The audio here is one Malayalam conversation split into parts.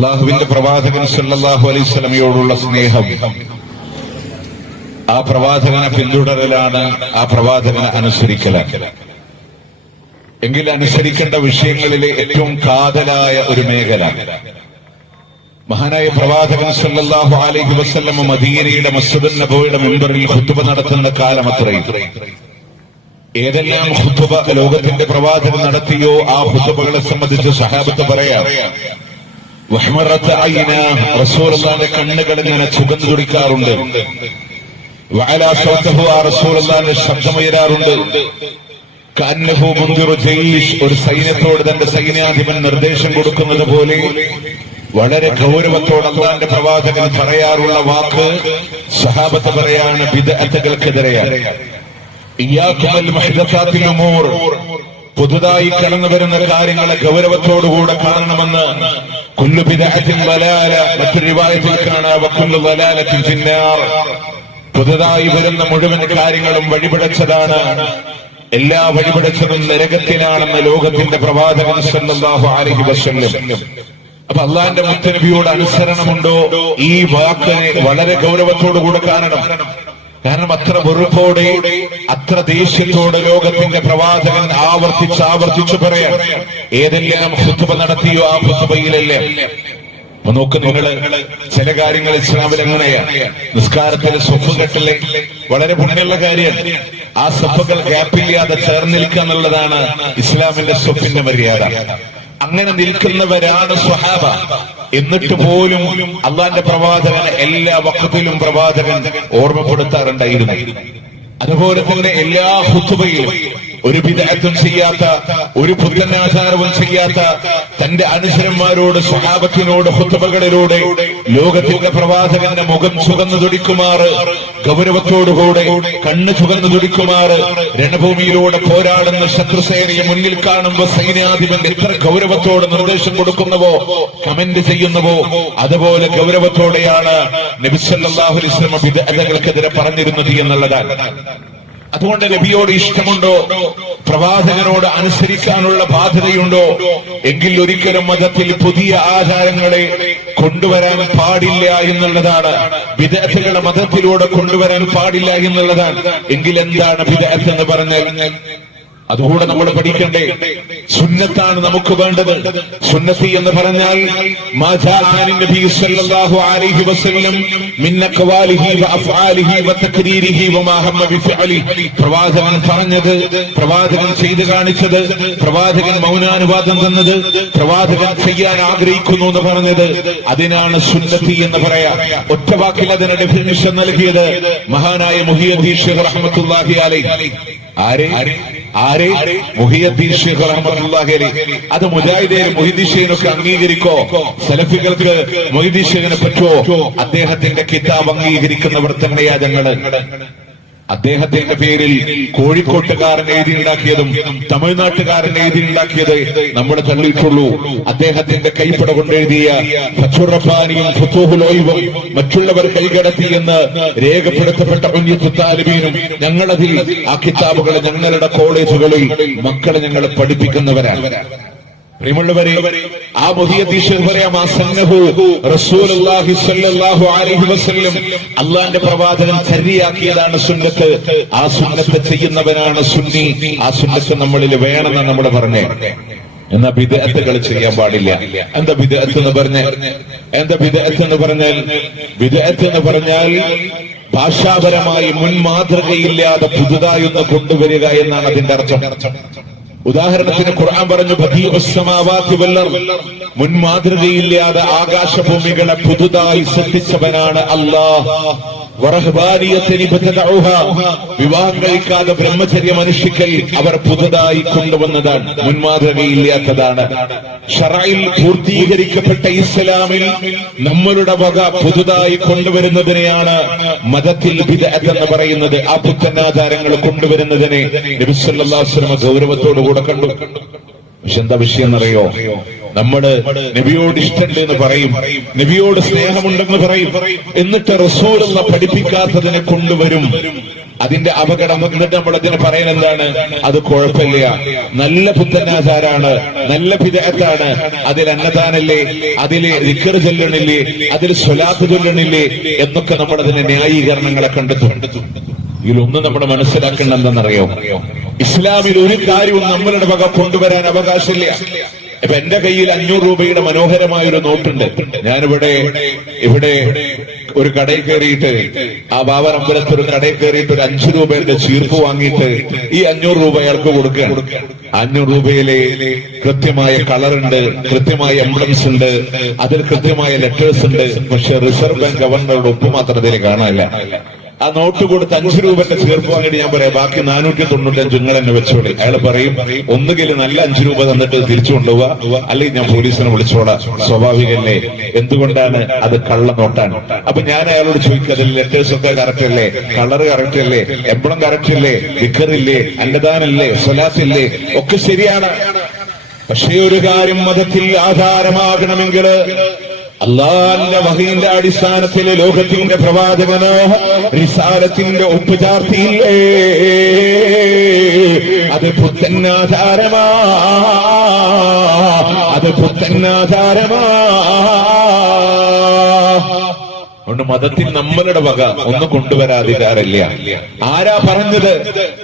അല്ലാഹുവിന്റെ പ്രവാചകൻ സല്ലല്ലാഹു അലൈഹി വസല്ലമയോടുള്ള സ്നേഹം, ആ പ്രവാചകനെ പിന്തുടരലാണ്, ആ പ്രവാചകനെ അനുസരിക്കലാണ്. എങ്കിൽ അനുസരിക്കേണ്ട വിഷയങ്ങളിലെ ഏറ്റവും കാതലായ ഒരു മേഖല മഹാനായ പ്രവാചകൻ സല്ലല്ലാഹു അലൈഹി വസല്ലം മദീനയുടെ മസ്ജിദുൻ നബവിയുടെ മിമ്പറിൽ ഖുതുബ നടത്തുന്ന കാലം അത്രയും ഏതെല്ലാം ഖുതുബ ലോകത്തിന്റെ പ്രവാചകൻ നടത്തിയോ ആ ഖുതുബകളെ സംബന്ധിച്ച് സഹാബത്ത് പറയാം, റസൂലുള്ളാഹിന്റെ കണ്ണുകൾ ഇങ്ങനെ ചുവന്നു തുടിക്കാറുണ്ട്, റസൂലുള്ളാഹിന്റെ ശബ്ദമുയരാറുണ്ട്, കഅന്നഹു മുൻദിറു ജയ്ഷ്, ഒരു സൈന്യത്തോട് തന്റെ സൈന്യാധിപൻ നിർദ്ദേശം കൊടുക്കുന്നത് പോലെ വളരെ ഗൗരവത്തോടെ അല്ലാഹുവിന്റെ പ്രവാചകൻ പറയാറുള്ള വാക്ക് സഹാബത്ത് പറയാണ് ബിദ്അത്തുകൾക്കെതിരെയാണ്. ഇയ്യാകുൽ മുഹ്ദസാത്തിൽ ഉമൂർ, പുതുതായി കടന്നു വരുന്ന കാര്യങ്ങളെ ഗൗരവത്തോടുകൂടെ കാണണമെന്ന്. കുല്ലു ബിദ്അത്തിൻ ദലാല, മറ്റൊരു റിവായത്തിൽ കാണാം വകുല്ലു ദലാലത്തിൻ ഫിന്നാർ, പുതുതായി വരുന്ന മുഴുവൻ കാര്യങ്ങളും വഴിപിഴച്ചതാണ്, എല്ലാ വഴിപിഴച്ചതും നരകത്തിലാണെന്ന് ലോകത്തിന്റെ പ്രവാചകൻ സല്ലല്ലാഹു അലൈഹി വസല്ലം. അപ്പൊ അള്ളാഹിന്റെ മുത്തനബിയോട് അനുസരണമുണ്ടോ? ഈ വാക്കിനെ വളരെ ഗൗരവത്തോടുകൂടെ കാണണം. കാരണം അത്ര വെറുപ്പോടെ, അത്ര ദേഷ്യത്തോടെ ലോകത്തിന്റെ പ്രവാചകൻ ആവർത്തിച്ച് പറയാം. ഏതെല്ലാം ഖുതുബ നടത്തിയോ ആ ഖുതുബയിലെല്ലാം നോക്ക് നിങ്ങള്, ചില കാര്യങ്ങൾ ഇസ്ലാമിൽ എങ്ങനെയാണ്, നിസ്കാരത്തിലെ സ്വഫ് കെട്ടല് വളരെ പുണ്യമുള്ള കാര്യമാണ്. ആ സ്വഫുകൾ ഗ്യാപ്പില്ലാതെ ചേർന്നിരിക്കുക എന്നുള്ളതാണ് ഇസ്ലാമിന്റെ സ്വഫിന്റെ മര്യാദ. അങ്ങനെ നിൽക്കുന്നവരാണ് സ്വഹാബ. എന്നിട്ട് പോലും അള്ളാന്റെ പ്രവാചകനെ എല്ലാ വഖത്തിലും പ്രവാചകൻ ഓർമ്മപ്പെടുത്താറുണ്ടായിരുന്നു. അതുപോലെ തന്നെ എല്ലാ ഖുതുബയിലും ഒരു ബിദ്അത്തും ചെയ്യാത്ത, ഒരു പുത്തനാചാരവും ചെയ്യാത്ത തന്റെ അനുചരന്മാരോട്, സ്വഹാബത്തിനോട് ഖുതുബകളിലൂടെ ലോകത്തിന്റെ പ്രവാചകന്റെ മുഖം ചുവന്നു തുടിക്കുമാറ്, ഗൗരവത്തോടുകൂടെ കണ്ണ് ചുവന്നു തുടിക്കുമാറ്, രണഭൂമിയിലൂടെ പോരാടുന്ന ശത്രുസേനയെ മുന്നിൽ കാണുമ്പോൾ സൈന്യാധിപൻ എത്ര ഗൗരവത്തോടെ നിർദ്ദേശം കൊടുക്കുന്നുവോ, കമന്റ് ചെയ്യുന്നുവോ, അതുപോലെ ഗൗരവത്തോടെയാണ് നബി സല്ലല്ലാഹു അലൈഹി വസല്ലം ബിദ്അത്തുകൾക്കെതിരെ പറഞ്ഞിരുന്നത് എന്നുള്ളതാണ്. അതുകൊണ്ട് നബിയോട് ഇഷ്ടമുണ്ടോ, പ്രവാചകനോട് അനുസരിക്കാനുള്ള ബാധ്യതയുണ്ടോ എങ്കിൽ ഒരിക്കലും മതത്തിൽ പുതിയ ആചാരങ്ങളെ കൊണ്ടുവരാൻ പാടില്ല എന്നുള്ളതാണ്. ബിദ്അത്തുകളെ മതത്തിലൂടെ കൊണ്ടുവരാൻ പാടില്ല എന്നുള്ളതാണ്. എങ്കിൽ എന്താണ് ബിദ്അത്ത് എന്ന് പറഞ്ഞാൽ? അതുകൂടെ നമ്മൾ പഠിക്കണ്ടേ. സുന്നത്താണ് നമുക്ക് വേണ്ടത്. സുന്നത്തി എന്ന് പറഞ്ഞാൽ പ്രവാചകൻ പറഞ്ഞത്, പ്രവാചകൻ ചെയ്തു കാണിച്ചത്, പ്രവാചകൻ മൗനാനുവാദം തന്നത്, പ്രവാചകൻ ചെയ്യാൻ ആഗ്രഹിക്കുന്നു എന്ന് പറഞ്ഞത്, അതിനാണ് സുന്നത്തി എന്ന് പറയാ. ഒറ്റ വാക്കിൽ അതിന് ഡെഫിനിഷൻ നൽകിയത് മഹാനായ മുഹിയുദ്ദീൻ ശൈഖ് റഹ്മത്തുള്ളാഹി അലൈഹി. ആരെ? മുഹിയുദ്ദീൻ ശൈഖ് റഹ്മത്തുള്ളാഹി അലൈഹി. അത് മുജാഹിദീൻ മുഹിയുദ്ദീൻ ശൈഖിനൊക്കെ അംഗീകരിക്കോ? സലഫികൾക്ക് മുഹിയുദ്ദീൻ ശൈഖിനെ പറ്റുമോ? അദ്ദേഹത്തിന്റെ കിതാബ് അംഗീകരിക്കുന്നവർ തന്നെയാ ഞങ്ങള്. അദ്ദേഹത്തിന്റെ പേരിൽ കോഴിക്കോട്ടുകാരൻ എഴുതിയുണ്ടാക്കിയതും തമിഴ്നാട്ടുകാരൻ എഴുതിയുണ്ടാക്കിയത് നമ്മൾ തള്ളിയിട്ടുള്ളൂ. അദ്ദേഹത്തിന്റെ കൈപ്പട കൊണ്ടെഴുതിയ ഫത്ഹുർ റബ്ബാനിയും ഫുതൂഹുൽ ഒയ്വും മറ്റുള്ളവർ കൈകടത്തി എന്ന് രേഖപ്പെടുത്തപ്പെട്ട ഉന്നത താലിബീനും ഞങ്ങളതിൽ ആ കിതാബുകളെ ഞങ്ങളുടെ കോളേജുകളിൽ മക്കളെ ഞങ്ങൾ പഠിപ്പിക്കുന്നവരാണ്. പ്രിയമുള്ളവരെ, ആ മുഹിയുദ്ദീൻ ശൈഖ് പറയാം, റസൂലുള്ളാഹി സ്വല്ലല്ലാഹു അലൈഹി വസല്ലം അല്ലാഹുവിന്റെ പ്രവാചകൻ ചര്യയാക്കിയതാണ് സുന്നത്ത്. ആ സുന്നത്ത് ചെയ്യുന്നവനാണ് സുന്നി. ആ സുന്നത്ത് നമ്മളിൽ വേണമെന്ന് നമ്മൾ പറഞ്ഞേ. എന്നാ ബിദ്അത്തുകൾ ചെയ്യാൻ പാടില്ല. എന്താ ബിദ്അത്ത് എന്ന് പറഞ്ഞാൽ? ബിദ്അത്ത് എന്ന് പറഞ്ഞാൽ ഭാഷാപരമായി മുൻ മാതൃകയില്ലാതെ പുതുതായി ഒന്ന് കൊണ്ടുവരിക എന്നാണ് അതിന്റെ അർത്ഥം. ഉദാഹരണത്തിന് ഖുർആൻ പറഞ്ഞു മുൻ മാതൃകയില്ലാതെ ആകാശഭൂമികളെ പുതുതായി സൃഷ്ടിച്ചവനാണ് അല്ലാഹ്. വിവാഹം കഴിക്കാതെ ബ്രഹ്മചര്യം അനുഷ്ഠിക്കൽ അവർ പുതുതായി കൊണ്ടുവന്നതാണ്, മുൻമാതൃകയില്ലാത്തതാണ്. ശറയിൽ പൂർത്തീകരിക്കപ്പെട്ട ഇസ്ലാമിൽ നമ്മളുടെ വക പുതുതായി കൊണ്ടുവരുന്നതിനെയാണ് മതത്തിൽ ബിദ്അത്ത് എന്ന് പറയുന്നത്. ആ പുത്തനാചാരങ്ങൾ കൊണ്ടുവരുന്നതിനെ നബി സല്ലല്ലാഹു അലൈഹി വസല്ലം ഗൗരവത്തോടുകൂടെ കണ്ടു. പക്ഷെ എന്താ വിഷയം എന്നറിയോ? നമ്മള് നബിയോട് ഇഷ്ടമുണ്ട് എന്ന് പറയും, നബിയോട് സ്നേഹമുണ്ടെന്ന് പറയും, എന്നിട്ട് റസൂലുള്ള പഠിപ്പിക്കാത്തതിനെ കൊണ്ടുവരും. അതിന്റെ അപകടം. എന്നിട്ട് നമ്മൾ അതിന് പറയുന്നത് എന്താണ്? അത് കുഴപ്പമില്ല, നല്ല പുത്തനാചാരാണ്, നല്ല ബിദ്അത്താണ്, അതിൽ അന്നദാനല്ലേ, അതിൽ ദിക്ർ ചൊല്ലണില്ലേ, അതിൽ സ്വലാത്ത് ചൊല്ലണില്ലേ എന്നൊക്കെ നമ്മൾ അതിന്റെ ന്യായീകരണങ്ങളെ കണ്ടെത്തും. ഇതിലൊന്നും നമ്മൾ മനസ്സിലാക്കേണ്ട എന്തെന്നറിയോ? ഇസ്ലാമിൽ ഒരു കാര്യവും നമ്മളുടെ വക കൊണ്ടുവരാൻ അവകാശമില്ല. ഇപ്പൊ എന്റെ കയ്യിൽ 500 രൂപയുടെ മനോഹരമായ ഒരു നോട്ടുണ്ട്. ഞാനിവിടെ ഒരു കടയിൽ കയറിയിട്ട്, ആ ബാബർ അമ്പലത്തിൽ ഒരു കടയിൽ കയറിയിട്ട് ഒരു 5 രൂപയുടെ ചീർപ്പ് വാങ്ങിയിട്ട് ഈ 500 രൂപ അയാൾക്ക് കൊടുക്കുകയാണ്. 500 രൂപയിലെ കൃത്യമായ കളറുണ്ട്, കൃത്യമായ എംബ്ലംസ് ഉണ്ട്, അതിൽ കൃത്യമായ ലെറ്റേഴ്സ് ഉണ്ട്. പക്ഷെ റിസർവ് ബാങ്ക് ഗവർണറുടെ ഒപ്പ് മാത്രം അതിൽ കാണാനില്ല. ആ നോട്ട് കൊടുത്ത് 5 രൂപന്റെ ചീർപ്പ് വാങ്ങിയിട്ട് ഞാൻ പറയാം ബാക്കി 495 നിങ്ങൾ എന്നെ വെച്ചോളി. അയാൾ പറയും ഒന്നുകിൽ നല്ല 5 രൂപ തന്നിട്ട് തിരിച്ചു കൊണ്ടുപോവുക, അല്ലെങ്കിൽ ഞാൻ പോലീസിനെ വിളിച്ചോളാം. സ്വാഭാവികല്ലേ? എന്തുകൊണ്ടാണ്? അത് കള്ള നോട്ടാണ്. അപ്പൊ ഞാൻ അയാളോട് ചോദിക്കുക, അതിൽ ലെറ്റേഴ്സ് ഒക്കെ കറക്റ്റ് അല്ലേ, കളർ കറക്റ്റ് അല്ലേ, എംബ്ലം കറക്റ്റ് അല്ലേ, ദിക്റില്ലേ, അന്നദാനല്ലേ, സ്വലാത്തില്ലേ, ഒക്കെ ശരിയാണ്. പക്ഷേ ഒരു കാര്യം മതത്തിൽ ആധാരമാകണമെങ്കിൽ അള്ളാന്റെ വഹീന്റെ അടിസ്ഥാനത്തിൽ ലോകത്തിന്റെ പ്രവാചകനോ റിസാലത്തിന്റെ ഒപ്പുചാർത്തിയില്ലേ, അത് പുത്തനാധാരമാ, അത് പുത്തനാധാരമാ. അതുകൊണ്ട് മതത്തിൽ നമ്മളുടെ വക ഒന്നും കൊണ്ടുവരാതിരിക്കാറില്ല. ആരാ പറഞ്ഞത്?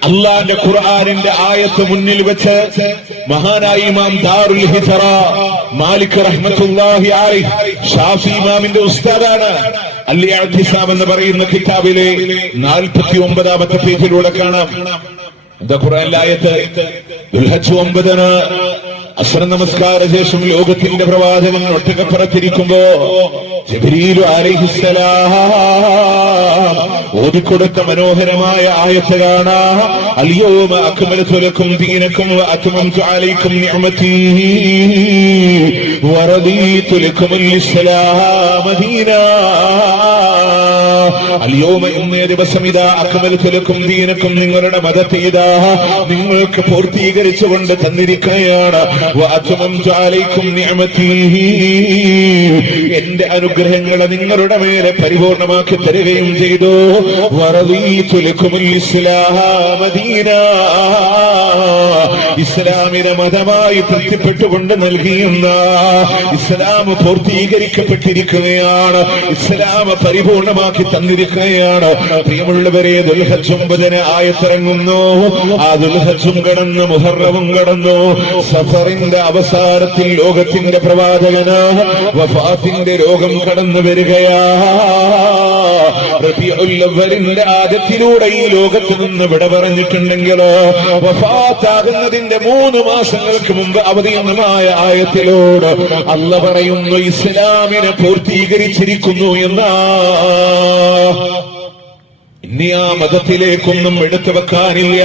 അള്ളാന്റെ ഖുർആനിന്റെ ആയത്ത് മുന്നിൽ വെച്ച് മഹാനായ ഇമാം ദാറുൽ ഹിജ്റ മാലിക് റഹ്മത്തുള്ളാഹി അലൈഹി ഷാഫി ഇമാമിന്റെ ഉസ്താദാണ്. അൽ-ഇഅ്തിസാം എന്ന് പറയുന്ന കിതാബിലെ 49ാമത്തെ പേജിലൂടെ കാണാം. എന്താ ഖുർആനിലെ ആയത്ത്? ദുൽഹജ്ജ് 9 അസ്ര നമസ്കാര ശേഷം ലോകത്തിന്റെ പ്രവാചകൻ ഒട്ടകപ്പുറത്തിരിക്കുമ്പോ ജിബ്രീൽ അലൈഹിസ്സലാം ഓതിക്കൊടുത്ത മനോഹരമായ ആയത്ത് കാണാം. അൽയൗമ അക്മൽതു ലക്കും ദീനക്കും വഅത്മംതു അലൈക്കും നിഅമതി വറദീതു ലക്കുമുൽ ഇസ്ലാമ ദീനാ. അൽയൗമ ഇന്നേ ദിവസം ഇതാ അക്മൽതു ലക്കും ദീനക്കും നിങ്ങളുടെ മതത്തെ ഇതാ നിങ്ങൾക്ക് പൂർത്തീകരിച്ചുകൊണ്ട് തന്നിരിക്കുകയാണ്. വഅത്മംതു അലൈക്കും നിഅമതി എന്റെ അനുഗ്രഹങ്ങളെ നിങ്ങളുടെ മേലെ പരിപൂർണമാക്കി തരികയും ചെയ്തു. വറദീതു ലക്കുമുൽ ഇസ്ലാമ ദീനാ ഇസ്ലാമിനെ മതമായി തൃപ്തിപ്പെട്ടുകൊണ്ട് നൽകിയുന്ന ഇസ്ലാം പൂർത്തീകരിക്കപ്പെട്ടിരിക്കുകയാണ്. ഇസ്ലാം പരിപൂർണമാക്കി തന്നിരിക്കുകയാണ്. പ്രിയമുള്ളവരെ, ദുൽഹജ്ജ് 9 ആയത്തിറങ്ങുന്നു. ആ ദുൽഹജ്ജും കടന്നു, മുഹറവും കടന്നു. സഫറിന്റെ അവസാനത്തിൽ ലോകത്തിന്റെ പ്രവാചകന് വഫാത്തിന്റെ രോഗം കടന്നു വരികയാ. റബീഉൽ അവ്വലിന്റെ ആദ്യത്തിലൂടെ ഈ ലോകത്ത് നിന്ന് വിട പറഞ്ഞിട്ടുണ്ടെങ്കിൽ വഫാത്താകുന്നതിന്റെ 3 മാസങ്ങൾക്ക് മുമ്പ് അവതീർണമായ ആയത്തിലൂടെ അല്ലാഹ് പറയുന്നു ഇസ്ലാമിനെ പൂർത്തീകരിച്ചിരിക്കുന്നു എന്നാ. ഇനി ആ മതത്തിലേക്കൊന്നും എടുത്തു വെക്കാനില്ല.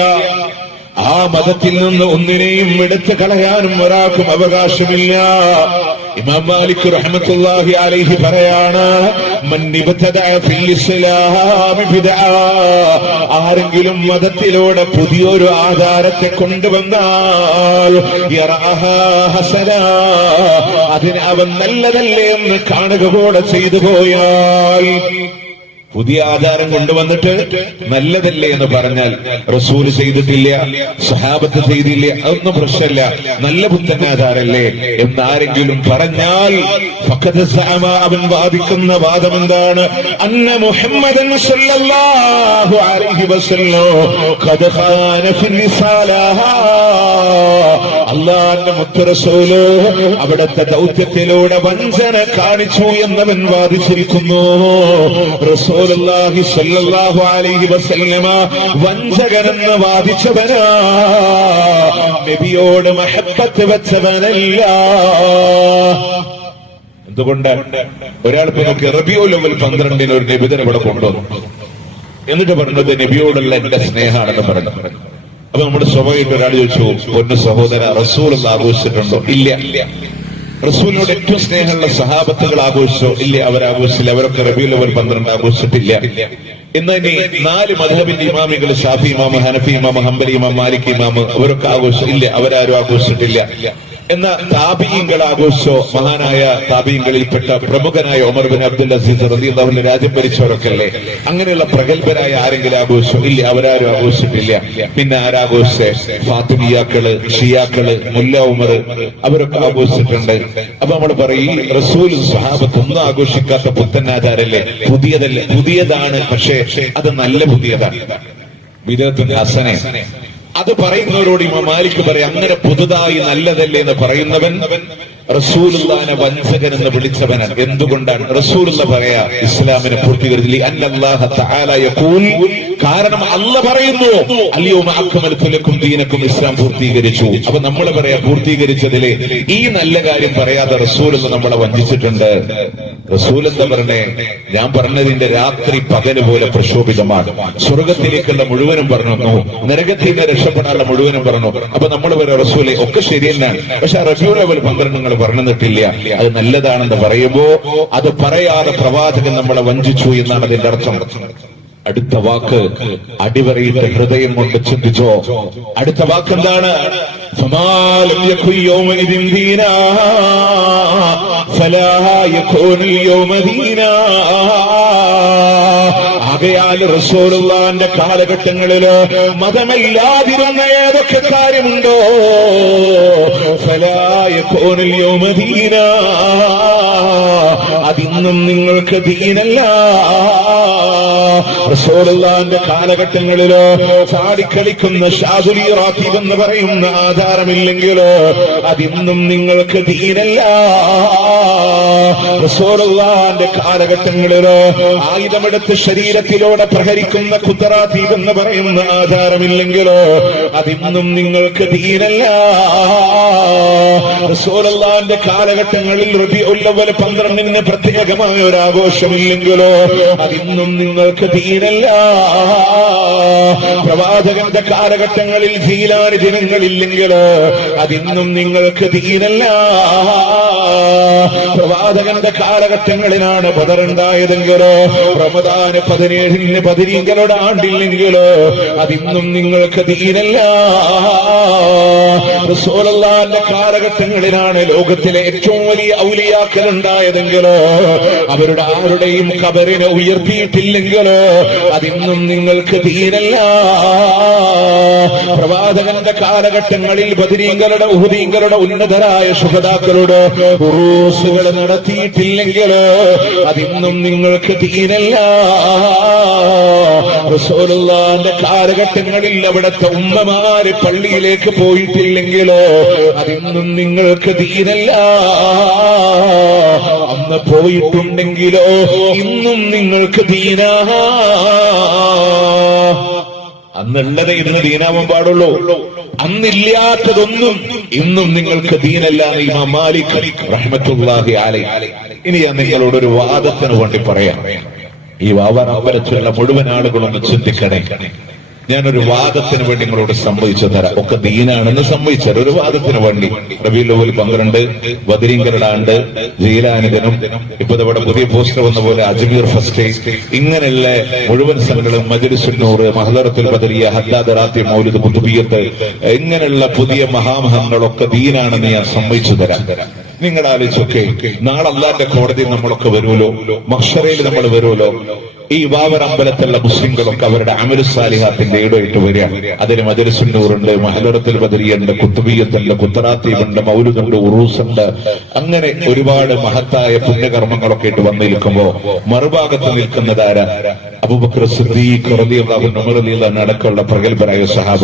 ആ മതത്തിൽ നിന്ന് ഒന്നിനെയും എടുത്തു കളയാനും ഒരാൾക്കും അവകാശമില്ല. ഇമാം മാലിക് റഹ്മത്തുള്ളാഹി അലൈഹി പറയാണ്, മൻ ഇബ്തദഅ ഫിൽ ഇസ്ലാമി ബിദ്അ, ആരെങ്കിലും മതത്തിലൂടെ പുതിയൊരു ആധാരത്തെ കൊണ്ടുവന്നാൽ യറഅഹാ ഹസന, അതിനെ അവൻ നല്ലതല്ലേ എന്ന് കാണുക കൂടെ ചെയ്തു പോയാൽ, പുതിയ ആചാരം കൊണ്ടുവന്നിട്ട് നല്ലതല്ലേ എന്ന് പറഞ്ഞാൽ റസൂല് ചെയ്തിട്ടില്ല, സഹാബത്ത് ചെയ്തില്ല, അതൊന്നും പ്രശ്നമില്ല, നല്ല പുത്തനാചാരല്ലേ എന്നാരെങ്കിലും പറഞ്ഞാൽ ഫഖദ് സഅമ, അവൻ വാദിക്കുന്ന വാദം എന്താണ്? അന്ന മുഹമ്മദൻ സല്ലല്ലാഹു അലൈഹി വസല്ലം ഖദ് ഖാന ഫി റിസാലഹ, അല്ലാഹുവിന്റെ മുത്ത് റസൂല് അവിടുത്തെ ദൗത്യത്തിലൂടെ വഞ്ചന കാണിച്ചു എന്നവൻ വാദിച്ചിരിക്കുന്നു. റസൂലുള്ളാഹി സ്വല്ലല്ലാഹു അലൈഹി വസല്ലമ വഞ്ചകനെന്ന് വാദിച്ചവനാ, നബിയോട് മഹബ്ബത്ത് വെച്ചവനല്ല. എന്തുകൊണ്ട്? ഒരാൾക്ക് നോക്കി റബീഉൽ അവ്വൽ 12 ഒരു നിബിധന ഇവിടെ കൊണ്ടുവന്നു, എന്നിട്ട് പറഞ്ഞത് നബിയോടുള്ള എന്റെ സ്നേഹമാണെന്ന് പറഞ്ഞു. അപ്പൊ നമ്മുടെ സ്വാഭാവികമായിട്ട് ഒരാൾ ചോദിച്ചു, പൊന്നു സഹോദര, റസൂൽ ആഘോഷിച്ചിട്ടുണ്ടോ? ഇല്ല. റസൂലിനോട് ഏറ്റവും സ്നേഹമുള്ള സഹാബത്തുകൾ ആഘോഷിച്ചോ? ഇല്ല, അവരാഘോഷിച്ചില്ല. അവരൊക്കെ റബീഉൽ അവ്വൽ 12 ആഘോഷിച്ചിട്ടില്ല. ഇന്ന് ഇനി 4 മദ്ഹബിന്റെ ഇമാമികൾ, ഷാഫി ഇമാം, ഹനഫി ഇമാം, ഹംബലി ഇമാം, മാലിക് ഇമാം, അവരൊക്കെ ആഘോഷിച്ചു? ഇല്ല, അവരാരും ആഘോഷിച്ചിട്ടില്ല. എന്ന താബിഈങ്ങൾ ആഘോഷിച്ചോ? മഹാനായ താബിഈങ്ങളിൽപ്പെട്ട പ്രമുഖനായ ഉമർ ബിൻ അബ്ദുൽ അസീസ് റളിയല്ലാഹു അൻഹു രാജ്യം ഭരിച്ചവരൊക്കെ അല്ലേ? അങ്ങനെയുള്ള പ്രഗത്ഭരായ ആരെങ്കിലും ആഘോഷിച്ചോ? ഇല്ല, അവരാരും ആഘോഷിച്ചിട്ടില്ല. പിന്നെ ആരാഘോഷിച്ചേ? ഫാത്തിമിയാക്കള്, ഷിയാക്കള്, മുല്ല ഉമർ, അവരൊക്കെ ആഘോഷിച്ചിട്ടുണ്ട്. അപ്പൊ നമ്മൾ പറയും ഈ റസൂൽ സ്വഹാബത്ത് ഒന്നും ആഘോഷിക്കാത്ത പുത്തനാചാരല്ലേ? പുതിയതല്ലേ? പുതിയതാണ്, പക്ഷേ അത് നല്ല പുതിയതാണ്. ബിദഅത്തുൽ ഹസന. അത് പറയുന്നവരോട് ഇമാം മാലിക് പറയാം, അങ്ങനെ പുതുതായി നല്ലതല്ലേ എന്ന് പറയുന്നവൻ റസൂലുള്ളാഹിനെ വഞ്ചകൻ എന്ന് വിളിച്ചവനാണ്. എന്തുകൊണ്ടാണ്? റസൂലുള്ള പറയാ ഇസ്ലാമിനെ പൂർത്തീകരിച്ചില്ല. അന്നല്ലാഹ തആല യഖൂൽ, കാരണം അല്ലാഹ് പറയുന്നു അൽയൗമ അക്മൽതു ലക്കും ദീനക്കും, ഇസ്ലാം പൂർത്തീകരിച്ചു. അപ്പൊ നമ്മൾ പറയാ പൂർത്തീകരിച്ചതിലെ ഈ നല്ല കാര്യം പറയാതെ റസൂലുള്ള നമ്മളെ വഞ്ചിച്ചിട്ടുണ്ട്. റസൂൽ എന്താ പറഞ്ഞേ? ഞാൻ പറഞ്ഞതിന്റെ രാത്രി പകല് പോലെ പ്രക്ഷോഭിതമാണ്. സ്വർഗത്തിലേക്കുള്ള മുഴുവനും പറഞ്ഞു, നരകത്തിൽ നിന്ന് രക്ഷപ്പെടാനുള്ള മുഴുവനും പറഞ്ഞു. അപ്പൊ നമ്മൾ പറയാം റസൂലെ ഒക്കെ ശരി തന്നെയാണ്, പക്ഷെ റബീഉൽ അവ്വൽ 12 നിങ്ങൾ പറഞ്ഞിട്ടില്ല, അത് നല്ലതാണെന്ന് പറയുമ്പോ അത് പറയാതെ പ്രവാചകൻ നമ്മളെ വഞ്ചിച്ചു എന്നാണ് അതിന്റെ അർത്ഥം. അടുത്ത വാക്ക് അടിവരയിട്ട് ഹൃദയം കൊണ്ട് ചിന്തിച്ചോ. അടുത്ത വാക്ക് എന്താണ്? ആകയാൽ റസൂലുള്ളാഹിന്റെ കാലഘട്ടങ്ങളില് മതമല്ലാതിരുന്ന ഏതൊക്കെ കാര്യമുണ്ടോ, അതിന്നും നിങ്ങൾക്ക് ദീനല്ല. റസൂലുള്ളാഹിന്റെ കാലഘട്ടങ്ങളില് ചാടിക്കളിക്കുന്ന ഷാദുലി റാത്തീബ് എന്ന് പറയുന്ന ആധാരമില്ലെങ്കിലോ അതിന്നും നിങ്ങൾക്ക് ദീനല്ല. റസൂലുള്ളാഹിന്റെ കാലഘട്ടങ്ങളില് ആയുധമെടുത്ത് ശരീരത്തിലൂടെ പ്രഹരിക്കുന്ന ഖുദ്റാത്തീബ് എന്ന് പറയുന്ന ആധാരമില്ലെങ്കിലോ അതിന്നും നിങ്ങൾക്ക് ദീനല്ല. റസൂലുള്ളാഹിന്റെ കാലഘട്ടങ്ങളിൽ റബീഉൽ അവ്വൽ 12 പ്രത്യേകമായ ഒരു ആഘോഷമില്ലെങ്കിലോ അതിന്നും നിങ്ങൾക്ക് ദീനല്ല. പ്രവാചകന്റെ കാലഘട്ടങ്ങളിൽ ജീലാനി ദിനങ്ങളില്ലെങ്കിലോ അതിന്നും നിങ്ങൾക്ക് ദീനല്ല. പ്രവാചകന്റെ കാലഘട്ടങ്ങളിലാണ് ബദർ ഉണ്ടായതെങ്കിലോ റമദാന് 17 ബദരീങ്ങളുടെ ആണ്ടില്ലെങ്കിലോ അതിന്നും നിങ്ങൾക്ക് ദീനല്ല. റസൂലുള്ളാഹിന്റെ കാലഘട്ടങ്ങളിലാണ് ലോകത്തിലെ ഏറ്റവും വലിയ ഔലിയാക്കൾ ഉണ്ടായതെങ്കിലോ അവരുടെ ആരുടെയും ഖബറിനെ ഉയർത്തിയിട്ടില്ലെങ്കിലോ അതിന്നും നിങ്ങൾക്ക് ദീനല്ല. പ്രവാചകന്റെ കാലഘട്ടങ്ങളിൽ ബദരീങ്ങളുടെ ഉഹദീങ്ങളുടെ ഉന്നതരായ ശുഹദാക്കളുടെ ഉറൂസുകൾ നടത്തിയിട്ടില്ലെങ്കിലോ അതിന്നും നിങ്ങൾക്ക് ദീനല്ല. റസൂലുള്ളാഹിന്റെ കാലഘട്ടങ്ങളിൽ അവിടുത്തെ ഉമ്മമാര് പള്ളിയിലേക്ക് പോയിട്ടില്ലെങ്കിലോ അതിന്നും നിങ്ങൾക്ക് ദീനല്ല. അന്ന് പോയിട്ടുണ്ടെങ്കിലോ ഇന്നും നിങ്ങൾക്ക് ദീനാ. അന്നുള്ളത് ഇന്ന് ദീനാവാൻ പാടുള്ളൂ. അന്നില്ലാത്തതൊന്നും ഇന്നും നിങ്ങൾക്ക് ദീനല്ല. ഇമാം മാലിക് റഹ്മത്തുള്ളാഹി അലൈഹി. ഇനി ഞാൻ നിങ്ങളോടൊരു വാദത്തിന് വേണ്ടി പറയാം. ഈ വാവറമ്പലത്തിലുള്ള മുഴുവൻ ആളുകളൊന്ന് ചിന്തിക്കണേ. ഞാനൊരു വാദത്തിന് വേണ്ടി നിങ്ങളോട് സമ്മതിച്ചു തരാം. ഒക്കെ ദീനാണെന്ന് സമ്മതിച്ചാൽ ഒരു വാദത്തിന് വേണ്ടി റബീഉൽ അവ്വൽ 12 ബദരീങ്ങളുടെ ആണ്ട്, ജീലാനിദിനം, ഇപ്പൊ ഇവിടെ പുതിയ പോസ്റ്റർ വന്ന പോലെ അജ്മീർ ഫസ്റ്റ്, ഇങ്ങനെയുള്ള മുഴുവൻ സ്ഥലങ്ങളും മജ്ലിസുൻ നൂർ, മഹ്ദറത്തുൽ ബദരിയ, ഹദ്ദാദ് റാത്തി, മൗലിദ് കുതുബിയ്യത്ത്, ഇങ്ങനെയുള്ള പുതിയ മഹാമഹങ്ങളൊക്കെ ദീനാണെന്ന് ഞാൻ സമ്മതിച്ചു തരാം. നിങ്ങൾ ആലോചിച്ചൊക്കെ നാളെ അല്ലാഹുവിന്റെ കോടതിയിൽ നമ്മളൊക്കെ വരുമല്ലോ, മഹ്ശറയിൽ നമ്മൾ വരുമല്ലോ. ഈ വാവർ അമ്പലത്തിലുള്ള മുസ്ലിങ്ങളൊക്കെ അവരുടെ അമലു സാലിഹാത്തിന്റെ ഈടായിട്ട് വരികയാണ്. അതിന് മജ്ലിസുൻ നൂറുണ്ട്, മഹ്ദറത്തുൽ ബദരിയുണ്ട്, കുതുബിയ്യത്തുണ്ട്, ഖുത്റാത്തീബുണ്ട്, മൗലിദുണ്ട്, ഉറൂസുണ്ട്, അങ്ങനെ ഒരുപാട് മഹത്തായ പുണ്യകർമ്മങ്ങളൊക്കെ ആയിട്ട് വന്നിരിക്കുമ്പോ മറുഭാഗത്ത് നിൽക്കുന്നതാരാ? അബൂബക്കർ സിദ്ദീഖ് റളിയല്ലാഹു അൻഹു, ഉമർ റളിയല്ലാഹു അൻഹു അടക്കമുള്ള പ്രഗൽഭരായ സഹാബ.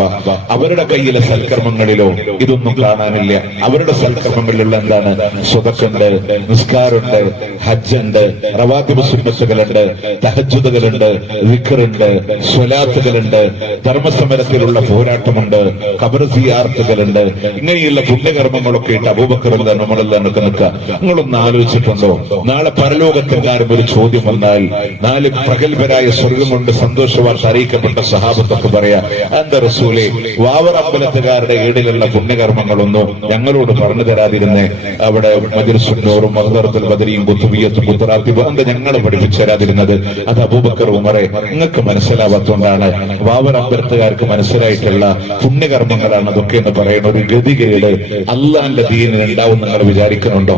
അവരുടെ കയ്യിലെ സൽക്കർമ്മങ്ങളിലോ ഇതൊന്നും കാണാനില്ല. അവരുടെ സൽക്കർമ്മങ്ങളിലുള്ള എന്താണ്? സ്വതക്കുണ്ട്, നിസ്കാരമുണ്ട്, ഹജ്ജുണ്ട്, റവാത്തിബ് സുന്നത്തുകളുണ്ട്, തഹജ്ജുദുകളുണ്ട്, വിക്റുണ്ട്, സ്വലാത്തുകളുണ്ട്, ധർമ്മസമരത്തിലുള്ള പോരാട്ടമുണ്ട്, ഖബർ സിയാറത്തുകളുണ്ട്. ഇങ്ങനെയുള്ള പുണ്യകർമ്മങ്ങളൊക്കെ ഇട്ട് അബൂബക്കർ റളിയല്ലാഹു അൻഹു, ഉമർ റളിയല്ലാഹു അൻഹു നിൽക്കുക. നിങ്ങളൊന്ന് ആലോചിച്ചിട്ടുണ്ടോ? നാളെ പരലോകത്തെങ്ങാനും ഒരു ചോദ്യം വന്നാൽ 4 പ്രഗൽഭരായ സ്വർഗം കൊണ്ട് സന്തോഷ വാർത്ത അറിയിക്കപ്പെട്ട സഹാബത്തൊക്കെ പറയാ, എന്താ റസൂലേ, വാവർ അമ്പലത്തുകാരുടെ ഏടിലുള്ള പുണ്യകർമ്മങ്ങളൊന്നും ഞങ്ങളോട് പറഞ്ഞു തരാതിരുന്നേ, അവിടെ മജ്‌ലിസുന്നൂറും മഹ്ദറത്തുൽ ബദരിയും കുത്തുബിയ്യത്തും കുത്തറാത്തിബും എന്താ ഞങ്ങളെ പഠിപ്പിച്ചു തരാതിരുന്നത്? അത് അബൂബക്കർ ഉമറെ നിങ്ങൾക്ക് മനസ്സിലാവാത്തോണ്ടാണ്, വാവർ അമ്പലത്തുകാർക്ക് മനസ്സിലായിട്ടുള്ള പുണ്യകർമ്മങ്ങളാണ് അതൊക്കെ എന്ന് പറയുന്ന ഒരു ഗതികേട് അള്ളാന്റെ ദീനിന് ഉണ്ടാവും നിങ്ങൾ വിചാരിക്കുന്നുണ്ടോ?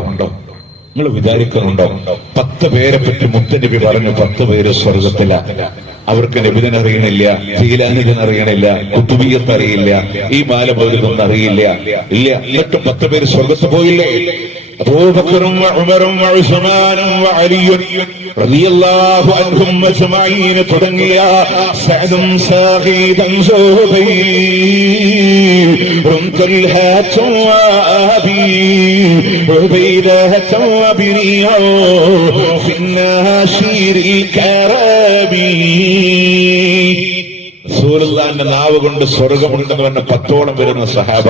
നിങ്ങൾ വിചാരിക്കുന്നുണ്ടോ? 10 പേരെ പറ്റി മുത്തനബി പറഞ്ഞു 10 പേര് സ്വർഗത്തില. അവർക്ക് നബിദിനറിയണില്ല, ജീലാനിദിനറിയണില്ല, കുത്തുബിയ്യത്ത് അറിയില്ല, ഈ മാല പോലൊന്നും അറിയില്ല. ഇല്ല, എന്നിട്ടും 10 പേര് സ്വർഗത്ത് പോയില്ലേ? അബൂബക്കറും ഉമറും ഉസ്മാനും അലിയും റളിയല്ലാഹു അൻഹും അജ്മഈൻ തുടങ്ങിയ സഅദും സാഖീദും സുബൈറും തൽഹാത്തും വഅബീ ഉബൈദത്തും വബിനിയോ ഫിന്നാശിരി കറബീ. റസൂലുള്ളാഹിന്റെ നാവ് കൊണ്ട് സ്വർഗമുണ്ടെന്ന് പറഞ്ഞ 10ഓളം വരുന്ന സഹാബ,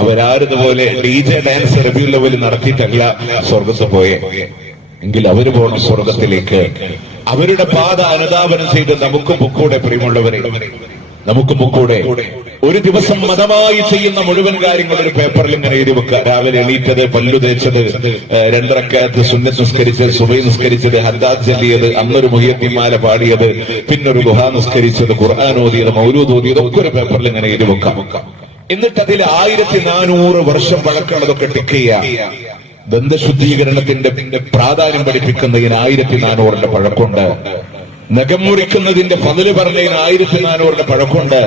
അവരാരുതുപോലെ DJ ഡാൻസ് റബീഉൽ അവ്വൽ നടത്തിയിട്ടല്ല സ്വർഗത്ത് പോയേ. എങ്കിൽ അവര് പോകണം സ്വർഗത്തിലേക്ക്. അവരുടെ പാത അനുധാവനം ചെയ്ത് നമുക്ക് പൊക്കൂടെ, പ്രിയമുള്ളവരെ, നമുക്ക് പൊക്കൂടെ. ഒരു ദിവസം മതമായി ചെയ്യുന്ന മുഴുവൻ കാര്യങ്ങൾ ഒരു പേപ്പറിൽ ഇങ്ങനെ എഴുതി വെക്കുക. രാവിലെ എണീറ്റത്, പല്ലു തേച്ചത്, 2 റക്അത്ത് സുന്നത്ത് നിസ്കരിച്ചത്, സുബഹി നിസ്കരിച്ചത്, ഹദ്ദാദ് ചൊല്ലിയത്, അന്നൊരു മുഹിയത്തിമാല പാടിയത്, പിന്നൊരു ദുഹാ നിസ്കരിച്ചത്, ഖുർആൻ ഓതിയത്, മൗലൂദ് ഓതിയത് ഒക്കെ ഒരു പേപ്പറിൽ ഇങ്ങനെ എഴുതി വെക്കാം. എന്നിട്ട് അതിൽ 1400 വർഷം പഴക്കമുള്ളതൊക്കെ ടിക്ക് ചെയ്യുക. ദന്തശുദ്ധീകരണത്തിന്റെ പ്രാധാന്യം പഠിപ്പിക്കുന്നതിന് 1400ന്റെ പഴക്കമുണ്ട്. നഖം മുറിക്കുന്നതിന്റെ ഫضല് പറഞ്ഞതിന് 1400ന്റെ പഴക്കമുണ്ട്.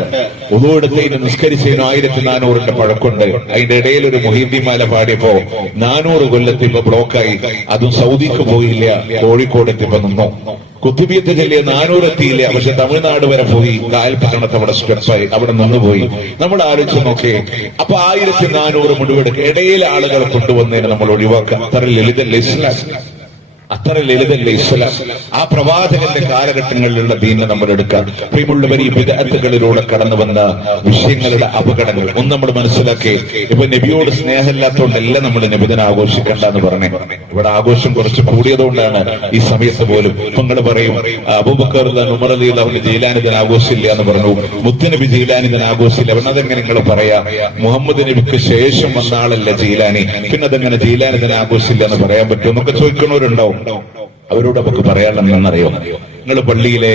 ഉളു എടുത്തതിന് നിസ്കരിച്ചതിന് 1400ന്റെ പഴക്കമുണ്ട്. അതിന്റെ ഇടയിൽ ഒരു മുഹീദ്ദീമാല പാടിയപ്പോ 400 കൊല്ലത്തിപ്പോ ബ്ലോക്കായി. അതും സൗദിക്ക് പോയില്ല, കോഴിക്കോട് എത്തിപ്പോ നിന്നു. കുത്തുബിയത്ത് ചൊല്ലിയ 400 എത്തിയില്ല, പക്ഷെ തമിഴ്നാട് വരെ പോയി. കായൽപട്ടണത്ത് അവിടെ സ്റ്റെപ്പായി, അവിടെ നിന്നുപോയി. നമ്മൾ ആലോചിച്ച് നോക്കേ. അപ്പൊ 1400 മുഴുവെടുക്കുക. ഇടയിലെ ആളുകളെ കൊണ്ടുവന്നതിന് നമ്മൾ ഒഴിവാക്കുക. അത്ര ലളിതല്ല ഇസ്ലാം, അത്ര ലളിതല്ല ഇസ്ലാം. ആ പ്രവാചകന്റെ കാലഘട്ടങ്ങളിലുള്ള ദീനെ നമ്മൾ എടുക്കാം. പ്രിയമുള്ളവർ, ഈ ബിദ്അത്തുകളിലൂടെ കടന്നു വന്ന വിഷയങ്ങളുടെ അപകടങ്ങൾ ഒന്ന് നമ്മൾ മനസ്സിലാക്കി. ഇപ്പൊ നബിയോട് സ്നേഹമില്ലാത്തതുകൊണ്ടല്ല നമ്മൾ നബിദിനം ആഘോഷിക്കണ്ട എന്ന് പറഞ്ഞേ. ഇവിടെ ആഘോഷം കുറച്ച് കൂടിയതുകൊണ്ടാണ് ഈ സമയത്ത് പോലും. ഇപ്പൊ നിങ്ങൾ പറയും അബൂബക്കർ ഉമർ റളിയല്ലാഹു അൻഹു ജീലാനിദിന ആഘോഷില്ല എന്ന് പറഞ്ഞു, മുത്തുനബി ജീലാനിദിന ആഘോഷില്ല. പിന്നെ അതെങ്ങനെ നിങ്ങൾ പറയാ? മുഹമ്മദ് നബിക്ക് ശേഷം വന്ന ആളല്ല ജീലാനി, പിന്നെ അതെങ്ങനെ ജീലാനിദിന ആഘോഷില്ല എന്ന് പറയാൻ പറ്റും എന്നൊക്കെ ചോദിക്കണവരുണ്ടാവും. അവരോട് നമുക്ക് പറയാനുള്ളതെന്നറിയോ? നിങ്ങൾ പള്ളിയിലെ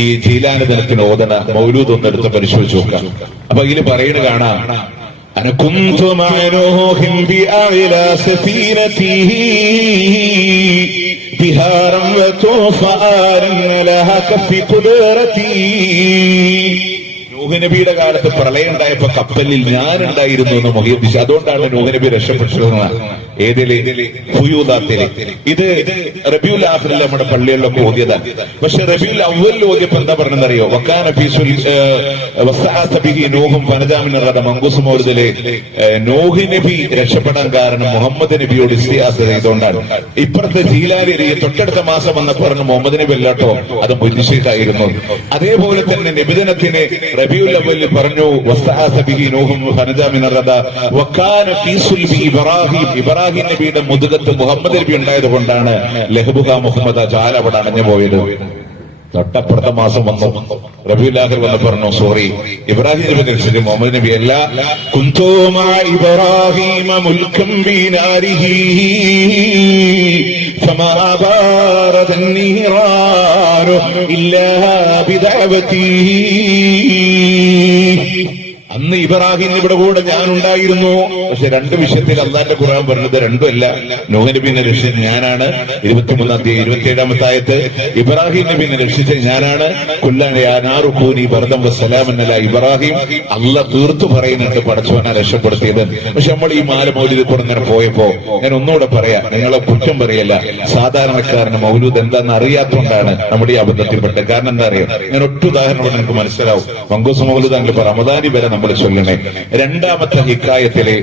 ഈ ജീലാനി ദിനത്തിന് ഓതണ മൗലൂദ് ഒന്നെടുത്ത് പരിശോധിച്ച് നോക്കാം. അപ്പൊ ഇതിൽ പറയുന്നത് കാണാം, أنا كنت مع نوح بأعلى سفينته بهارا وطوفانا لها كف قدرتي. നൂഹ് നബിയുടെ കാലത്ത് പ്രളയം ഉണ്ടായപ്പോ കപ്പലിൽ ഞാനുണ്ടായിരുന്നു എന്ന് മുഹീദ്ദീൻ. അതുകൊണ്ടാണ് നൂഹ് നബി രക്ഷപ്പെട്ടത്. ഏതില്? ഫുയൂദാത്തില്. ഇത് റബീഉൽ ആഖിറിൽ നമ്മുടെ പള്ളികളിലൊക്കെ ഓതിയതാണ്. പക്ഷെ റബീഉൽ അവ്വലിൽ ഓതിയപ്പോ എന്താ പറഞ്ഞെന്നറിയോ? വക്കാന ഫീസുൽ വസഅത ബിഹി നൂഹും ഫനജാ മിൻ റദ. മങ്കൂസ് മൗലിദിലെ നൂഹ് നബി രക്ഷപ്പെടാൻ കാരണം മുഹമ്മദ് നബിയോട് ഇസ്തിആസ ചെയ്തുകൊണ്ടാണ്. ഇപ്പുറത്തെ ജീലാനി തൊട്ടടുത്ത മാസം വന്നപ്പോ പറഞ്ഞു മുഹമ്മദ് നബി അല്ലാട്ടോ, അത് മുൻശിഖായിരുന്നു. അതേപോലെ തന്നെ നബിദിനത്തിന് റബീഉൽ അവ്വലിൽ പറഞ്ഞു വസഅത ബിഹി നൂഹും ഫനജാ മിൻ റദ വക്കാന ഫീസുൽ ബി ഇബ്രാഹിം. ഇബ്രാഹിം നബിയുടെ മുതുകത്ത് മുഹമ്മദ് നബി ഉണ്ടായത് കൊണ്ടാണ് ലഹബുഹ മുഹമ്മദ് ജാല അവിടെ അടഞ്ഞു പോയത്. തൊട്ടപ്പുറത്തെ മാസം വന്നു റബീഉൽ ആഖിർ വന്ന് പറഞ്ഞു സോറി, ഇബ്രാഹിം നബി രക്ഷിച്ചു, മുഹമ്മദ് നബി അല്ല. കുന്തോ മഅ ഇബ്രാഹിമ മുൽകം ബിനാരിഹി ഫമാ ബാറദ النيران ഇല്ലാ ബിദഅവതി. അന്ന് ഇബ്രാഹിം ഇവിടെ കൂടെ ഞാനുണ്ടായിരുന്നു. പക്ഷെ 2 വിഷയത്തിൽ അള്ളാന്റെ ഖുർആൻ പറഞ്ഞത് രണ്ടുമല്ല. നൂഹ് നബിനെ രക്ഷിച്ചത് ഞാനാണ്, 23-ാം അധ്യായം 27-ാമത്തെ ആയത്ത്. ഇബ്രാഹിം നബിനെ രക്ഷിച്ചത് ഞാനാണ്. കുല്ലാനാറുഖൂനി ബർദം വസ്സലാമൻ അലാ ഇബ്രാഹിം. അള്ളാഹ് തീർത്തു പറയുന്നുണ്ട് പടച്ചവനെ രക്ഷപ്പെടുത്തിയത്. പക്ഷെ നമ്മൾ ഈ മാല മൗലിദിൽ കൂടെ ഇങ്ങനെ പോയപ്പോ ഞാൻ ഒന്നുകൂടെ പറയാം, നിങ്ങളെ കുറ്റം പറയല്ല, സാധാരണക്കാരന് മൗലൂദ് എന്താണെന്ന് അറിയാത്തതുകൊണ്ടാണ് നമ്മുടെ ഈ അബദ്ധത്തിൽപ്പെട്ടത്. കാരണം എന്താ അറിയാം? ഞാൻ ഒറ്റ ഉദാഹരണം നിങ്ങൾക്ക് മനസ്സിലാവും. മങ്കൂസ് മൗലൂദ് അങ്ങനെ റമദാനി വരെ നമ്മൾ ചൊല്ലണേ. 2-ാമത്തെ ഹിക്കായത്തിലെ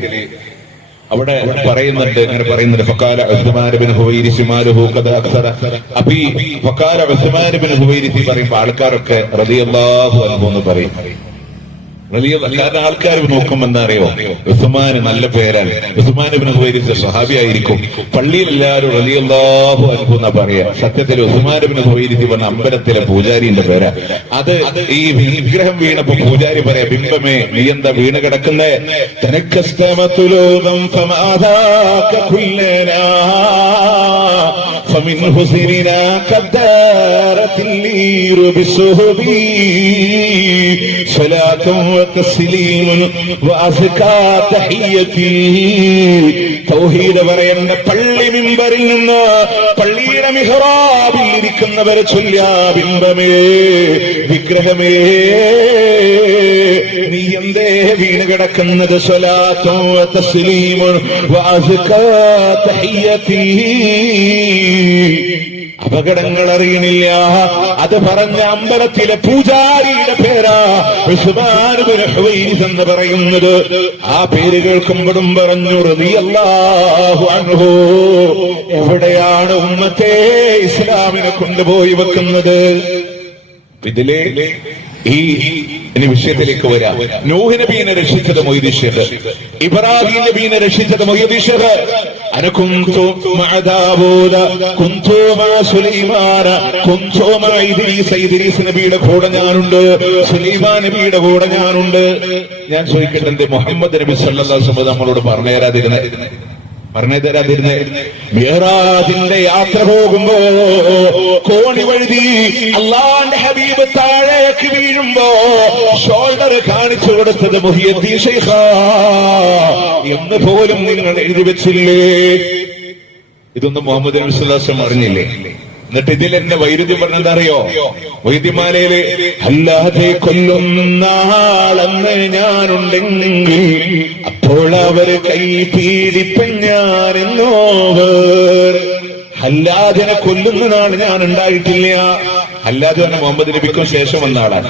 അവിടെ പറയുന്നുണ്ട്, ഇങ്ങനെ പറയുന്നുണ്ട്, ഫഖാല ഉസ്മാൻ ഇബ്നു ഹുവൈരിസ് മാലുഹു ഖദ അക്സറ. അപ്പൊ ഈ ഫഖാല ഉസ്മാൻ ഇബ്നു ഹുവൈരിസ് പറയുമ്പോൾ ആൾക്കാരൊക്കെ റളിയല്ലാഹു അൻഹു എന്ന് പറയും. കാരണം ആൾക്കാർ നോക്കുമ്പോ എന്താ അറിയോ, ഉസ്മാൻ നല്ല പേരാണ്, ഉസ്മാൻ ഇബ്നു ഹുവൈരിസ് സ്വഹാബി ആയിരിക്കും, പള്ളിയിൽ എല്ലാവരും റളിയല്ലാഹു അൻഹു എന്നാ പറയാ. സത്യത്തിൽ ഉസ്മാൻ ഇബ്നു ഹുവൈരിസ് പറഞ്ഞ അമ്പലത്തിലെ പൂജാരിന്റെ പേരാ. അത് ഈ വിഗ്രഹം വീണപ്പോ പൂജാരി പറയാ, ബിംബമേ നീ എന്താ വീണ് കിടക്കുന്നേ? തനക്കസ്തമതുലോകം ഫമാദാക കുല്ലനാ فمن حسننا قدرت الليل بصحبي صلاة وتسليم وأزكى تحيتي. തൗഹീദ് പറയേണ്ട പള്ളി മിമ്പറിൽ നിന്ന് പള്ളിയുടെ മിഹ്റാബിൽ ഇരിക്കുന്നവരെ ചൊല്ലാ, ബിംബമേ വിഗ്രഹമേ നീ എന്തേ വീണ് കിടക്കുന്നത്? സ്വലാത്തും തസ്ലീമുൻ വഅസ്കാ തഹിയ്യതി. അപകടങ്ങൾ അറിയണില്ല. അത് പറഞ്ഞ അമ്പലത്തിലെ പൂജാരിയുടെ പേരാ ഉസ്മാൻ ഇബ്നു ഹുവൈരിസ് എന്ന് പറയുന്നത്. ആ പേര് കേൾക്കുമ്പോഴും പറഞ്ഞു റളിയല്ലാഹു അൻഹു. എവിടെയാണ് ഉമ്മത്തെ ഇസ്ലാമിനെ കൊണ്ടുപോയി വെക്കുന്നത്? ഇതിലെ ഇനി വിഷയത്തിലേക്ക് വരാം. നൂഹ് നബീനെ രക്ഷിച്ചത് മൊയ്‌ദി ശൈഖ്, ഇബ്രാഹിം നബീനെ രക്ഷിച്ചത് മൊയ്‌ദി ശൈഖ്. അനകുന്തു മഅ ദാവൂദ കുന്തു മഅ സുലൈമാന കുന്തു മഅ ഇദ്രീസ്. ഇദ്രീസ് നബിയുടെ കൂടെ ഞാനുണ്ട്, സുലൈമാൻ നബിയുടെ കൂടെ ഞാനുണ്ട്. ഞാൻ ചോദിക്കട്ടെ, മുഹമ്മദ് നബി സല്ലല്ലാഹു അലൈഹി വസല്ലം നമ്മളോട് പറഞ്ഞു തരാതിരുന്നേ? മിഅ്റാജിന്റെ യാത്ര പോകുമ്പോ കോണി വഴുതി അല്ലാഹുവിന്റെ ഹബീബ് താഴേക്ക് വീഴുമ്പോ ഷോൾഡർ കാണിച്ചു കൊടുത്തത് മുഹിയുദ്ദീൻ ശൈഖ എന്ന് പോലും നിങ്ങൾ എഴുതി വെച്ചില്ലേ? ഇതൊന്നും മുഹമ്മദ് നബി സല്ലല്ലാഹു അലൈഹി വസല്ലം അറിഞ്ഞില്ലേ? എന്നിട്ട് ഇതിൽ എന്നെ വൈരുദ്ധ്യം പറഞ്ഞെന്തറിയോ? വൈദ്യമാലയില് അല്ലാതെ കൊല്ലുന്ന ആളെന്ന് ഞാനുണ്ടെങ്കിൽ അപ്പോൾ അവര് കൈ പീഡിപ്പൻ ഞാനെന്നോവർ. ഹല്ലാദിനെ കൊല്ലുന്ന നാൾ ഞാൻ ഉണ്ടായിട്ടില്ല. ഹല്ലാദ് തന്നെ മുഹമ്മദ് നബിക്കും ശേഷം വന്ന ആളാണ്.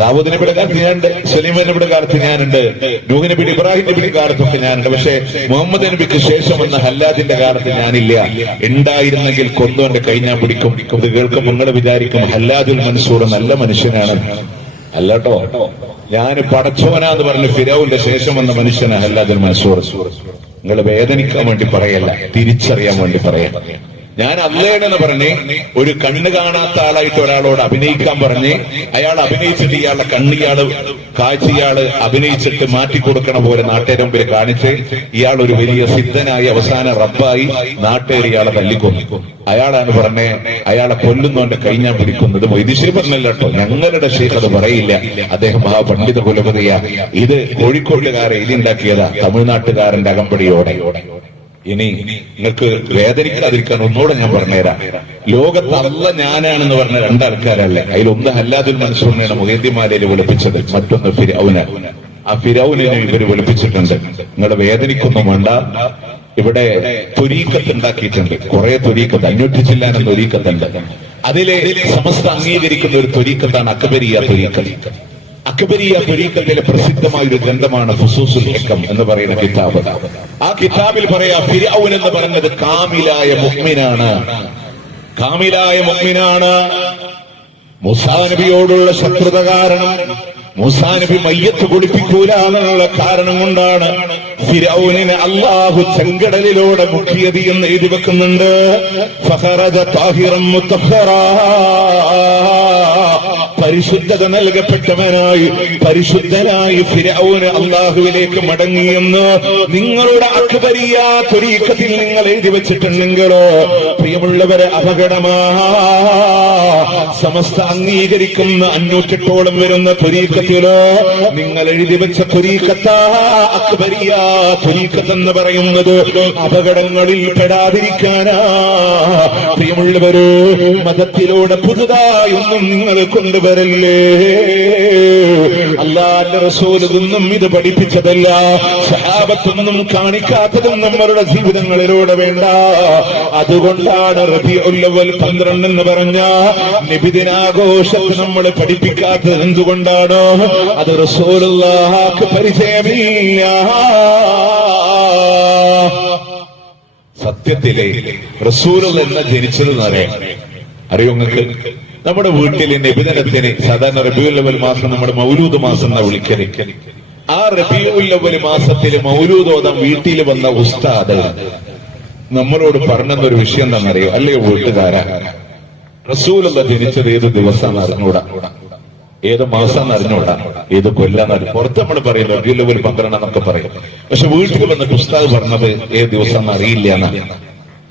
ദാവൂദ് നബിയുടെ കാലത്ത് ഞാനുണ്ട്, സുലൈമാൻ നബിയുടെ കാലത്ത് ഞാനുണ്ട്, നൂഹ് നബിയുടെ ഇബ്രാഹിം നബിയുടെ കാലത്തൊക്കെ ഞാനുണ്ട്. പക്ഷെ മുഹമ്മദ് നബിക്ക് ശേഷം വന്ന ഹല്ലാദിന്റെ കാലത്ത് ഞാനില്ല. ഉണ്ടായിരുന്നെങ്കിൽ കൊന്നോന്റെ കൈ ഞാൻ പിടിക്കും. ഇത് കേൾക്കും നിങ്ങൾ വിചാരിക്കും ഹല്ലാദുൽ മൻസൂർ നല്ല മനുഷ്യനാണ്. അല്ലട്ടോ, ഞാൻ പടച്ചോനാന്ന് പറഞ്ഞ് ഫിറഔന്റെ ശേഷം വന്ന മനുഷ്യനാ ഹല്ലാദുൽ മൻസൂർ. നിങ്ങൾ വേദനിക്കാൻ വേണ്ടി പറയല്ല, തിരിച്ചറിയാൻ വേണ്ടി പറയാം. ഞാൻ അല്ലേണെന്ന് പറഞ്ഞ് ഒരു കണ്ണ് കാണാത്ത ആളായിട്ട് ഒരാളോട് അഭിനയിക്കാൻ പറഞ്ഞ് അയാൾ അഭിനയിച്ചിട്ട് ഇയാളുടെ കണ്ണിയാള് കാഴ്ച ഇയാള് അഭിനയിച്ചിട്ട് മാറ്റിക്കൊടുക്കണ പോലെ നാട്ടുകാരുടെ മുമ്പിൽ കാണിച്ച് ഇയാൾ ഒരു വലിയ സിദ്ധനായി അവസാന റബ്ബായി നാട്ടുകാർ ഇയാളെ തല്ലിക്കൊന്നു. അയാളാണ് പറഞ്ഞേ അയാളെ കൊല്ലുന്നവന്റെ കൈ ഞാൻ പിടിക്കുന്നത്. മൊയ്‌ദി പറഞ്ഞല്ലോ കേട്ടോ, ഞങ്ങളുടെ ശൈഖ് അത് പറയില്ല. അദ്ദേഹം ആ പണ്ഡിത കുലപതിയാ. ഇത് കോഴിക്കോട്ടുകാരെ എലിയുണ്ടാക്കിയതാ, തമിഴ്നാട്ടുകാരന്റെ അകമ്പടിയോടെ. ഇനി നിങ്ങൾക്ക് വേദനിക്കാതിരിക്കാൻ ഒന്നുകൂടെ ഞാൻ പറഞ്ഞുതരാം. ലോകത്ത് അല്ല ഞാനാണെന്ന് പറഞ്ഞ രണ്ടാൾക്കാരല്ലേ, അതിലൊന്ന് ഹല്ലാദുൽ മൻസൂറിനെയാണ് മുഹീദ്ദീൻമാലയിൽ വിളിപ്പിച്ചത്, മറ്റൊന്ന് ഫിറഔന്. ആ ഫിറഔനിനെ ഇവര് വിളിപ്പിച്ചിട്ടുണ്ട്. നിങ്ങളെ വേദനിക്കൊന്നും വേണ്ട. ഇവിടെ ത്വരീഖത്ത് ഉണ്ടാക്കിയിട്ടുണ്ട്, കുറെ ത്വരീഖത്ത്, 500 ചില്ലാനം ത്വരീഖത്തുണ്ട്. അതിലെ സമസ്ത അംഗീകരിക്കുന്ന ഒരു ത്വരീഖത്താണ് അക്ബരിയ ത്വരീഖത്ത്. അക്ബരിയ ത്വരീഖത്തിലെ പ്രസിദ്ധമായ ഒരു ഗ്രന്ഥമാണ് ഫുസൂസുൽ ഹിക്കം എന്ന് പറയുന്ന കിതാബ്. ആ കിതാബിൽ പറയാ ഫിർഔൻ എന്ന് പറഞ്ഞത് കാമിലായ മുഅ്മിനാണ്. മൂസാ നബിയോടുള്ള ശത്രുത കാരണം, മൂസാ നബി മയ്യത്ത് കുടിപ്പിക്കൂല എന്നുള്ള കാരണം കൊണ്ടാണ് ഫിർഔനിനെ അല്ലാഹു ചെങ്കടലിലൂടെ മുക്കിയത് എന്ന് എഴുതി വെക്കുന്നുണ്ട്. ഫഖറജ താഹിറൻ മുത്തഹ്ഹറാ, പരിശുദ്ധത നൽകപ്പെട്ടവനായി പരിശുദ്ധനായി ഫിർഔൻ അല്ലാഹുവിലേക്ക് മടങ്ങിയെന്ന് നിങ്ങളുടെ അക്ബരിയ ത്വരീഖത്തിൽ നിങ്ങൾ എഴുതി വെച്ചിട്ടുണ്ടെങ്കിലോ പ്രിയമുള്ളവരെ അപകടമാ. സമസ്ത അംഗീകരിക്കുന്ന 508ഓളം വരുന്ന ത്വരീഖത്തിലോ നിങ്ങൾ എഴുതി വെച്ച ത്വരീഖത്താ അക്ബരിയ ത്വരീഖത്ത് എന്ന് പറയുന്നത് അപകടങ്ങളിൽ പെടാതിരിക്കാനാ. പ്രിയമുള്ളവര്, മതത്തിലൂടെ പുതുതായി ഒന്നും നിങ്ങൾ കൊണ്ടുവരല്ലേ. അല്ലാഹുവിന്റെ റസൂൽ ഇതൊന്നും ഇത് പഠിപ്പിച്ചതല്ല, സഹാബത്തൊന്നും കാണിക്കാത്തതും നമ്മളുടെ ജീവിതങ്ങളിലൂടെ വേണ്ട. അതുകൊണ്ടാണ് റബീഉൽ അവ്വൽ 12 എന്ന് പറഞ്ഞ നബിദിനാഘോഷത്തെ നമ്മൾ പഠിപ്പിക്കാത്തത്. എന്തുകൊണ്ടാണോ? അത് റസൂലുള്ളാഹിക്ക് പരിചയമില്ല. സത്യത്തിലെ റസൂൽ എന്ന ജനിച്ചത് അറിയോ നിങ്ങൾക്ക്? നമ്മുടെ വീട്ടിലെ നബിദിനത്തിന് സാധാരണ റബീഉൽ അവ്വൽ മാസം നമ്മുടെ മൗലൂദ് മാസം എന്നാ വിളിക്കല്. ആ റബീഉൽ അവ്വൽ മാസത്തിൽ മൗലൂദ് ഓതാൻ വീട്ടിൽ വന്ന ഉസ്താദ് നമ്മളോട് പറഞ്ഞൊരു വിഷയം എന്താണെന്നറിയോ? അല്ലയോ വീട്ടുകാരാ, റസൂലുള്ള ജനിച്ചത് ഏത് ദിവസം അറിഞ്ഞൂടാ, ഏത് മാസം അറിഞ്ഞൂടാ, ഏത് കൊല്ലാന്ന് പുറത്ത് നമ്മൾ പറയും റബീഉൽ അവ്വൽ 12 എന്നൊക്കെ പറയും. പക്ഷെ വീട്ടിൽ വന്നിട്ട് ഉസ്താദ് പറഞ്ഞത് ഏത് ദിവസം അറിയില്ല എന്നാണ്.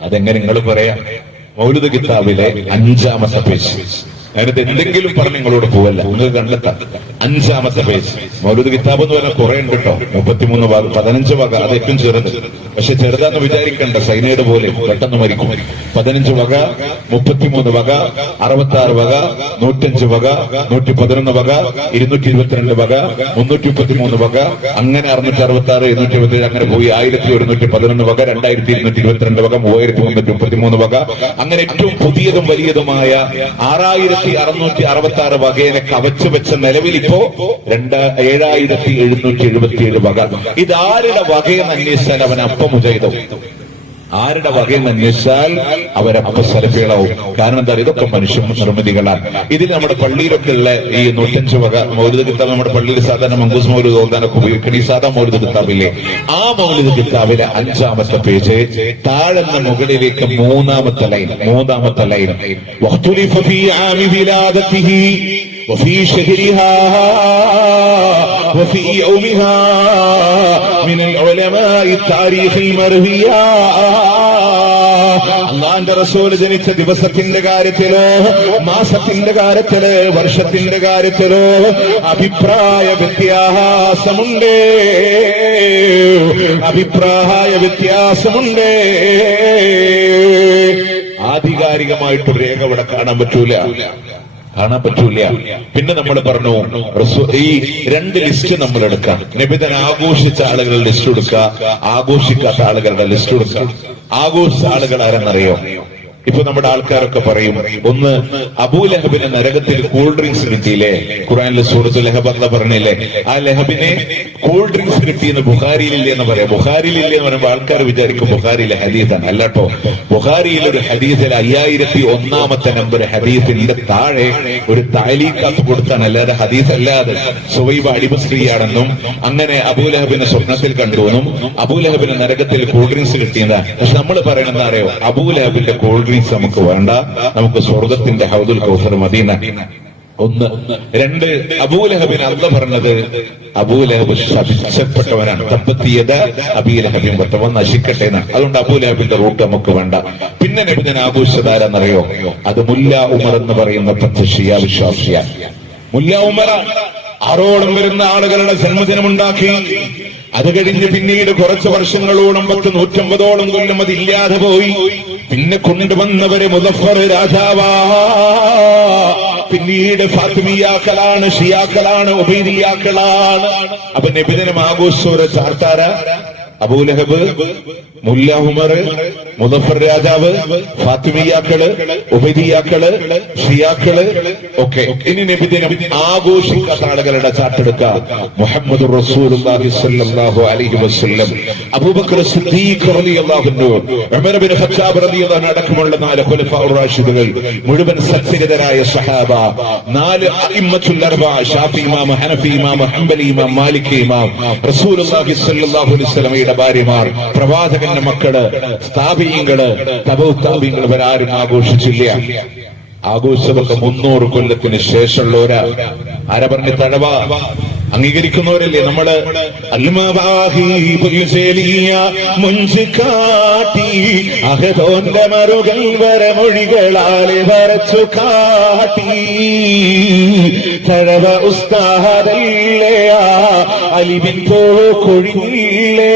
അതെങ്ങനെ നിങ്ങൾ പറയാ? മൗലിദ് കിതാബിലെ 5ാമത്തെ പേജ്. ഞാനിത് എന്തെങ്കിലും പറഞ്ഞ് നിങ്ങളോട് പോവല്ല, നിങ്ങൾക്ക് കണ്ടെത്താം. 5ാമത്തെ പേജ്. മൗലിദ് കിതാബ് എന്ന് പറഞ്ഞാൽ കുറെ ഉണ്ട് കേട്ടോ, 33 ഭാഗം, 15 വക, അത് ഏറ്റവും ചെറുത്. പക്ഷെ ചെറുതാന്ന് വിചാരിക്കണ്ട, സൈനൈഡ് പോലെ പെട്ടെന്ന് മരിക്കും. 15 വക, 33 വക, 66 വക, 105 വക, 111 വക, 222 വക, 333 വക, അങ്ങനെ 666, 227 അങ്ങനെ പോയി 1111 വക, 2222 വക, 3333 വക, അങ്ങനെ ഏറ്റവും പുതിയതും വലിയതുമായ 6666 വകയെ കവച്ചു വെച്ച നിലവിലിപ്പോ 7777 വക. ഇതാരുടെ വകയെന്ന് അന്വേഷിച്ചാൽ അവൻ അപ്പം മുജാഹിദോ, ആരുടെ വകയെന്ന് അന്വേഷിച്ചാൽ അവരപ്പ സലഫികളാവും. കാരണം എന്താ, ഇതൊക്കെ മനുഷ്യ നിർമ്മിതികളാണ്. ഇതിൽ നമ്മുടെ പള്ളിയിലൊക്കെ ഉള്ള ഈ 105 വക മൗലിദ് കിതാബ് നമ്മുടെ പള്ളിയിൽ സാധാരണ മങ്കൂസ് മൗലിദ് ഓതാനൊക്കെ ഉപയോഗിക്കണം. ഈ സാധാ മൗലിദ് കിതാബില്ലേ, ആ മൗലിദ് കിതാബിലെ 5ാമത്തെ പേജ് താഴെന്ന മുകളിലേക്ക് 3ാമത്തെ ലൈൻ വഖ്തുലിഫ ഫീ ആമി വിലാദതിഹി വഫീ ശഹരിഹാ വഫീ യൗമിഹാ മിനൽ ഉലമാഇ താരീഖിൽ മർവിയാ. അല്ലാഹുവിന്റെ റസൂൽ ജനിച്ച ദിവസത്തിന്റെ കാര്യത്തിലോ മാസത്തിന്റെ കാര്യത്തിലോ വർഷത്തിന്റെ കാര്യത്തിലോ അഭിപ്രായ വ്യത്യാസമുണ്ട്. ആധികാരികമായിട്ടൊരു രേഖ ഇവിടെ കാണാൻ പറ്റൂല. പിന്നെ നമ്മൾ പറഞ്ഞു ഈ 2 ലിസ്റ്റ് നമ്മൾ എടുക്കാം. നബിദിനം ആഘോഷിച്ച ആളുകളുടെ ലിസ്റ്റ് എടുക്കുക, ആഘോഷിക്കാത്ത ആളുകളുടെ ലിസ്റ്റ് എടുക്കുക. ആഘോഷിച്ച ആളുകൾ ആരെന്നറിയോ? ഇപ്പൊ നമ്മുടെ ആൾക്കാരൊക്കെ പറയും, ഒന്ന് അബൂലഹബിന് നരകത്തിൽ കൂൾ ഡ്രിങ്ക്സ് കിട്ടിയില്ലേ, ഖുർആനിലെ സൂറത്തുൽ ലഹബ് എന്ന് പറഞ്ഞില്ലേ, ആ ലഹബിനെ കൂൾ ഡ്രിങ്ക്സ് കിട്ടിയെന്ന് ബുഖാരിയിലില്ലേ എന്ന് പറയാം. ബുഖാരിയിലില്ലേ എന്ന് പറയുമ്പോൾ ആൾക്കാർ വിചാരിക്കും ബുഖാരിയിലെ ഹദീസാണ്. അല്ലട്ടോ, ബുഖാരിയിൽ ഒരു ഹദീസിൽ 5001ാമത്തെ നമ്പർ ഹദീസിന്റെ താഴെ ഒരു താലീഖാത്ത് കൊടുത്താണ്, അല്ലാതെ ഹദീസ് അല്ലാതെ സുവൈബ അടിമസ്ത്രീയാണെന്നും അങ്ങനെ അബൂലഹബിനെ സ്വപ്നത്തിൽ കണ്ടുവെന്നും അബൂലഹബിന് നരകത്തിൽ കൂൾ ഡ്രിങ്ക്സ് കിട്ടിയതാണ്. പക്ഷെ നമ്മൾ പറയണെന്ന് അറിയോ, അബൂലഹബിന്റെ കൂൾ ഡ്രിങ്ക്സ് നമുക്ക് വേണ്ട, നമുക്ക് സ്വർഗത്തിന്റെ ഹൗദുൽ കൗസർ മദീന. 1. 2, അബൂലഹബിന് അല്ല പറഞ്ഞത് അബൂലഹബ് ശപിച്ചപ്പെട്ടവനാണ്. തബ്ബത്തിയദ അബീലഹബിൻ വത്തവൻ നശിക്കട്ടെ എന്നാണ്. അതുകൊണ്ട് അബൂലഹബിന്റെ റൂട്ട് നമുക്ക് വേണ്ട. പിന്നെ നബിദിനം ആഘോഷിച്ചതാരെന്നറിയോ? അത് മുല്ല ഉമർ എന്ന് പറയുന്ന ഷിയ വിശ്വാസിയ മുല്ല ഉമർ 6ഓളം വരുന്ന ആളുകളുടെ ജന്മദിനമുണ്ടാക്കി. അത് കഴിഞ്ഞ് പിന്നീട് കുറച്ച് വർഷങ്ങളോളം 150ഓളം കൊല്ലം അതില്ലാതെ പോയി. പിന്നെ കൊണ്ടുവന്നവര് മുദഫർ രാജാവാ, പിന്നീട് ഫാത്തിമിയാക്കളാണ്, ഷിയാക്കളാണ്, ഉബൈദിയാക്കളാണ്. അപ്പൊ നബിദിനം ആഘോഷിച്ചവരെ ചാർത്താര അബൂലഹബ്, മുല്ല ഉമർ, മുദഫർ രാജാവ്, ഫാത്തിമിയാക്കള്, ഉബൈദിയാക്കള്, ഷിയാക്കള് ഒക്കെ. ഇനി നബിദിനം ആഘോഷിക്കാത്ത ആളുകളുടെ ചാട്ടെടുക്ക. മുഹമ്മദ് റസൂലുള്ളാഹി സ്വല്ലല്ലാഹു അലൈഹി വസല്ലം, അബൂബക്കർ സിദ്ദീഖ് റളിയല്ലാഹു അൻഹു, ഉമർ ഇബ്നു ഖത്താബ് റളിയല്ലാഹു അൻഹു അടക്കമുള്ള 4 ഖുലഫാഉർ റാഷിദുകൾ, മുഴുവൻ സത്യഗതരായ സഹാബ, 4 അഇമ്മത്തുൽ അർബഅ, ഷാഫി ഇമാം, ഹനഫി ഇമാം, ഹംബലി ഇമാം, മാലികി ഇമാം, റസൂലുള്ളാഹി സ്വല്ലല്ലാഹു അലൈഹി വസല്ലമയുടെ ഭാര്യമാർ, പ്രവാചകന്റെ മക്കള്, താബിഈങ്ങള്, തബഉ താബിഈങ്ങൾ ഇവരാരും ആഘോഷിച്ചില്ല. ആഘോഷിച്ചതൊക്കെ 300 കൊല്ലത്തിന് ശേഷമുള്ളവരാ. ആരാ പറഞ്ഞ തഴവ അംഗീകരിക്കുന്നവരല്ലേ നമ്മള്? മുഞ്ചുകാട്ടി അഹദോന്റെ മറുകൾ വരമൊഴികളാലെ വരച്ചു കാട്ടി തഴവ ഉസ്താദല്ലേ അലിബിൻ കൊഴിഞ്ഞില്ലേ.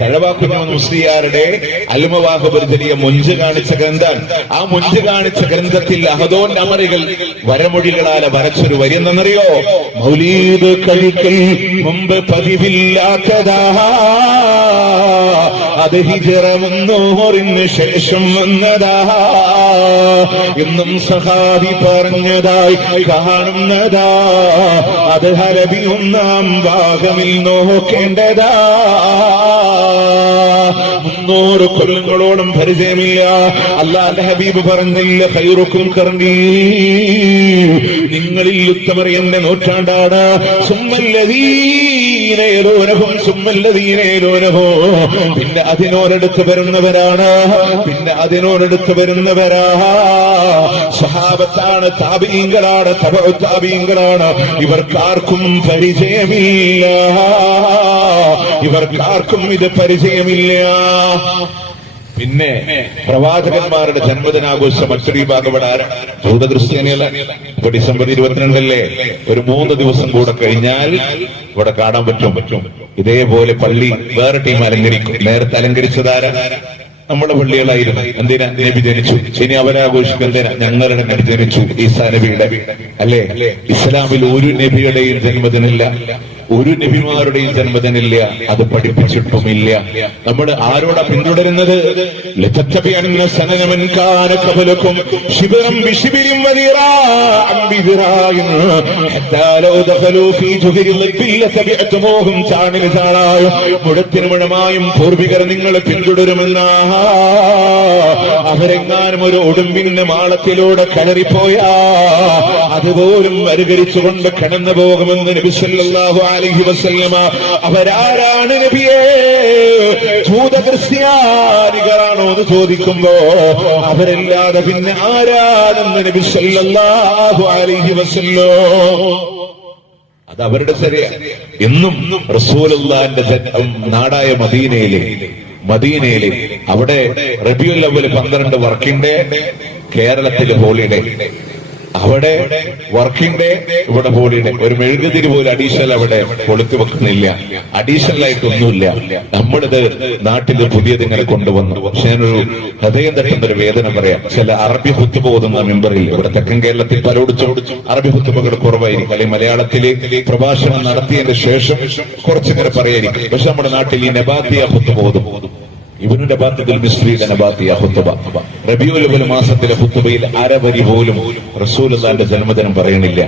തഴവാക്കുന്ന മുസ്ലിയാരുടെ അൽമവാഹബർജലിയ മുഞ്ച് കാണിച്ച ഗ്രന്ഥാണ്. ആ മുഞ്ച് കാണിച്ച ഗ്രന്ഥത്തിൽ അഹദോൻ അമറികൾ വരമൊഴികളാലെ വരച്ചൊരു വരി എന്നറിയോ? മൗലീദ് കഴിക്കൽ മുമ്പ് പതിവില്ലാത്തതാ, അത് ഹിജ്റ 300 ശേഷം വന്നതാ. എന്നും സഹാബി പറഞ്ഞതായി കാണുന്നതാ, അത് ഹലബി 1ാം ഭാഗമിൽ നോക്കേണ്ടതാ. 300 കൊല്ലങ്ങളോളം പരിചയമില്ല. അല്ലാഹുവിന്റെ ഹബീബ് പറഞ്ഞില്ല, ഖൈറുക്കും ഖർനീ, നിങ്ങളിൽ ഉത്തമർ എന്റെ നൂറ്റാണ്ടാണ്. സുമ്മല്ലദീന യലൂനഹും സുമ്മല്ലദീന യലൂനഹും, പിന്നെ അതിനോടടുത്ത് വരുന്നവരാണ്, പിന്നെ അതിനോടടുത്ത് വരുന്നവരാ. സഹാബത്താണ്, താബീങ്ങളാണ്, തബഉ താബീങ്ങളാണ്. ഇവർക്കാർക്കും പരിചയമില്ല, ഇവർക്കാർക്കും ഇത് പരിചയമില്ല. പിന്നെ പ്രവാചകന്മാരുടെ ജന്മദിനാഘോഷം മറ്റൊരു ഭാഗം ഇവിടെ ജൂത ക്രിസ്ത്യാനിയല്ല. ഇപ്പൊ ഡിസംബർ 22 ഒരു 3 ദിവസം കൂടെ കഴിഞ്ഞാൽ ഇവിടെ കാണാൻ പറ്റും. ഇതേപോലെ പള്ളി വേറെ ടീം അലങ്കരിക്കും. നേരത്തെ അലങ്കരിച്ചതാരാ? നമ്മുടെ പള്ളികളായിരുന്നു. എന്തിനാ? നബി ജനിച്ചു. ഇനി അവരെ ആഘോഷിക്കുന്നതിനാ? ഞങ്ങളുടെ നബി ജനിച്ചു, ഈസാ നബിയുടെ. അല്ലേ? ഇസ്ലാമിൽ ഒരു നബിയുടെയും ജന്മദിനില്ല, ഒരു നബിമാരുടെയും ജന്മദിനില്ല. അത് പഠിപ്പിച്ചിട്ടുമില്ല. നമ്മൾ ആരോടാ പിന്തുടരുന്നത്? മുഴത്തിനു മുഴമായും പൂർവികർ നിങ്ങളെ പിന്തുടരുമെന്ന അവരെങ്ങാനും ഒരു ഒടുമ്പിന്റെ മാളത്തിലൂടെ കലറിപ്പോയാ അതുപോലും അനുകരിച്ചുകൊണ്ട് കടന്നു പോകുമെന്ന് നബി സല്ലല്ലാഹു അലൈഹി വസല്ലമ. അവരാരാണ് നബിയേ? ജൂത ക്രിസ്ത്യാനികളാണോ എന്ന് ചോദിക്കുമ്പോ അവരല്ലാതെ പിന്നെ ആരാണെന്ന് നബി സല്ലല്ലാഹു അലൈഹി വസല്ലം. അത് അവരുടെ ശരിയാ. എന്നും റസൂലുള്ളാഹിന്റെ നാടായ മദീനയിലെ അവിടെ റബീഉൽ അവ്വൽ 12 വർക്കിംഗ് ഡേ, കേരളത്തിലെ ഹോളിഡേ. അവിടെ വർക്കിംഗ് ഡേ, ഇവിടെ ഹോളിഡേ. ഒരു മെഴുകുതിരി പോലും അഡീഷണൽ അവിടെ കൊളുത്തി വെക്കുന്നില്ല. അഡീഷണൽ ആയിട്ടൊന്നുമില്ല. നമ്മളിത് നാട്ടിൽ പുതിയതിങ്ങനെ കൊണ്ടുവന്നു. പക്ഷെ ഞാനൊരു ഹൃദയം തട്ടുന്നൊരു വേദന പറയാം. ചില അറബി ഹുത്തുബ ഓതുന്ന മെമ്പറിൽ ഇവിടെ തെക്കൻ കേരളത്തിൽ പലരോടിച്ചും അറബി ഹുത്തുബകൾ കുറവായിരിക്കും, അല്ലെങ്കിൽ മലയാളത്തില് പ്രഭാഷണം നടത്തിയതിന് ശേഷം കുറച്ചിങ്ങനെ പറയായിരിക്കും. പക്ഷെ നമ്മുടെ നാട്ടിൽ ഈ നബാത്തിയ ഹുത്തുബ ഓതും. ഇബ്നു നബാത്തുൽ മിസ്രിയുടെ നബാത്തിയ ഹുത്തുബ, റബീഉൽ അവ്വൽ മാസത്തിലെ ഹുത്തുബയിൽ അരവരി പോലും റസൂലുള്ളാഹിന്റെ ജന്മദിനം പറയണില്ല.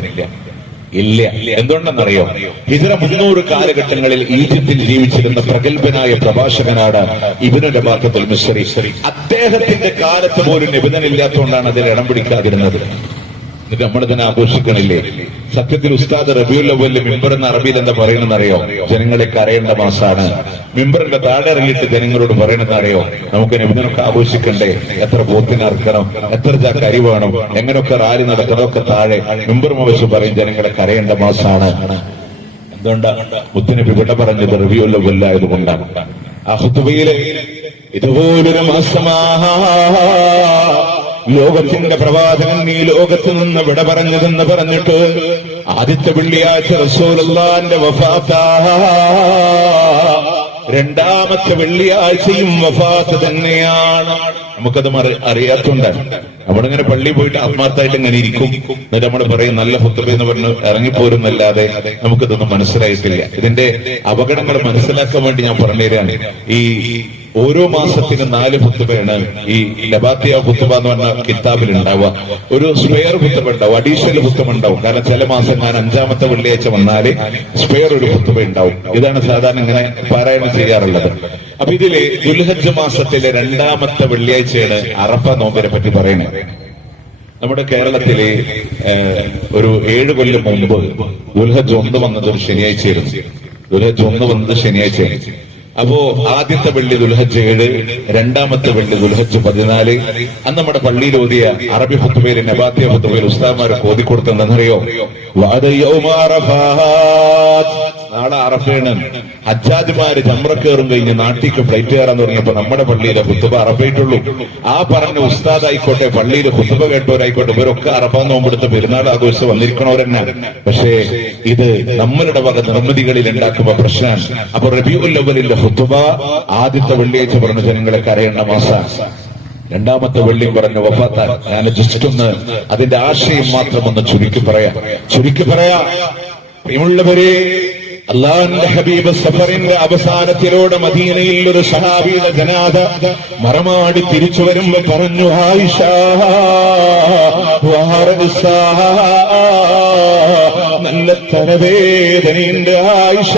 ഇല്ല. എന്തുകൊണ്ടെന്നറിയോ? ഹിജ്റ 300 കാലഘട്ടങ്ങളിൽ ഈജിപ്തിൽ ജീവിച്ചിരുന്ന പ്രഗത്ഭനായ പ്രഭാഷകനാണ് ഇബ്നു നബാത്തുൽ മിസ്രി. അദ്ദേഹത്തിന്റെ കാലത്ത് പോലും നിബന്ധനയില്ലാത്തതുകൊണ്ടാണ് അതിൽ ഇടം പിടിക്കാതിരുന്നത്. എന്നിട്ട് നമ്മളിതിനെ ആഘോഷിക്കണില്ലേ? സത്യത്തിൽ ഉസ്താദ് റബീഉൽ അവ്വലിൽ മിമ്പർ എന്ന അറബിയിൽ എന്താ പറയണെന്നറിയോ? ജനങ്ങളെ കരയേണ്ട മാസാണ്. മിമ്പറിന്റെ താഴെ ഇറങ്ങിയിട്ട് ജനങ്ങളോട് പറയണെന്നറിയോ? നമുക്ക് നബിദിനൊക്കെ ആഘോഷിക്കണ്ടേ? എത്ര പോത്തിനറക്കണം, എത്ര ചാക്ക് അരി വേണം, എങ്ങനെയൊക്കെ റാലി നടക്കണമൊക്കെ താഴെ മിമ്പർ വെച്ച് പറയും ജനങ്ങളെ കരയേണ്ട മാസാണ്. എന്തുകൊണ്ടാ? മുത്തുനബി വിട പറഞ്ഞത് റബീഉൽ അവ്വൽ ആയതുകൊണ്ടാണ്. ആ ഖുതുബയിലെ ഇതുപോലൊരു മാസമാ ലോകത്തിന്റെ പ്രവാചകൻ ഈ ലോകത്ത് നിന്ന് വിട പറഞ്ഞതെന്ന് പറഞ്ഞിട്ട് ആദ്യത്തെ വെള്ളിയാഴ്ച റസൂലുള്ളാഹിന്റെ വഫാത്താ. രണ്ടാമത്തെ വെള്ളിയാഴ്ചയും വഫാത്ത് തന്നെയാണ്. നമുക്കത് അറിയാത്തോണ്ടാണ് നമ്മളിങ്ങനെ പള്ളി പോയിട്ട് ആത്മാർത്ഥമായിട്ട് ഇങ്ങനെ ഇരിക്കും. എന്നിട്ട് നമ്മൾ പറയും നല്ല ഹുത്തുബ എന്ന് പറഞ്ഞ് ഇറങ്ങിപ്പോരുന്നല്ലാതെ നമുക്കിതൊന്നും മനസ്സിലായിട്ടില്ല. ഇതിന്റെ അപകടങ്ങൾ മനസ്സിലാക്കാൻ വേണ്ടി ഞാൻ പറഞ്ഞുതരാണ്. ഈ ഓരോ മാസത്തിന് 4 ഹുത്തുബയാണ് ഈ ലബാത്തിയ ഹുത്തുബ എന്ന് പറഞ്ഞ കിതാബിൽ ഉണ്ടാവുക. ഒരു സ്പെയർ ഹുത്തുബ ഉണ്ടാവും, അഡീഷണൽ ഹുത്തുബ ഉണ്ടാവും. കാരണം ചില മാസം ഞാൻ 5ാമത്തെ വെള്ളിയാഴ്ച വന്നാല് സ്പെയർ ഒരു ഹുത്തുബ ഉണ്ടാവും. ഇതാണ് സാധാരണ ഇങ്ങനെ പാരായണം ചെയ്യാറുള്ളത്. അപ്പൊ ഇതില് ദുൽഹജ്ജ് മാസത്തിലെ 2ാമത്തെ വെള്ളിയാഴ്ചയാണ് അറഫ നോമ്പിനെ പറ്റി പറയുന്നത്. നമ്മുടെ കേരളത്തില് ഒരു 7 കൊല്ലം മുമ്പ് ദുൽഹജ്ജ് 1 വന്നത് ഒരു ശനിയാഴ്ചയായിരുന്നു. ദുൽഹജ്ജ് 1 വന്നത് ശനിയാഴ്ചയായിരുന്നു. അപ്പോ ആദ്യത്തെ വെള്ളി ദുൽഹജ്ജ് 7, 2ാമത്തെ വെള്ളി ദുൽഹജ്ജ് 14. അന്ന് നമ്മുടെ പള്ളിയിൽ ഓതിയ അറബി ഹുത്തുബയിൽ നബാത്തിയ ഹുത്തുബയിൽ ഉസ്താദ്മാരെ ഓതിക്കൊടുത്തെന്നറിയോ? നാളെ അറഫയാണ്. ഹജ്ജാജ്മാര് ചമ്രക്കേറും കഴിഞ്ഞ് നാട്ടിക്ക് ഫ്ലൈറ്റ് കയറാന്ന് പറഞ്ഞപ്പോ നമ്മുടെ പള്ളിയിലെ ഹുത്തുബ അറഫയായിട്ടുള്ളൂ. ആ പറഞ്ഞ ഉസ്താദ് ആയിക്കോട്ടെ, പള്ളിയിൽ ഹുത്തുബ കേട്ടവരായിക്കോട്ടെ, ഇവരൊക്കെ അറഫ നോമ്പെടുത്ത് പെരുന്നാൾ ആഘോഷിച്ച് വന്നിരിക്കണവരെന്നെ. പക്ഷേ ഇത് നമ്മളുടെ വക നിർമ്മിതികളിൽ ഉണ്ടാക്കുമ്പോ പ്രശ്നമാണ്. അപ്പൊ റബീഉൽ അവ്വലിന്റെ ഹുത്തുബ ആദ്യത്തെ വെള്ളിയാഴ്ച പറഞ്ഞ ജനങ്ങളെ കരയേണ്ട മാസം, 2ാമത്തെ വെള്ളിയും പറഞ്ഞു വഫാത്താൻ. ഞാൻ ജസ്റ്റ് ഒന്ന് അതിന്റെ ആശയം മാത്രം ഒന്ന് ചുരുക്കി പറയാം. പ്രിയമുള്ളവരെ, അല്ലാഹുവിന്റെ ഹബീബ് സഫറിന്റെ അവസാനത്തിലൂടെ മദീനയിൽ ഒരു സഹാബിയുടെ ജനാദ മറമാടി തിരിച്ചു വരുമ്പോ പറഞ്ഞു, ആയിഷ നല്ല തലവേദനയുണ്ട് ആയിഷ.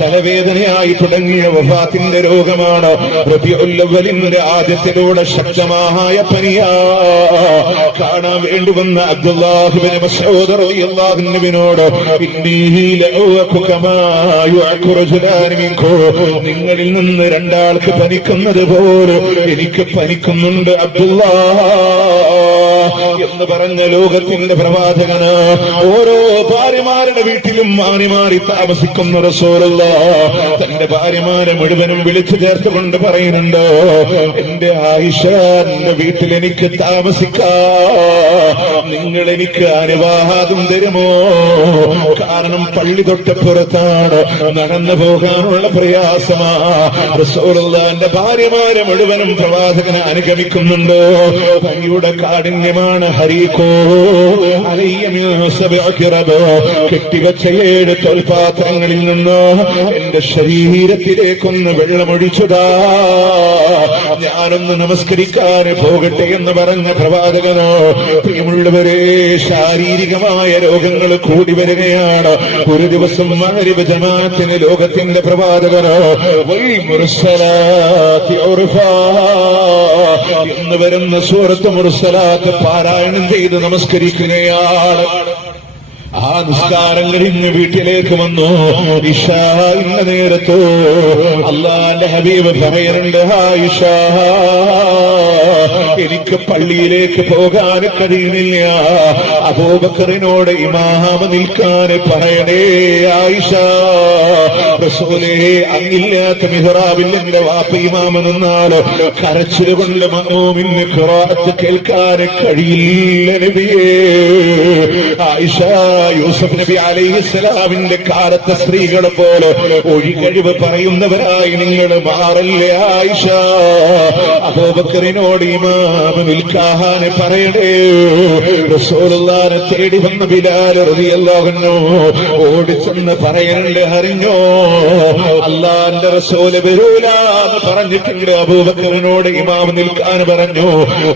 തലവേദനയായി തുടങ്ങിയ വഫാത്തിന്റെ രോഗമാണ്. റബീഉൽ അവ്വലിന്റെ ആദ്യത്തിലൂടെ ശക്തമായ പനിയാ. കാണാൻ വേണ്ടി വന്ന അബ്ദുല്ലാഹ് ഇബ്നു മസ്ഊദ് റളിയല്ലാഹു അൻഹുവിനോട് ഇന്നീ ലഅഉകു കമാ യുഅഖു റജുലാൻ മിൻകും, നിങ്ങളിൽ നിന്ന് രണ്ടാൾക്ക് പനിക്കുന്നത് പോലെ എനിക്ക് പനിക്കുന്നുണ്ട് അബ്ദുല്ലാഹ് എന്ന് പറഞ്ഞ ലോകത്തിന്റെ പ്രവാചകന് ഓരോ ഭാര്യമാരുടെ വീട്ടിലും മാറി മാറി താമസിക്കുന്ന റസൂലുള്ളാഹ് തന്റെ ഭാര്യമാരെ മുഴുവനും വിളിച്ചു ചേർത്തുകൊണ്ട് പറയുന്നുണ്ട്, എന്റെ ആയിഷ, എന്റെ വീട്ടിൽ എനിക്ക് താമസിക്കാം, നിങ്ങൾ എനിക്ക് അനുവാദം തരുമോ? കാരണം പള്ളി തൊട്ടപ്പുറത്താണ്, നടന്നു പോകാനുള്ള പ്രയാസമാ. റസൂലുള്ളാഹിന്റെ ഭാര്യമാരെ മുഴുവനും പ്രവാചകനെ അനുഗമിക്കുന്നുണ്ട്. പനിയുടെ കാഠിന്യമാണ്. ഹരീഖോ അലയ്യ മിൻ സബ്ഇ ഖിറബ്, കെട്ടിവെച്ച 7 തോൽപാത്രങ്ങളിൽ നിന്ന് എന്റെ ശരീരത്തിലേക്കൊന്ന് വെള്ളമൊഴിച്ചുതാ, ഞാനൊന്ന് നമസ്കരിക്കാൻ പോകട്ടെ എന്ന് പറഞ്ഞ പ്രവാചകനോ. പ്രിയമുള്ളവരെ, ശാരീരികമായ രോഗങ്ങൾ കൂടി വരികയാണ്. ഒരു ദിവസം മഗ്രിബ് ജമാഅത്തിന് ലോകത്തിന്റെ പ്രവാചകനോ വൽ മുർസലാത്തി ഉർഫാ എന്ന് വരുന്ന സൂറത്ത് മുർസലാത്ത് പാരായണം ചെയ്ത് നമസ്കരിക്കുകയാണ്. ആ നിസ്കാരം കഴിഞ്ഞ് വീട്ടിലേക്ക് വന്നു. ഇശാ ഇന്ന നേരത്തോ അല്ലാഹുവിന്റെ ഹബീബ് പറയുന്നുണ്ട്, ആയിഷ, എനിക്ക് പള്ളിയിലേക്ക് പോകാൻ കഴിയുന്നില്ല, അബൂബക്കറിനോട് ഇമാമ നിൽക്കാൻ പറയണേ ആയിഷ. റസൂലേ, അങ്ങില്ലാത്ത മിഹ്റാബിൽ എന്റെ വാപ്പ ഇമാമ നിന്നാല് കരച്ചിൽ കൊണ്ട് മഅ്മൂമിന് ഖിറാഅത്ത് കേൾക്കാൻ കഴിയില്ല നബിയേ. ആയിഷ, യൂസുഫ് നബി അലൈഹിസ്സലാമിന്റെ കാലത്തെ സ്ത്രീകളെ പോലെ ഒഴികഴിവ് പറയുന്നവരായി നിങ്ങൾ മാറല്ലേ ആയിഷ. അബൂബക്കറിനോട് ഇമാമ നിൽക്കാൻ പറയണേ. റസൂലുള്ളാഹിനെ തേടി വന്ന ബിലാൽ റളിയല്ലാഹു അൻഹു ഓടിച്ചെന്ന് പറയുന്നുണ്ട്, അറിഞ്ഞോ അല്ലാഹുവിന്റെ റസൂല് വരൂല എന്ന് പറഞ്ഞിട്ടുണ്ട്. അബൂബക്കറിനോട് ഇമാമ നിൽക്കാൻ പറഞ്ഞു.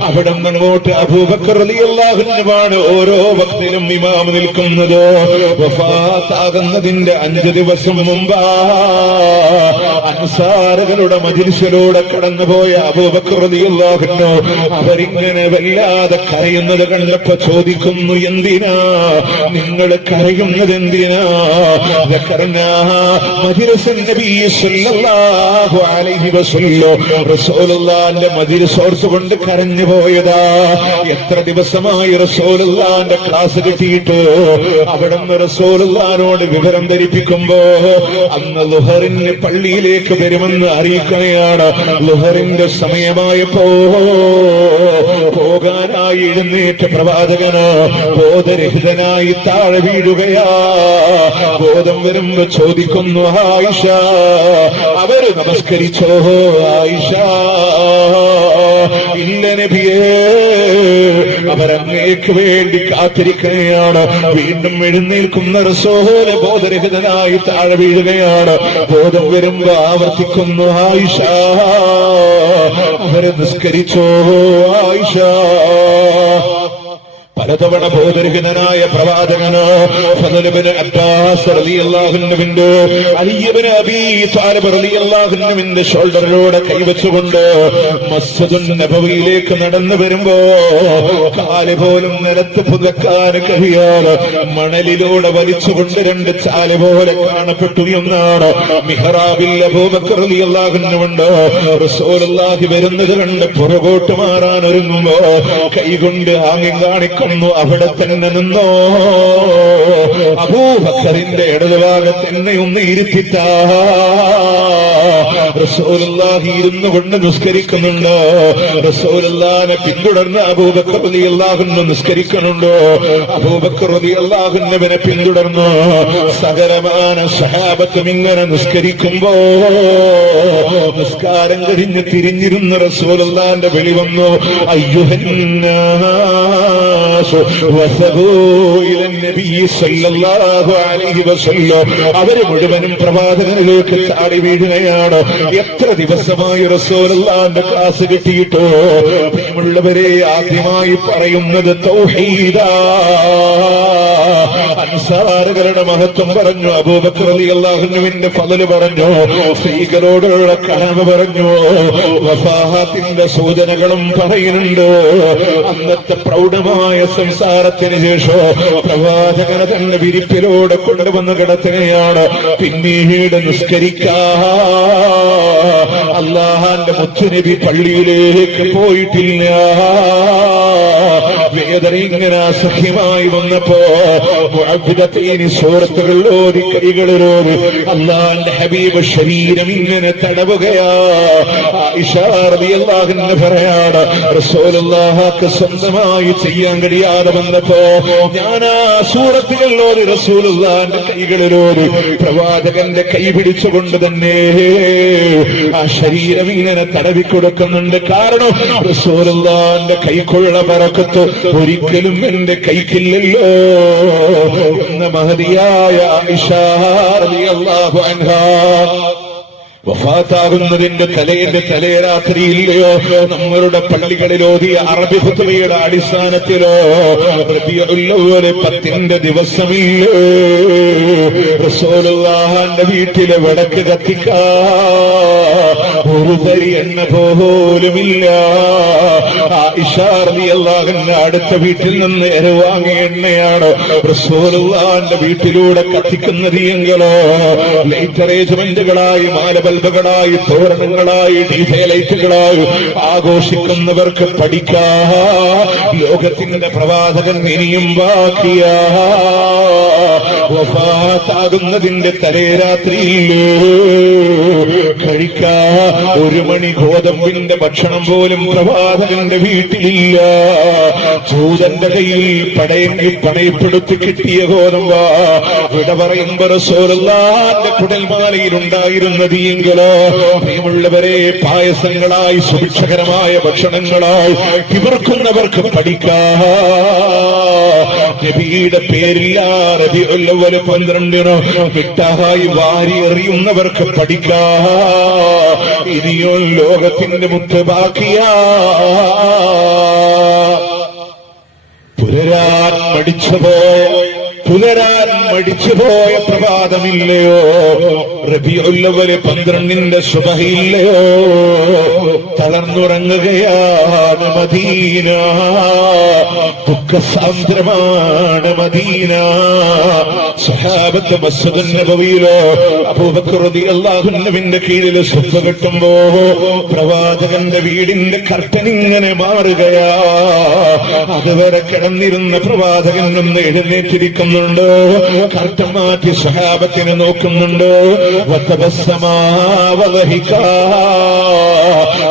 അവിടെ നിന്ന് അങ്ങോട്ട് അബൂബക്കർ റളിയല്ലാഹു അൻഹുവാണ് ഓരോ വക്തിലും ഇമാമ നിൽക്കുന്നത്. വഫാത്താകുന്നതിന്റെ 5 ദിവസം മുമ്പാ അൻസാറുകളുടെ മജ്ലിസിലൂടെ കടന്നുപോയ അബൂബക്കർ റളിയല്ലാഹു അൻഹു അവരിങ്ങനെ വല്ലാതെ കരയുന്നത് കണ്ടപ്പോ ചോദിക്കുന്നു, എന്തിനാ നിങ്ങൾ കരയുന്നത്? എന്തിനാ? മജ്ലിസ് നബി സല്ലല്ലാഹു അലൈഹി വസല്ലം റസൂലുള്ളാഹിന്റെ മജ്ലിസ് ഓർത്തുകൊണ്ട് കരഞ്ഞു പോയതാ. എത്ര ദിവസമായി റസൂലുള്ളാഹിന്റെ ക്ലാസ് കിട്ടിയിട്ട് അവിടെ റസൂലുള്ളാഹിനോട് വിവരം ധരിപ്പിക്കുമ്പോ അന്ന് ളുഹറിന് പള്ളിയിലേക്ക് വരുമെന്ന് അറിയിക്കുകയാണ്. ളുഹറിന്റെ സമയമായപ്പോ പോകാനായി എഴുന്നേറ്റ പ്രവാചകന് ബോധരഹിതനായി താഴെ വീഴുകയാ. ബോധം വരുമ്പോ ചോദിക്കുന്നു, ആയിഷ, അവര് നമസ്കരിച്ചോ? ആയിഷ, ഇല്ല നബിയേ, അവരങ്ങേക്ക് വേണ്ടി കാത്തിരിക്കുകയാണ്. വീണ്ടും എഴുന്നേൽക്കുന്ന റസൂല് ബോധരഹിതനായി താഴെ വീഴുകയാണ്. ബോധം വരുമ്പോ ആവർത്തിക്കുന്നു, ആയിഷ, അവര് നിസ്കരിച്ചോ? ആയിഷ. പലതവണ ബോധരഹിതനായ പ്രവാചകന് ഫദ്ൽ ഇബ്നു അബ്ബാസ് റളിയല്ലാഹു അൻഹുവിന്റെ അലി ഇബ്നു അബീ ത്വാലിബ് റളിയല്ലാഹു അൻഹുവിന്റെ ഷോൾഡറിലൂടെ കൈവച്ചുകൊണ്ട് മസ്ജിദുൻ നബവിയിലേക്ക് നടന്നു വരുമ്പോ കാല് പോലും നിലത്ത് പുതക്കാൻ കഴിയാതെ മണലിലൂടെ വലിച്ചുകൊണ്ട് 2 ചാല് പോലെ കാണപ്പെട്ടു എന്നാണ്. മിഹ്റാബിൽ അബൂബക്കർ റളിയല്ലാഹു അൻഹുണ്ട്. റസൂലുള്ളാഹി വരുന്നത് കണ്ട് പുറകോട്ട് മാറാൻ ഒരുങ്ങുമ്പോ കൈകൊണ്ട് ആംഗ്യം കാണിക്കും. അവിടെ തന്നെ നിന്നോ. അബൂബക്കറിന്റെ ഇടതുഭാഗത്ത് എന്നെ ഒന്ന് ഇരുത്തിട്ടാ. റസൂലുള്ളാഹി ഇരുന്നു കൊണ്ട് നിസ്കരിക്കുന്നുണ്ട്. റസൂലുള്ളാഹിനെ പിന്തുടർന്ന് അബൂബക്കർ റളിയല്ലാഹു അൻഹു നിസ്കരിക്കുന്നുണ്ട്. അബൂബക്കർ റളിയല്ലാഹു അൻഹുവിനെ പിന്തുടർന്ന് സകലമാന സഹാബത്തും ഇങ്ങനെ നിസ്കരിക്കുമ്പോ നിസ്കാരം കഴിഞ്ഞ് തിരിഞ്ഞിരുന്ന റസൂലുള്ളാഹിന്റെ വിളി വന്നു, അയ്യുഹന്നാസ് അവര് മുഴുവനും പ്രവാചകനിലേക്ക് ചാടി വീഴുകയാണ്. എത്ര ദിവസമായി റസൂലുള്ളാഹിന്റെ ക്ലാസ് കിട്ടിയിട്ടോ. പ്രിയമുള്ളവരെ, ആദ്യമായി പറയുന്നത് തൗഹീദാ. അൻസാറുകളുടെ മഹത്വം പറഞ്ഞു, അബൂബക്കർ റളിയല്ലാഹു അൻഹുവിന്റെ ഫളല് പറഞ്ഞു, സ്ത്രീകളോടുള്ള കടമ പറഞ്ഞു, വഫാത്തിന്റെ സൂചനകളും പറയുന്നുണ്ട്. അന്നത്തെ പ്രൗഢമായ സംസാരത്തിന് ശേഷം പ്രവാചകനെ തന്നെ വിരിപ്പിലൂടെ കൊണ്ടുവന്ന് കിടത്തുകയാണ്. പിന്നീട് നിസ്കരിക്കാൻ അല്ലാഹുവിന്റെ മുത്തുനബി പള്ളിയിലേക്ക് പോയിട്ടില്ല. വേദന ഇങ്ങനെ അസഖ്യമായി വന്നപ്പോ മുഅബ്ബിദത്തീനി സൂറത്തുകൾ ഓതി കൈകളിലോട് അല്ലാഹുവിന്റെ ഹബീബ് ശരീരം ഇങ്ങനെ തടവുകയാ. ആയിഷ റളിയല്ലാഹു അൻഹ പറയാണ്, റസൂലുള്ളാഹിക്ക് സ്വന്തമായി ചെയ്യാൻ കഴിയാതെ വന്നപ്പോ ഞാൻ ആ സൂറത്തുകൾ ഓതി റസൂലുള്ളാഹിന്റെ കൈകളിലോട് പ്രവാചകന്റെ കൈ പിടിച്ചുകൊണ്ട് തന്നെ ആ ശരീരം ഇങ്ങനെ തടവി കൊടുക്കുന്നുണ്ട്. കാരണം റസൂലുള്ളാഹിന്റെ കൈക്കുള്ള ബറക്കത്ത് ഒരിക്കലും എന്റെ കൈക്കില്ലല്ലോ എന്ന മഹദിയായ ആയിഷ റളിയല്ലാഹു അൻഹാ വഫാത്താകുന്നതിന്റെ തലേ രാത്രിയില്ലയോ നമ്മളുടെ പള്ളികളിൽ ഓതിയ അറബി ഖുത്ബയുടെ അടിസ്ഥാനത്തിലോ റബീഉൽ അവ്വൽ 10ന്റെ ദിവസമില്ലേ റസൂലുള്ളാഹിന്റെ വീട്ടിലെ വിളക്ക് കത്തിക്കാൻ ഒരു തരി എണ്ണ പോലുമില്ല. ആയിഷ റളിയല്ലാഹു അൻഹ അടുത്ത വീട്ടിൽ നിന്ന് എരവാങ്ങിയ എണ്ണയാണ് റസൂലുള്ളാഹിന്റെ വീട്ടിലൂടെ കത്തിക്കുന്നത് എങ്കിലോ ലൈറ്റ് അറേഞ്ച്മെന്റുകളായി ബൾബുകളായി തോരണങ്ങളായി ഡിജെ ലൈറ്റുകളായി ആഘോഷിക്കുന്നവർക്ക് പഠിക്കാ ലോകത്തിന്റെ പ്രവാചകൻ ഇനിയും ബാക്കിയാ. വഫാത്താകുന്നതിന്റെ തലേ രാത്രിയിൽ കഴിക്കാ 1 മണി ഗോതമ്പിന്റെ ഭക്ഷണം പോലും പ്രവാചകന്റെ വീട്ടിലില്ല. ചൂതന്റെ കയ്യിൽ പണയപ്പെടുത്തി കിട്ടിയ ഗോതമ്പ വിട പറയുമ്പോ റസൂലുള്ളാഹിന്റെ കുടൽമാലയിലുണ്ടായിരുന്നത് എങ്കിലോ പ്രിയമുള്ളവരെ പായസങ്ങളായി സുഭിക്ഷകരമായ ഭക്ഷണങ്ങളായി തിവർക്കുന്നവർക്ക് പഠിക്കാ. നബിയുടെ പേരില്ല റബീഉൽ അവ്വൽ 12 മിഠായി വാരി എറിയുന്നവർക്ക് പഠിക്കാ. ഇനിയോ ലോകത്തിന്റെ മുത്ത് ബാക്കിയാ. പുലരാൻ മടിച്ചുപോയ പ്രഭാതമില്ലയോ? റബീഉൽ അവ്വൽ 12ന്റെ സുബഹില്ലയോ? തളർന്നുറങ്ങുകയാണ് മദീന, ദുഃഖസാന്ദ്രമാണ് മദീന. സ്വഹാബത്ത് മസ്ജിദുൻ നബവിയിലോ അബൂബക്കർ റളിയല്ലാഹു അൻഹുവിന്റെ കീഴിൽ സുഫ് കെട്ടുമ്പോ പ്രവാചകന്റെ വീടിന്റെ കർട്ടൻ ഇങ്ങനെ മാറുകയാ. അതുവരെ കിടന്നിരുന്ന പ്രവാചകൻ ഒന്ന് എഴുന്നേറ്റിരിക്കുന്നുണ്ട്, കർട്ടൻ മാറ്റി സ്വഹാബത്തിനെ നോക്കുന്നുണ്ട്.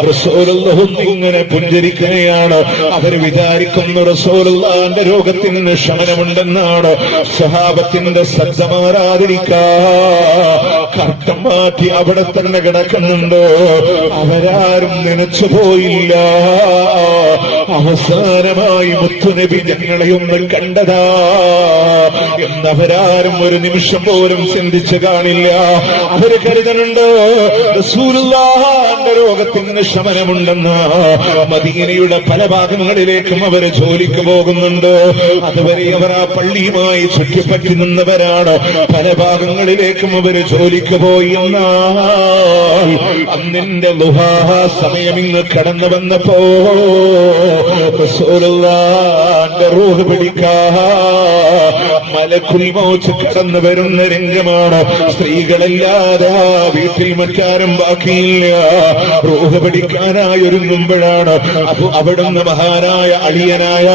റസൂലുള്ളാഹി ഇങ്ങനെ പുഞ്ചിരിക്കുകയാണ്. അവർ വിചാരിക്കുന്നു റസൂലുള്ളാഹിന്റെ രോഗത്തിന് ശമനമുണ്ടെന്നാണ്. സ്വഹാബത്തിന്റെ ശ്രദ്ധ മാറാതിരിക്കാ കർട്ടൻ മാറ്റി അവിടെ തന്നെ കിടക്കുന്നുണ്ട്. അവരാരും നനച്ചു പോയില്ല. അവസാനമായി മുത്തുനബി ഞങ്ങളെയൊന്ന് കണ്ടതാ എന്നവരാരും ഒരു നിമിഷം പോലും ചിന്തിച്ചു കാണില്ല. അവര് കരുതുന്നുണ്ട് റസൂലുള്ളാഹിന്റെ രോഗത്തിന് ശമനമുണ്ടെന്ന്. മദീനയുടെ പല ഭാഗങ്ങളിലേക്കും അവര് ജോലിക്ക് പോകുന്നുണ്ട്. അതുവരെ അവർ ആ പള്ളിയുമായി ചുറ്റിപ്പറ്റി നിന്നവരാണ്. പല ഭാഗങ്ങളിലേക്കും അവര് ജോലിക്ക് പോയി. എന്നാൽ അന്നിന്റെ ളുഹാ സമയം ഇന്ന് കടന്നു വന്നപ്പോ റസൂലുള്ളാഹിന്റെ റൂഹ് പിടിക്കാ മലക്കുൽ മൗത്ത് കടന്നു വരുന്ന രംഗമാണ്. സ്ത്രീകളല്ലാതെ വീട്ടിൽ മറ്റാരും ബാക്കിയില്ല. റൂഹ് പിടിക്കാനായി ഒരുങ്ങുമ്പോഴാണ് അവിടുന്ന് മഹാനായ അളിയനായ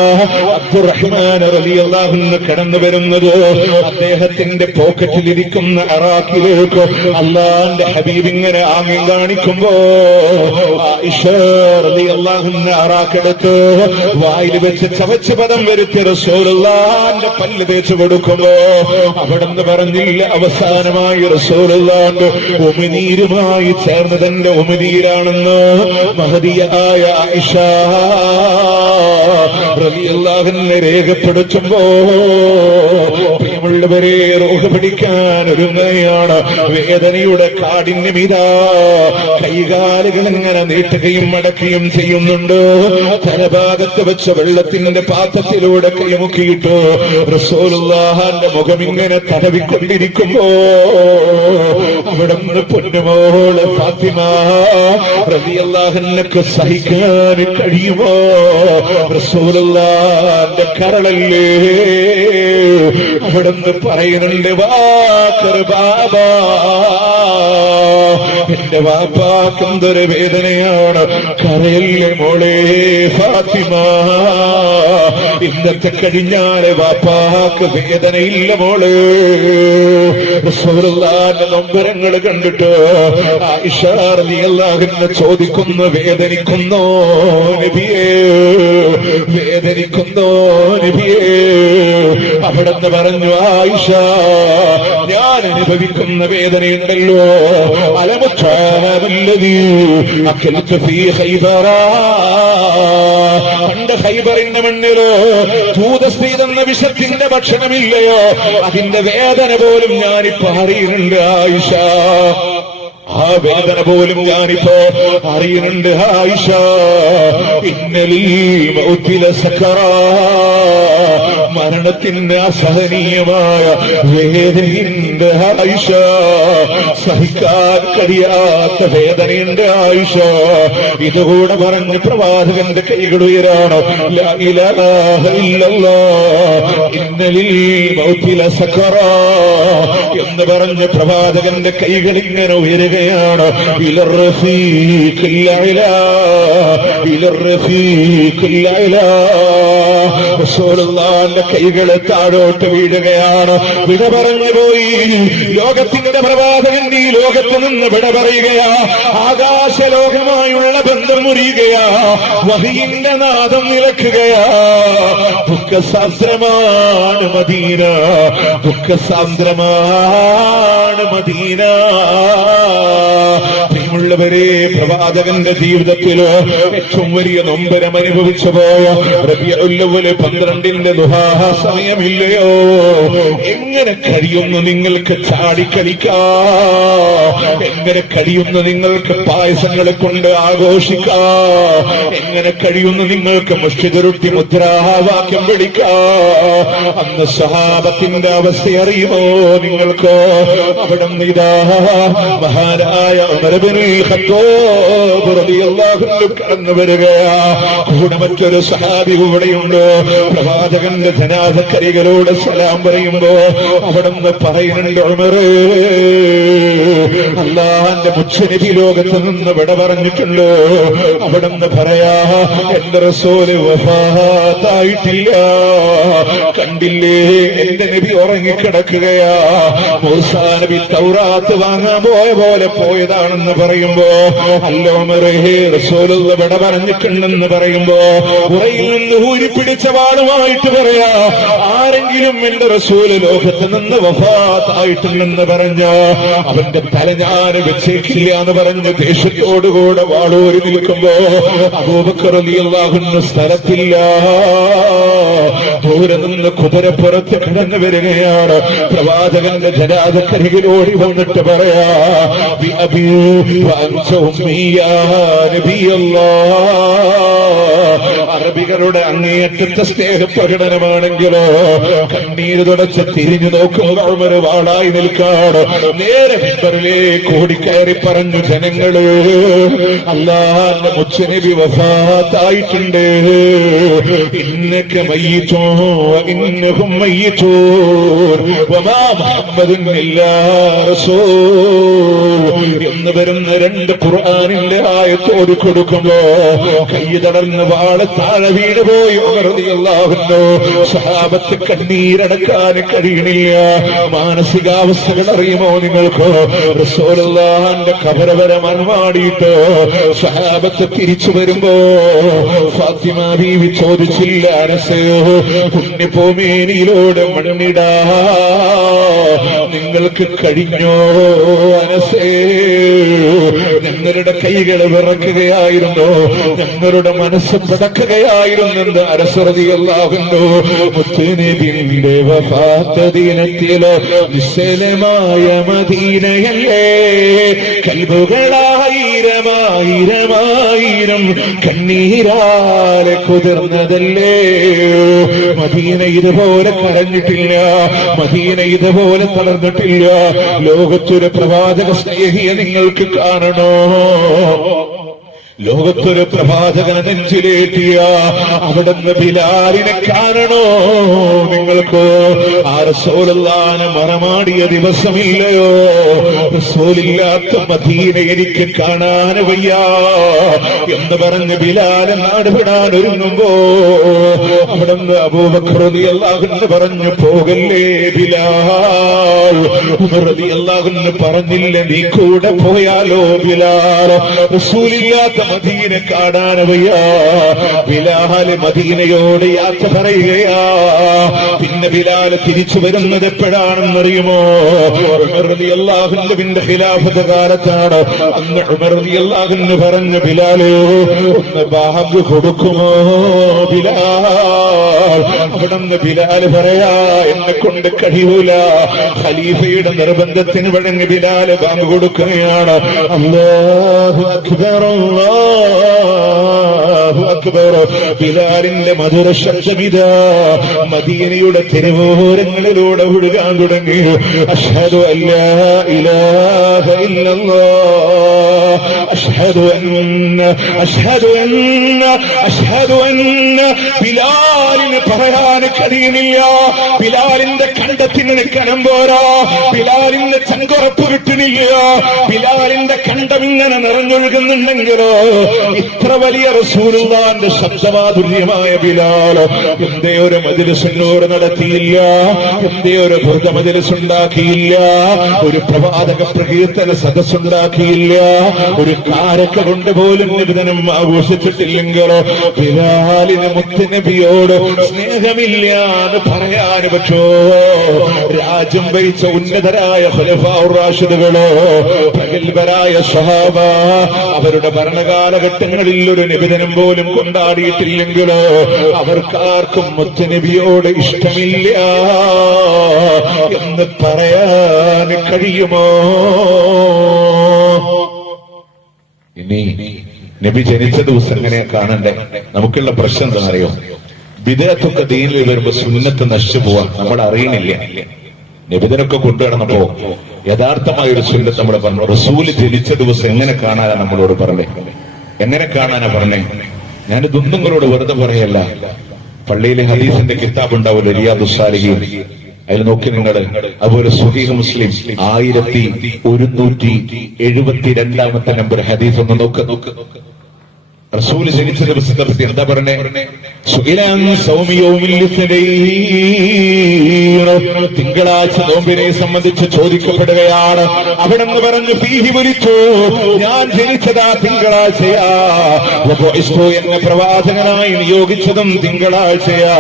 അബ്ദുറഹ്മാൻ റളിയല്ലാഹു അൻഹു കടന്നു വരുന്നത്. അദ്ദേഹത്തിന്റെ പോക്കറ്റിലിരിക്കുന്ന അറാക്കിലേക്ക് അല്ലാഹുവിന്റെ ഹബീബ് ഇങ്ങനെ ആംഗ്യം കാണിക്കുമ്പോ ആയിഷ റളിയല്ലാഹു അൻഹ അറാക്കെടുത്ത് വായിൽ വെച്ച് ചവച്ച് പദം വരുത്തി റസൂലുള്ളാഹിന്റെ പല്ല് തേച്ചു കൊടുത്തു. കൊടുക്കുമ്പോ അവിടെന്ന് പറഞ്ഞില്ല, അവസാനമായി റസൂലുള്ളാഹിന്റെ ഉമിനീരുമായി ചേർന്ന് തന്റെ ഉമിനീരാണെന്ന് മഹദിയായ ആയിഷ റളിയല്ലാഹു അൻഹ രേഖപ്പെടുത്തുമ്പോ പ്രിയമുള്ളവരെ, റൂഹ് പിടിക്കാൻ ഒരുങ്ങുകയാണ്. വേദനയുടെ കാഠിന്യമിതാ, കൈകാലുകൾ ഇങ്ങനെ നീട്ടുകയും മടക്കുകയും ചെയ്യുന്നുണ്ട്. തലഭാഗത്ത് വെച്ച വെള്ളത്തിന്റെ പാത്രത്തിലൂടെ കൈമുക്കിയിട്ട് റസൂലുള്ളാഹിന്റെ മുഖം ഇങ്ങനെ തടവിക്കൊണ്ടിരിക്കുമ്പോ അവിടുന്ന് പൊന്നുമോള് ഫാത്തിമ റളിയല്ലാഹു അൻഹക്ക് സഹിക്കാൻ കഴിയുമോ? റസൂലുള്ളാഹിന്റെ കരളല്ലേ അവിടുന്ന് പറയുന്നുണ്ട്, വാക്കർ ബാബാ, എന്റെ വാപ്പാക്ക് എന്തൊരു വേദനയാണ്, കരയല്ലേ മോളെ ഫാത്തിമ, ഇന്നത്തെ കഴിഞ്ഞാല് വാപ്പാക്ക് വേദനയില്ല മോള്. റസൂലുള്ളാഹിന്റെ നൊമ്പരങ്ങൾ കണ്ടിട്ട് ആയിഷ റളിയല്ലാഹു അൻഹ ചോദിക്കുന്നു, വേദനിക്കുന്നോ നബിയേ, വേദനിക്കുന്നോ നബിയേ? അവിടെന്ന് പറഞ്ഞു, ആയിഷ, ഞാൻ അനുഭവിക്കുന്ന വേദനയുണ്ടല്ലോ, പണ്ട് ഖൈബറിന്റെ മണ്ണിലോ ഭൂതസ്ത്രീതെന്ന വിഷത്തിന്റെ ഭക്ഷണമില്ലയോ, അതിന്റെ വേദന പോലും ഞാനിപ്പോ അറിയുന്നുണ്ട് ആയിഷ, ആ വേദന പോലും ഞാനിപ്പോ അറിയുന്നുണ്ട് ആയിഷ. ഇന്നലീ മൗത്തിലെ സക്കറാ, മരണത്തിന്റെ അസഹനീയമായ വേദനയുണ്ട് ആയിഷ, സഹിക്കാൻ കഴിയാത്ത വേദനയുണ്ട് ആയിഷ. ഇതുകൂടെ പറഞ്ഞ് പ്രവാചകന്റെ കൈകൾ ഉയരാണ്, ലാ ഇലാഹ ഇല്ലല്ലാഹ് ഇന്നലീ മൗത്തിലെ സക്കറാ എന്ന് പറഞ്ഞ് പ്രവാചകന്റെ കൈകൾ ഇങ്ങനെ ഉയരുകയാണ്. ഇലർ റഫീഖിൽ അഅ്ലാ, ഇലർ റഫീഖിൽ അഅ്ലാ. റസൂലുള്ളാഹിന്റെ കൈകള് താഴോട്ട് വീഴുകയാണ്. വിട പറഞ്ഞു പോയി ലോകത്തിന്റെ പ്രവാചകൻ ഈ ലോകത്ത് നിന്ന് വിട പറയുകയാ. ആകാശലോകമായുള്ള ബന്ധം മുറിയുകയാ. വഹിയിന്റെ നാദം നിലക്കുകയാ. ദുഃഖസാന്ദ്രമാണ് മദീന, ദുഃഖസാന്ദ്രമാണ് മദീന. പ്രിയമുള്ളവരെ, പ്രവാചകന്റെ ജീവിതത്തില് ഏറ്റവും വലിയ നൊമ്പരം അനുഭവിച്ചു പോയ റബീഉൽ അവ്വൽ 12ന്റെ ദുഹാ സമയമില്ലയോ? എങ്ങനെ കഴിയുന്നു നിങ്ങൾക്ക് ചാടിക്കളിക്കാ? എങ്ങനെ കഴിയുന്നു നിങ്ങൾക്ക് പായസങ്ങളെ കൊണ്ട് ആഘോഷിക്കാ? എങ്ങനെ കഴിയുന്നു നിങ്ങൾക്ക് മുഷ്ടിതുരുട്ടി മുദ്രാവാക്യം വിളിക്കാ? അന്ന് സഹാബത്തിന്റെ അവസ്ഥ അറിയുമോ നിങ്ങൾക്ക്? അവിടെ ഇതാ മഹാനായ ഉമർ ഇബ്നുൽ ഖത്താബ് റളിയല്ലാഹു അൻഹു കടന്നു വരികയാ. കൂടെ മറ്റൊരു സഹാബി കൂടെയുണ്ട്. പ്രവാചകന്റെ ജനാസക്കരികളോട് സലാം പറയുമ്പോ അവിടുന്ന് പറയുന്നുണ്ട്, ഉമറേ, അല്ലാഹുവിന്റെ മുച്ചനബി ലോകത്ത് നിന്ന് വിട പറഞ്ഞിട്ടുണ്ട്. അവിടുന്ന് പറയാ, എന്റെ റസൂല് വഫാത്തായിട്ടില്ല, കണ്ടില്ലേ എന്റെ നബി ഉറങ്ങിക്കിടക്കുകയാ. മൂസാ നബി തൗറാത്ത് വാങ്ങാൻ പോയ പോലെ പോയതാണെന്ന് പറയുമ്പോ, അല്ല ഉമറേ, റസൂലുള്ള വിട പറഞ്ഞിട്ടുണ്ടെന്ന് പറയുമ്പോ ഉറയിൽ നിന്ന് ഊരിപ്പിടിച്ച വാളുമായിട്ട് പറയാ, ആരെങ്കിലും എന്റെ റസൂല് ലോകത്ത് നിന്ന് വഫാത്തായിട്ടുണ്ടെന്ന് പറഞ്ഞ അവന്റെ തല ഞാൻ വെച്ചേക്കില്ല എന്ന് പറഞ്ഞ് ദേഷ്യത്തോടുകൂടെ വാളൂരി നിൽക്കുമ്പോ അബൂബക്കർ റളിയല്ലാഹു അൻഹു സ്ഥലത്തില്ല. ദൂരെ നിന്ന് കുതിരപ്പുറത്ത് കിടന്നു വരികയാണ്. പ്രവാചകന്റെ ജനാസക്കരികിലോടി വന്നിട്ട് പറയാ, അറബികളുടെ അങ്ങേയറ്റത്തെ സ്നേഹപ്രകടനമാണെങ്കിലോ കണ്ണീര് തുടച്ച് തിരിഞ്ഞു നോക്കുമ്പോൾ ഉമർ വാളായി നിൽക്കാണ്. നേരെ മിമ്പറിലേക്ക് ഓടിക്കയറി പറഞ്ഞു, ജനങ്ങള്, അല്ലാഹുവിന്റെ മുച്ചനബി വഫാത്തായിട്ടുണ്ട്. ഇന്നക മയ്യിതൂൻ ഇന്നഹും മയ്യിതൂൻ വമാ മുഹമ്മദുൻ ഇല്ലാ റസൂൽ എന്ന് വരുന്ന രണ്ട് ഖുർആനിന്റെ ആയത്ത് ഓതി കൊടുക്കുമ്പോ കൈ തടർന്ന് വാള് താഴെ താഴെ വീണുപോയി. സഹാബത്ത് കണ്ണീരടക്കാൻ കഴിയണില്ല. മാനസികാവസ്ഥകൾ അറിയുമോ നിങ്ങൾക്ക്? റസൂലുള്ളാഹിന്റെ ഖബർ വരെ മറമാടിയിട്ട് സഹാബത്ത് തിരിച്ചു വരുമ്പോ ഫാത്തിമ ബീവി ചോദിച്ചില്ല, അനസയോ പുണ്യഭൂമിയിലൂടെ മണ്ണിടാ നിങ്ങൾക്ക് കഴിഞ്ഞോ? അനസേ, ഞങ്ങളുടെ കൈകൾ വിറക്കുകയായിരുന്നു, ഞങ്ങളുടെ മനസ്സ് പിടക്കുകയായിരുന്നെന്ന് അനസ് റളിയല്ലാഹു അൻഹു മുത്തുനബിയുടെ വഫാത്ത് ദിനത്തിലോ നിശ്ചലമായ മദീനയല്ലേ, കൽബുകളായിരമായിരമായിരം കണ്ണീരാലെ കുതിർന്നതല്ലേ. മദീന ഇതുപോലെ കരഞ്ഞിട്ടില്ല, മദീന ഇതുപോലെ തളർന്നിട്ടില്ല. ലോകത്തൊരു പ്രവാചക സ്നേഹിയെ നിങ്ങൾക്ക് കാണണോ? ലോകത്തൊരു പ്രവാചകനെ നെഞ്ചിലേറ്റിയ അവിടുന്ന് ബിലാലിനെ കാണണോ നിങ്ങൾക്ക്? ആ റസൂലുള്ളാഹിനെ മറമാടിയ ദിവസമില്ലയോ? റസൂലില്ലാത്ത മദീന എനിക്ക് കാണാൻ വയ്യ എന്ന് പറഞ്ഞ് ബിലാലെ നാടുവിടാൻ ഒരുങ്ങുമ്പോ അവിടുന്ന് അബൂബക്കർ റളിയല്ലാഹു അൻഹു പറഞ്ഞു, പോകല്ലേ ബിലാൽ. ഉമർ റളിയല്ലാഹു അൻഹു പറഞ്ഞില്ല, നീ കൂടെ പോയാലോ ബിലാൽ? റസൂലില്ലാത്ത മദീന കാണാൻ വയ്യ. ബിലാൽ മദീനയോട് യാത്ര പറയുകയാ. പിന്നെ ബിലാൽ തിരിച്ചു വരുന്നത് എപ്പോഴാണെന്നറിയുമോ? ഉമർ റളിയല്ലാഹു അൻഹുവിന്റെ ഖിലാഫത്ത് കാലത്താണ്. അന്ന് ഉമർ റളിയല്ലാഹു അൻഹു പറഞ്ഞു, ബിലാലേ ഒന്ന് ബാങ്ക് കൊടുക്കുമോ ബിലാൽ? അവിടുന്ന് ബിലാൽ പറയാ, എന്നെ കൊണ്ട് കഴിയൂല. ഖലീഫയുടെ നിർബന്ധത്തിന് വഴങ്ങി ബിലാൽ ബാങ്ക് കൊടുക്കുകയാണ്. അല്ലാഹു അക്ബർ, അല്ലാഹു അക്ബർ. ബിലാലിന്റെ മധുര ശബ്ദമിതാ മദീനയുടെ തെരുവോരങ്ങളിലൂടെ ഒഴുകാൻ തുടങ്ങി. അഷ്ഹദു അല്ലാ ഇലാഹ ഇല്ലല്ലാഹ്, അഷ്ഹദു അന്ന ബിലാലിന് പറയാൻ കഴിയുന്നില്ല. ബിലാലിന്റെ കണ്ടത്തിന് കനം പോരാ, ബിലാലിന്റെ ചങ്കുറപ്പ് കിട്ടുന്നില്ല. ബിലാലിന്റെ കണ്ടം ഇങ്ങനെ നിറഞ്ഞൊഴുകുന്നുണ്ടെങ്കിലോ ഇത്ര വലിയ റസൂലുള്ളാഹിന്റെ ശബ്ദമാധുര്യമായ ബിലാൽ എന്തേ ഒരു മജ്‌ലിസിനോട് നടത്തിയില്ല, എന്തേ ഒരു ബുർദ മജ്‌ലിസ് ഉണ്ടാക്കിയില്ല, ഒരു പ്രവാചക പ്രകീർത്തന സദസ്സുണ്ടാക്കിയില്ല, ഒരു കാരക്ക കൊണ്ട് പോലും നിബിധനം ആഘോഷിച്ചിട്ടില്ലെങ്കിലോ ബിലാലിന് മുത്തുനബിയോട് സ്നേഹമില്ല എന്ന് പറയാൻ പറ്റുമോ? രാജ്യം ഭരിച്ച ഉന്നതരായ ഖുലഫാഉർ റാഷിദുകളോ പ്രഗൽഭരായ സ്വഹാബ അവരുടെ ഭരണകാലഘട്ടങ്ങളിൽ ഒരു നിബിധനം പോലും കൊണ്ടാടിയിട്ടില്ലെങ്കിലോ അവർക്കാർക്കും മുത്തുനബിയോട് ഇഷ്ടമില്ല എന്ന് പറയാൻ കഴിയുമോ? ഇനി നബി ജനിച്ച ദിവസം എങ്ങനെ കാണണ്ടേ? നമുക്കുള്ള പ്രശ്നം എന്താണെന്നറിയോ? ബിദ്അത്തൊക്കെ ദീനിൽ വരുമ്പോ സുന്നത്ത് നശിച്ചു പോവാൻ നമ്മൾ അറിയണില്ല. നബിദിനൊക്കെ കൊണ്ടുവരണപ്പോ യഥാർത്ഥമായ ഒരു സുന്നത്ത് നമ്മൾ പറഞ്ഞു. റസൂല് ജനിച്ച ദിവസം എങ്ങനെ കാണാനാ നമ്മളോട് പറഞ്ഞേ? എങ്ങനെ കാണാനാ പറഞ്ഞേ? ഞാനിതൊന്നും നിങ്ങളോട് വെറുതെ പറയല്ല. പള്ളിയിലെ ഹദീസിന്റെ കിതാബ് ഉണ്ടാവില്ല, റിയാദുസ് സാലിഹീൻ, അതിൽ നോക്കി നിങ്ങൾ. അതുപോലെ സ്വഹീഹ് മുസ്ലിം 1172 നമ്പർ ഹദീസ് ഒന്ന് നോക്ക്. റസൂൽ ജനിച്ച ദിവസത്തെ പറ്റി എന്താ പറഞ്ഞേ? തിങ്കളാഴ്ച നോമ്പിനെ സംബന്ധിച്ച് ചോദിക്കപ്പെടുകയാണ്. അവിടെ നിന്ന് പറഞ്ഞു, ഫീഹി വിളിച്ചു, ഞാൻ ജനിച്ചതാ തിങ്കളാഴ്ചയാ, എന്ന പ്രവാചകനായി നിയോഗിച്ചതും തിങ്കളാഴ്ചയാ,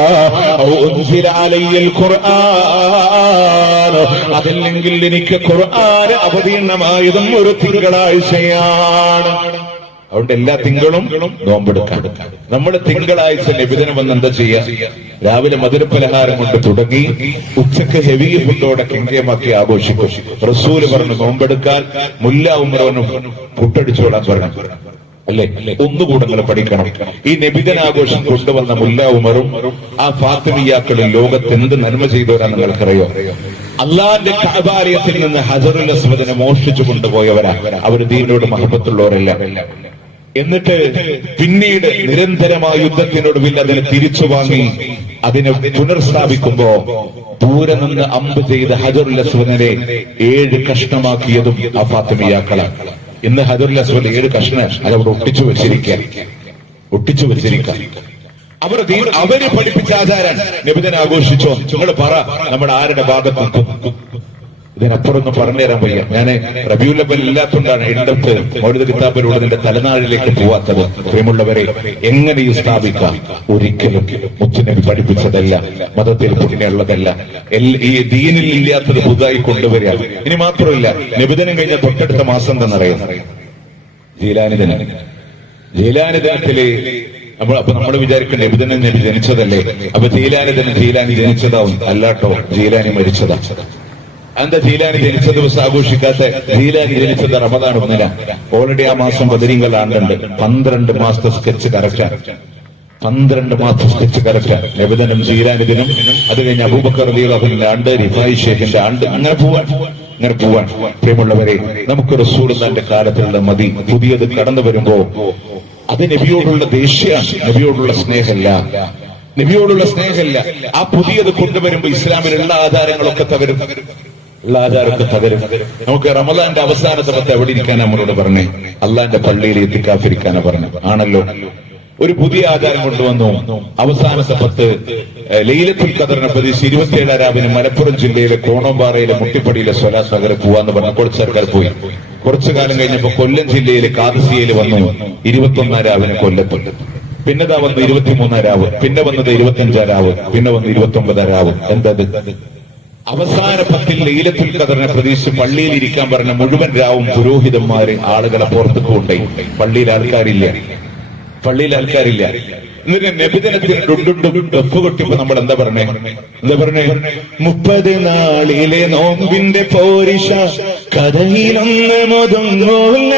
അതല്ലെങ്കിൽ എനിക്ക് ഖുർആൻ അവതീർണമായതും ഒരു തിങ്കളാഴ്ചയാണ്. അതുകൊണ്ട് എല്ലാ തിങ്കളും നോമ്പെടുക്കാൻ. നമ്മൾ തിങ്കളാഴ്ച നബിദിനം വന്ന് എന്താ ചെയ്യാ? രാവിലെ മധുരപലഹാരം കൊണ്ട് തുടങ്ങി ഉച്ചക്ക് ഹെവി ഫുഡോടെ കെങ്കേമാക്കി ആഘോഷിക്കും. റസൂല് പറഞ്ഞു നോമ്പെടുക്കാൻ. മുല്ല ഉമറോനും പുട്ടടിച്ചോടാൻ പറഞ്ഞു. അല്ലേ? ഒന്നുകൂടെ നിങ്ങൾ പഠിക്കണം. ഈ നബിദിനാഘോഷം കൊണ്ടുവന്ന മുല്ല ഉമറും ആ ഫാത്തിമിയാക്കളും ലോകത്ത് എന്ത് നന്മ ചെയ്തവരാന്ന് നിങ്ങൾക്കറിയോ? അള്ളാന്റെ കഅബാലയത്തിൽ നിന്ന് ഹജറുൽ അസ്വദിനെ മോഷ്ടിച്ചു കൊണ്ടുപോയവരാ. അവര് ദീനോട് മഹബത്തുള്ളവരല്ല. എന്നിട്ട് പിന്നീട് നിരന്തരമായ യുദ്ധത്തിനൊടുവിൽ അതിനെ തിരിച്ചു വാങ്ങി അതിനെ പുനർസ്ഥാപിക്കുമ്പോ ദൂരെ നിന്ന് അമ്പ് ചെയ്ത ഹജറുൽ അസ്വദിനെ 7 കഷ്ണമാക്കിയതും ആ ഫാത്തിമിയാക്കളാണ്. ഇന്ന് ഹജറുൽ അസ്വദ് 7 കഷ്ണം അതവിടെ ഒട്ടിച്ചു വെച്ചിരിക്കുക. അവര് പഠിപ്പിച്ച ആചാരം നബിദിനം ആഘോഷിച്ചോ? നിങ്ങൾ പറ, നമ്മുടെ ആരുടെ ഭാഗത്ത്? ഇതിനപ്പുറമൊന്നും പറഞ്ഞുതരാൻ വയ്യ. ഞാൻ റബീഉൽ അവ്വൽ ഇല്ലാത്തതുകൊണ്ടാണ് എന്റെ മൗലിദ് കിതാബിലൂടെ നിന്റെ തലനാടിലേക്ക് പോവാത്തത്. പ്രിയമുള്ളവരെ, എങ്ങനെ ഈ സ്ഥാപിക്കാം? ഒരിക്കലും മുത്തുനബി പഠിപ്പിച്ചതല്ല, മതത്തിൽ പുണ്യമുള്ളതല്ല, ഈ ദീനിൽ ഇല്ലാത്തത് പുതുതായി കൊണ്ടുവരിക. ഇനി മാത്രമല്ല, നബിദിനം കഴിഞ്ഞ തൊട്ടടുത്ത മാസം തന്നറിയാം ജീലാനി ദിനം. ജീലാനി ദിനത്തില് അപ്പൊ നമ്മൾ വിചാരിക്കും നബിദിനം നബി ജനിച്ചതല്ലേ, അപ്പൊ ജീലാനി ദിനം ജീലാനി ജനിച്ചതാവും. അല്ലാട്ടോ, ജീലാനി മരിച്ചതാ. എന്താ ജീലാനി ജനിച്ച ദിവസം ആഘോഷിക്കാത്ത? ജീലാനി ജനിച്ചത് റമദാൻ 1 ഓൾറെഡി ആ മാസം ബദരീങ്ങൾ ആണ്ടുണ്ട്. 12 മാസത്തെ സ്കെച്ച് കറക്റ്റാ. 12 മാസത്തെ സ്കെച്ച് കറക്റ്റാ. നബിദിനം, ജീലാനി ദിനം, അത് കഴിഞ്ഞ് അബൂബക്കർ റളിയല്ലാഹു അൻഹുവിന്റെ ആണ്ട്, റിഫായി ഷേഖിന്റെ ആണ്ട്, അങ്ങനെ പോവാൻ. പ്രിയമുള്ളവരെ, നമുക്ക് റസൂലുള്ളാഹിന്റെ കാലത്തുള്ള മതി. പുതിയത് കടന്നു വരുമ്പോ അത് നബിയോടുള്ള ദേഷ്യമാണ്, നബിയോടുള്ള സ്നേഹമല്ല. ആ പുതിയത് കൊണ്ടുവരുമ്പോ ഇസ്ലാമിലുള്ള ആചാരങ്ങളൊക്കെ തകരും. നമുക്ക് റമദാന്റെ അവസാനത്തെ 10 എവിടെ ഇരിക്കാൻ നമ്മളോട് പറഞ്ഞേ? അള്ളാന്റെ പള്ളിയിൽ ഇത്തിക്കാഫിരിക്കാനാ പറഞ്ഞു. ആണല്ലോ, ഒരു പുതിയ ആചാരം കൊണ്ടുവന്നു. അവസാനത്തെ 10 ലൈലത്തുൽ ഖദറിനെ പ്രതീക്ഷിച്ച് 27 രാവിലെ മലപ്പുറം ജില്ലയിലെ കോണമ്പാറയിലെ മുട്ടിപ്പടിയിലെ സ്വലാത്ത് നഗറിൽ പോവാന്ന് പറഞ്ഞു കുറച്ച് ആൾക്കാർ പോയി. കുറച്ചു കാലം കഴിഞ്ഞപ്പോ കൊല്ലം ജില്ലയിലെ കാദസിയയിൽ വന്നു. 21 രാവിലെ കൊല്ലത്ത്, പിന്നെ വന്നു 23 രാവ്, പിന്നെ വന്നത് 25 രാവ്, പിന്നെ വന്ന് 29 രാവ്. എന്തത്? അവസാന 10 ലൈലത്തുൽ ഖദറിനെ പ്രതീക്ഷിച്ച് പള്ളിയിൽ ഇരിക്കാൻ പറഞ്ഞ മുഴുവൻ രാവും പുരോഹിതന്മാര് ആളുകളെ പുറത്തേക്ക് കൊണ്ടുപോയി. പള്ളിയിൽ ആൾക്കാരില്ല. എന്നിട്ട് നബിദിനത്തിന് ഡൊപ്പ് കൊട്ടിപ്പോ നമ്മൾ എന്താ പറഞ്ഞേ? 30 നാളിലെ നോമ്പിന്റെ പോരിഷ കഥയിലൊന്ന് മുതുങ്ങൂല,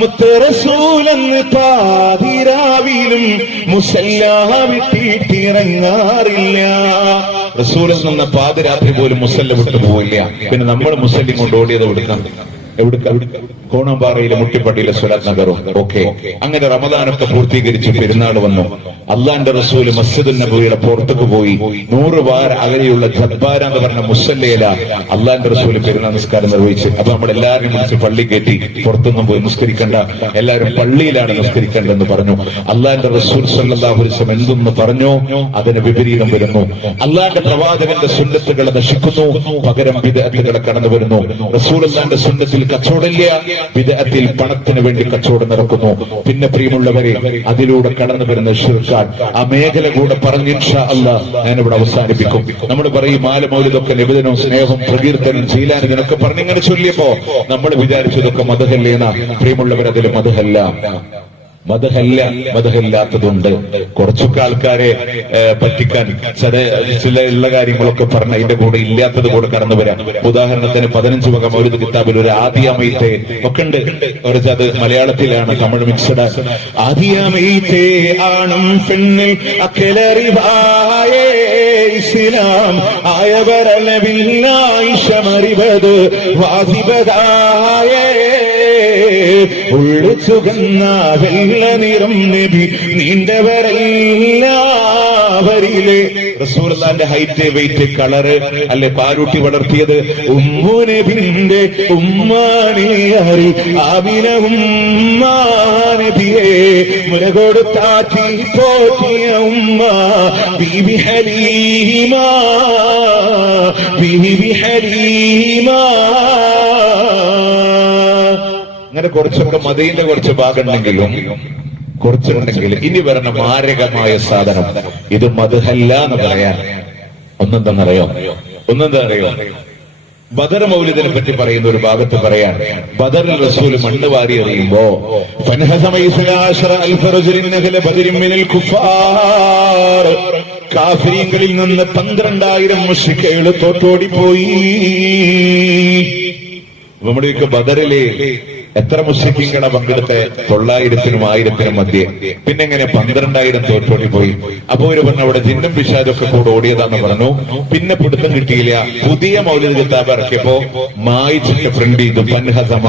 മുത്ത് റസൂലെന്ന് പാതിരാവിലും മുസല്ലാ വിട്ടിട്ടിറങ്ങാറില്ല. റസൂലിൽ നിന്ന് പാതിരാത്രി പോലും മുസല്ല വിട്ടു പോവില്ല. പിന്നെ നമ്മൾ മുസല്ലിം കൊണ്ട് ഓടിയത് എവിടുക്ക? കോണമ്പാറയിലെ മുട്ടിപ്പടിയിലെ സ്വലാത്ത് നഗറും. ഓക്കെ, അങ്ങനെ റമദാനൊക്കെ പൂർത്തീകരിച്ച് പെരുന്നാൾ വന്നു. അള്ളാന്റെ റസൂല് മസ്ജിദുൻ നബവിയുടെ പുറത്തേക്ക് പോയി. 100 വാര അകലെയുള്ള ജബ്ബാര എന്ന് പറഞ്ഞ മുസല്ലയില അള്ളാന്റെ റസൂല് പെരുന്നാൾ നിസ്കാരം നിർവഹിച്ച്. അപ്പൊ നമ്മൾ എല്ലാവരും വിളിച്ച് പള്ളി കയറ്റി. പുറത്തൊന്നും പോയി നിസ്കരിക്കണ്ട, എല്ലാവരും പള്ളിയിലാണ് നിസ്കരിക്കേണ്ടതെന്ന് പറഞ്ഞു. അള്ളാന്റെ റസൂൽ സല്ലല്ലാഹു അലൈഹി വസല്ലം എന്തെന്ന് പറഞ്ഞോ അതിന് വിപരീതം വരുന്നു. അള്ളാന്റെ പ്രവാചകന്റെ സുന്നത്തുകളെ നശിക്കുന്നു, പകരം ബിദ്അത്തുകളെ കടന്നു വരുന്നു. റസൂലുള്ളാഹിന്റെ സുന്നത്തിൽ കച്ചവടമില്ല, ബിദ്അത്തിൽ പണത്തിന് വേണ്ടി കച്ചവടം നടക്കുന്നു. പിന്നെ പ്രിയമുള്ളവരെ, അതിലൂടെ കടന്നു വരുന്ന ശിർക്കാണ്. ആ മേഖല കൂടെ പറഞ്ഞ് ഇൻഷാ അല്ലാഹ് ഞാനിവിടെ അവസാനിപ്പിക്കും. നമ്മൾ പറയും മാല മൗലിദൊക്കെ നബിദിനവും സ്നേഹവും പ്രകീർത്തനം ജീലാനി ഇതിനൊക്കെ പറഞ്ഞിങ്ങനെ ചൊല്ലിയപ്പോ നമ്മൾ വിചാരിച്ചതൊക്കെ മദ്ഹല്ലേന. പ്രിയമുള്ളവർ, അതിൽ മദ്ഹല്ലാത്തതുണ്ട്. കുറച്ചൊക്കെ ആൾക്കാരെ പറ്റിക്കാൻ ചില ഉള്ള കാര്യങ്ങളൊക്കെ പറഞ്ഞ അതിന്റെ കൂടെ ഇല്ലാത്തത് കൂടെ കടന്നു വരാം. ഉദാഹരണത്തിന് 15 വക മൗലിദ് കിതാബിൽ ഒരു ആദിയമൈത്തെ ഒക്കെ ഉണ്ട്. അത് മലയാളത്തിലാണ്, തമിഴ് മിക്സഡ്. ആദിയമൈത്തെ ആണും പെണ്ണിൽ അക്കലറിവായേ ഇസ്ലാം ആയവരലവില്ലായിഷമറിവത് വാസിബദായേ ഉള്ളു സുഗന്ന വെള്ള നിറം നബി നീണ്ടവരെല്ലാവരിലെ. റസൂലുള്ളാഹിന്റെ ഹൈറ്റ്, വെയിറ്റ്, കളറ് അല്ലെ പാലൂട്ടി വളർത്തിയത് ഉമ്മു നബിന്റെ ഉമ്മാനെ അറി ആമിന ഉമ്മാ നബിയെ മുലകൊടുത്താറ്റി പോറ്റിയ ഉമ്മ ബീബി ഹലീമ. അങ്ങനെ കുറച്ചൊക്കെ മദീന്റെ കുറച്ച് ഭാഗമുണ്ടെങ്കിലും ഇനി വരുന്ന മാരകമായ സാധനം ഇത് മദ്ഹല്ല എന്ന് പറയാൻ ഒന്നെന്താണെന്നറിയോ? ബദർ മൗലിദിനെ പറ്റി പറയുന്ന ഒരു ഭാഗത്ത് പറയാൻ, ബദറിൽ റസൂൽ മണ്ണ് വാരി എറിയുമ്പോ കാഫിരീങ്ങളിൽ നിന്ന് 12,000 മുശ്രിക്കുകൾ തോറ്റോടിപ്പോയി. നമ്മുടെയൊക്കെ ബദറിലെ എത്ര മുശ്രിക്കീങ്ങളെ പങ്കെടുത്ത 900-നും 1000-നും മധ്യേ. പിന്നെ എങ്ങനെ 12,000 തോറ്റോടി പോയി? അപ്പൊ ഒരു പറഞ്ഞു അവിടെ ജിന്നും പിശാചൊക്കെ കൂടെ ഓടിയതാന്ന് പറഞ്ഞു. പിന്നെ പിടുത്തം കിട്ടിയില്ല. പുതിയ മൗലിദ് കിതാബ് ഇറക്കിയപ്പോ മായിച്ചിട്ട് പ്രിന്റ് ചെയ്തു ഫൻഹസമ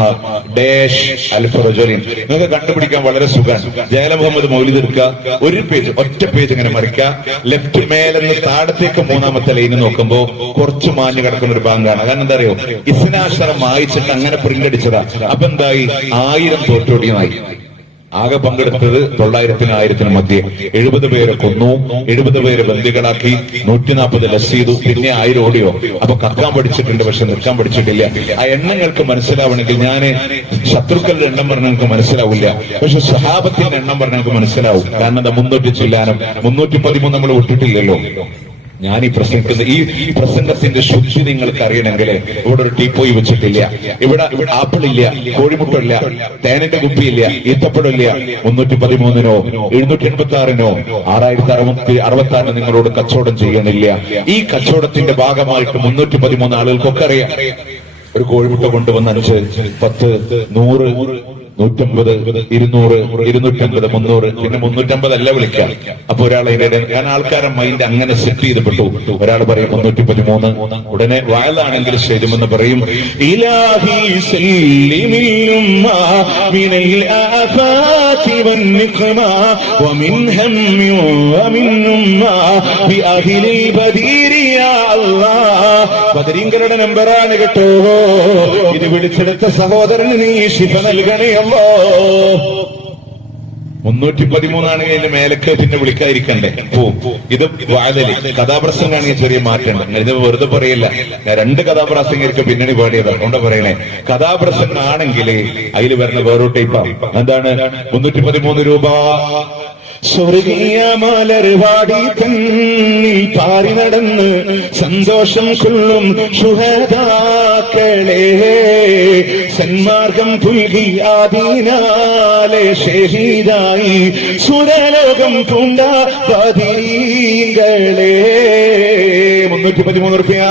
ഡാഷ് അൽഫ് റജുലിൻ. നിങ്ങൾക്ക് കണ്ടുപിടിക്കാൻ വളരെ സുഖമാണ്. ജയല മുഹമ്മദ് മൗലിദ് എടുക്കുക, ഒരു പേജ്, ഒറ്റ പേജ് ഇങ്ങനെ മറിക്കുക, ലെഫ്റ്റ് മേലെന്ന് താഴത്തേക്ക് 3ാമത്തെ ലൈന് നോക്കുമ്പോ കുറച്ച് മാഞ്ഞു കിടക്കുന്ന ഒരു ബാങ്കാണ്. കാരണം എന്താ അറിയോ? ഇസ്നാശറം മായിച്ചിട്ട് അങ്ങനെ പ്രിന്റ് അടിച്ചതാ. അപ്പൊ എന്താ 1000 തോറ്റോടിയുമായി. ആകെ പങ്കെടുത്തത് 900-1000 മധ്യേ. 70 പേരെ കൊന്നു, 70 പേരെ ബന്ദികളാക്കി, 140 ലസ് ചെയ്തു, പിന്നെ 1000 ഓടിയോ. അപ്പൊ കക്കാൻ പഠിച്ചിട്ടുണ്ട്, പക്ഷെ നിൽക്കാൻ പഠിച്ചിട്ടില്ല. ആ എണ്ണങ്ങൾക്ക് മനസ്സിലാവണമെങ്കിൽ ഞാൻ ശത്രുക്കളുടെ എണ്ണം പറഞ്ഞ നിങ്ങൾക്ക് മനസ്സിലാവില്ല, പക്ഷെ സഹാബത്തിന്റെ എണ്ണം പറഞ്ഞ നിങ്ങൾക്ക് മനസ്സിലാവും. കാരണം എന്താ, 300 ചില്ലാനം, 313 നമ്മൾ വിട്ടിട്ടില്ലല്ലോ. ഞാൻ ഈ പ്രസംഗിക്കുന്ന ഈ പ്രസംഗത്തിന്റെ ശുദ്ധി നിങ്ങൾക്ക് അറിയണമെങ്കിൽ ഇവിടെ ഒരു ടീപ്പോയി വെച്ചിട്ടില്ല, ഇവിടെ ആപ്പിളില്ല, കോഴിമുട്ടില്ല, തേനിന്റെ കുപ്പിയില്ല, ഈത്തപ്പഴമില്ല. 313-നോ 786-നോ 6066 നിങ്ങളോട് കച്ചവടം ചെയ്യണില്ല. ഈ കച്ചവടത്തിന്റെ ഭാഗമായിട്ട് 313 ആളുകൾക്കൊക്കെ അറിയാം, ഒരു കോഴിമുട്ട കൊണ്ടുവന്ന് 5, 10, 100, 150, 200, 250, 300, പിന്നെ 350 അല്ല വിളിക്കാം. അപ്പൊ ഒരാളെ ഞാൻ ആൾക്കാരെ മൈൻഡ് അങ്ങനെ സെറ്റ് ചെയ്തപ്പെട്ടു. ഒരാൾ പറയും 313, ഉടനെ വയലാണെങ്കിൽ ശരിമെന്ന് പറയും. ഇലാഹി സല്ലിമിൽ മിനൽ ആഫാതി വന്നിഖ്മ വമിൻ ഹമ്മി വമിൻ ഉമ്മാ ബി അഹ്ലി ബദീർ യാ അല്ലാഹ്. ബദരീങ്ങളുടെ നമ്പറാണ് കേട്ടോ. ഇത് വിളിച്ചെടുത്ത സഹോദരന് നീ ശിഫ നൽകണേ അല്ലാ. 313 അതിന്റെ മേലക്ക് പിന്നെ വിളിക്കാതിരിക്കണ്ടേ പോവും. ഇത് വാഴലി കഥാപ്രസംഗാണെങ്കിൽ ചെറിയ മാറ്റമുണ്ട്. ഇത് വെറുതെ പറയില്ല, ഞാൻ 2 കഥാപ്രസംഗർക്ക് പിന്നണി പാടിയത് അതുകൊണ്ട് പറയണേ. കഥാപ്രസംഗം ആണെങ്കിൽ അതിൽ വരുന്ന വേറൊരു ടൈപ്പാണ്. എന്താണ് 313 രൂപ? സ്വർഗീയ മലർവാടി തന്നിൽ പാറി നടന്ന് സന്തോഷം കൊള്ളും ശുഹദാക്കളെ, സന്മാർഗം പുൽകി ആദീനാലെ ഷഹീദായി സുരലോകം പൂണ്ട ബദരീകളെ. 313 റുപ്യ.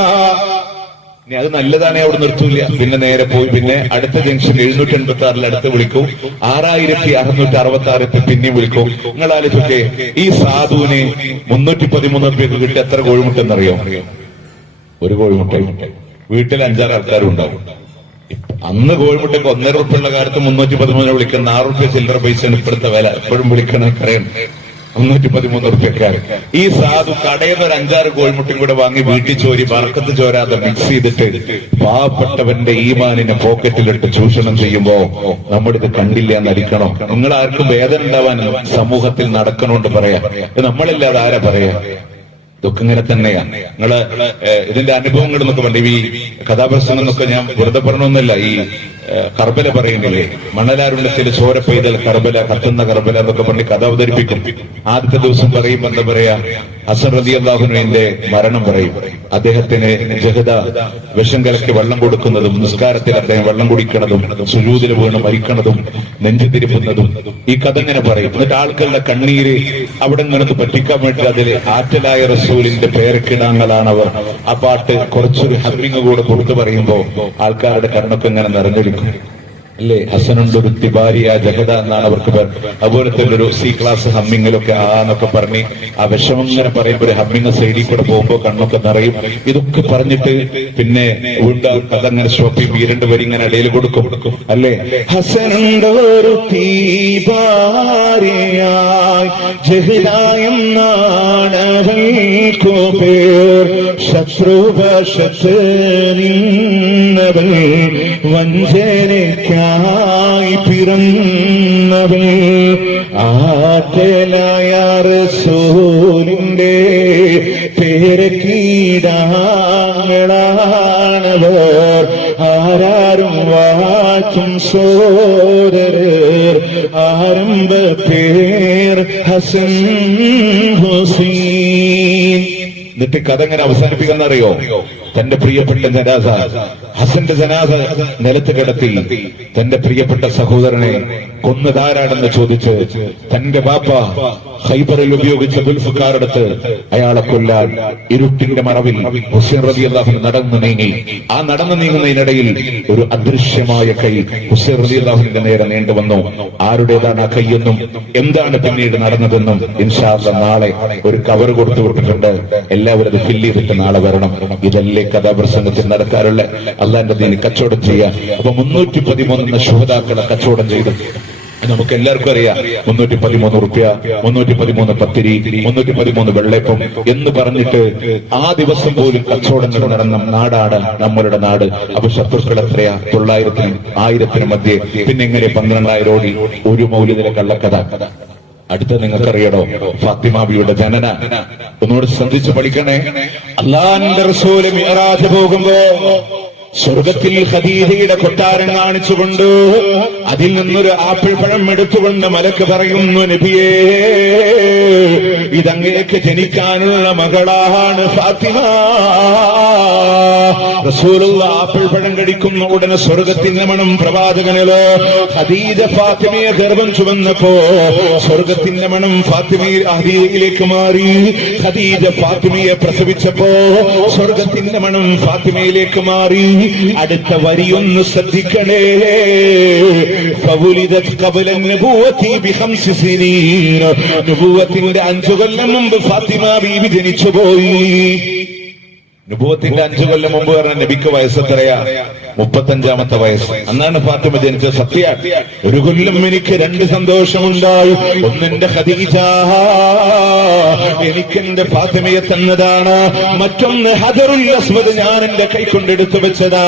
ഇനി അത് നല്ലതാണെ അവിടെ നിർത്തൂല, പിന്നെ നേരെ പോയി പിന്നെ അടുത്ത ജംഗ്ഷൻ 786 അടുത്ത് വിളിക്കും, 6666 പിന്നെ വിളിക്കും. നിങ്ങൾ ആലോചിച്ചൊക്കെ ഈ സാധുവിനെ 313 റുപ്യക്ക് കിട്ടി എത്ര കോഴിമുട്ടെന്നറിയോ? ഒരു കോഴിമുട്ട. വീട്ടിൽ 5-6 ആൾക്കാരും ഉണ്ടാവും. അന്ന് കോഴിമുട്ടയ്ക്ക് 1.5 റുപ്യുള്ള കാലത്ത് 313 വിളിക്കുന്ന 6 റുപ്യ ചില്ലറ പൈസയാണ് ഇപ്പോഴത്തെ വില. എപ്പോഴും വിളിക്കണ കറയാണ് 313 റുപ്യക്കാർ. ഈ സാധു കടയിൽ നിന്ന് 5-6 കോഴിമുട്ടയും കൂടെ വാങ്ങി വീട്ടിൽ ചോരി ബർക്കത്ത് ചോരാതെ മിക്സ് ചെയ്തിട്ട് പാവപ്പെട്ടവന്റെ ഈമാനിനെ പോക്കറ്റിലിട്ട് ചൂഷണം ചെയ്യുമ്പോ നമ്മളിത് കണ്ടില്ല എന്നടിക്കണോ? നിങ്ങൾ ആർക്കും വേദന ഉണ്ടാവാൻ സമൂഹത്തിൽ നടക്കണോണ്ട് പറയാം. നമ്മളില്ലാതെ ആരാ പറയാ? ഇതൊക്കെ ഇങ്ങനെ തന്നെയാ. നിങ്ങള് ഇതിന്റെ അനുഭവങ്ങൾ എന്നൊക്കെ പറഞ്ഞു. ഈ കഥാപ്രസംഗം എന്നൊക്കെ ഞാൻ വെറുതെ പറഞ്ഞൊന്നുമില്ല. ഈ കർബല പറയുന്നില്ലേ, മണലാരുണ്ടത്തിൽ ചോര പെയ്തൽ കർബല, കത്തുന്ന കർബല എന്നൊക്കെ പറഞ്ഞ് കഥ അവതരിപ്പിക്കും. ആദ്യത്തെ ദിവസം പറയും എന്താ പറയാ, ഹസൻ റളിയല്ലാഹുവിന്റെ മരണം പറയും. അദ്ദേഹത്തിന് ജഹദ വിഷം കലക്കി വെള്ളം കൊടുക്കുന്നതും, നിസ്കാരത്തിൽ അദ്ദേഹം വെള്ളം കുടിക്കണതും, സുജൂദിൽ വീണ് മരിക്കണതും, നെഞ്ചു തിരിപ്പുന്നതും, ഈ കഥ ഇങ്ങനെ പറയും. എന്നിട്ട് ആൾക്കാരുടെ കണ്ണീര് അവിടെ നിന്നൊക്കെ പറ്റിക്കാൻ വേണ്ടി അതില് ആറ്റലായ റസൂലിന്റെ പേരക്കിടാങ്ങളാണവർ. ആ പാട്ട് കുറച്ചൊരു ഹബ്രിങ് കൂടെ കൊടുത്തു പറയുമ്പോ ആൾക്കാരുടെ കണ്ണൊക്കെ ഇങ്ങനെ നിറഞ്ഞെടുക്കും അല്ലേ. ഹസനുണ്ടൊരു തിബാരിയ ജഹദ എന്നാണ് അവർക്ക് പേർ. അതുപോലെ തന്നെ ഒരു C ക്ലാസ് ഹമ്മിങ്ങിലൊക്കെ ആന്നൊക്കെ പറഞ്ഞ് ആ വിഷമം ഇങ്ങനെ പറയുമ്പോ ഒരു ഹമ്മിങ് സൈഡിൽ കൂടെ പോകുമ്പോ കണ്ണൊക്കെ നിറയും. ഇതൊക്കെ പറഞ്ഞിട്ട് പിന്നെ വീണ്ടും കഥ അങ്ങനെ സ്റ്റോപ്പ് ചെയ്യും. 2 വരി ഇങ്ങനെ ഇടയിൽ കൊടുക്കും അല്ലേ. ഹസനുണ്ടൊരു തീബാരിയായി ജഹദായം നാടകൾക്കു പേർ, ശത്രുവശത്ത് നിന്നവൾ വഞ്ചനയ്ക്കായി പിറന്നവൾ, ആറ്റലായ റസൂലിന്റെ പേരക്കീടാങ്ങളാണവർ. ആരാരും വാച്ചും സോദരർ, ആരംഭ പേർ ഹസൻ ഹുസൈൻ. എന്നിട്ട് കഥ എങ്ങനെ അവസാനിപ്പിക്കുന്നറിയോ? തന്റെ പ്രിയപ്പെട്ട ജനാസ, ഹസന്റെ ജനാസ നിലത്ത് കിടത്തി തന്റെ പ്രിയപ്പെട്ട സഹോദരനെ കൊന്നതാരാണെന്ന് ചോദിച്ച് തന്റെ ബാപ്പ ഖൈബറിൽ ഉപയോഗിച്ച ബുൽഫുക്കാരെടുത്ത് അയാളെ കൊല്ലാൻ ഇരുട്ടിന്റെ മറവിൽ ഹുസൈൻ റളിയല്ലാഹു അൻഹു നടന്നു നീങ്ങി. ആ നടന്നു നീങ്ങുന്നതിനിടയിൽ ഒരു അദൃശ്യമായ കൈ ഹുസൈൻ റളിയല്ലാഹുവിന്റെ നേരെ നീണ്ടുവന്നു. ആരുടേതാണ് ആ കൈയെന്നും എന്താണ് പിന്നീട് നടന്നതെന്നും ഇൻഷാ അല്ലാഹ് നാളെ ഒരു കവർ കൊടുത്തു വിട്ടിട്ടുണ്ട്. എല്ലാവരും അത് ഫില്ല് ചെയ്തിട്ട് നാളെ വരണം. ഇതല്ലേ കഥാപ്രസംഗത്തിൽ നടക്കാറുള്ള അള്ളാന്റെ ദീന് കച്ചവടം ചെയ്യാൻ. അപ്പൊ 313 ശുഹദാക്കളെ കച്ചവടം ചെയ്തു. നമുക്ക് എല്ലാവർക്കും അറിയാം 313 റുപ്യ, 313 പത്തിരി, 313 വെള്ളയപ്പം എന്ന് പറഞ്ഞിട്ട് ആ ദിവസം പോലും കച്ചവടങ്ങൾ നടന്ന നാടാണ് നമ്മളുടെ നാട്. അപ്പൊ ശത്രുക്കൾ എത്രയാ? 900-നും 1000-നും മധ്യേ. പിന്നെ എങ്ങനെ 12,000 ഓടി ഒരു മൗലിദിലെ കള്ളക്കഥ? അടുത്ത നിങ്ങൾക്കറിയണോ? ഫാത്തിമാബിയുടെ ജനന. ഒന്നുകൂടെ ശ്രദ്ധിച്ച് പഠിക്കണേ. അല്ലാഹുവിന്റെ റസൂൽ മിഅ്റാജ് പോകുമ്പോ സ്വർഗത്തിൽ ഖദീജയുടെ കൊട്ടാരം കാണിച്ചുകൊണ്ട് അതിൽ നിന്നൊരു ആപ്പിൾ പഴം എടുത്തുകൊണ്ട് മലക്ക് പറയുന്നു, നബിയേ, ഇതങ്ങേക്ക് ജനിക്കാനുള്ള മകളാണ് ഫാത്തിമ. റസൂലുള്ള ആപ്പിൾ പഴം കഴിക്കുന്ന ഉടനെ സ്വർഗത്തിന്റെ മണം പ്രവാചകനിലോ. ഖദീജ ഫാത്തിമയെ ഗർഭം ചുമന്നപ്പോ സ്വർഗത്തിന്റെ മണം ഖദീജയിലേക്ക് മാറി. ഖദീജ ഫാത്തിമയെ പ്രസവിച്ചപ്പോ സ്വർഗത്തിന്റെ മണം ഫാത്തിമയിലേക്ക് മാറി. അടുത്ത വരിയൊന്ന് ശ്രദ്ധിക്കണേ. നുബുവത്തിന്റെ 5 കൊല്ലം മുമ്പ് ഫാത്തിമ ബീവി ജനിച്ചുപോയി. നുബുവത്തിന്റെ 5 കൊല്ലം മുമ്പ് പറഞ്ഞ നബിക്ക് വയസ്സെത്രയാ? 35-ാമത്തെ വയസ്സ്. അന്നാണ് ഫാത്തിമ ജനിച്ചത്. സത്യ ഒരു കൊല്ലം എനിക്ക് 2 സന്തോഷമുണ്ടായി. ഒന്നെന്റെ ഖദീജ എനിക്കെന്റെ ഫാത്തിമയെ തന്നതാണ്. മറ്റൊന്ന് ഹജറുൽ അസ്വദ് ഞാൻ എന്റെ കൈ കൊണ്ടെടുത്തു വെച്ചതാ.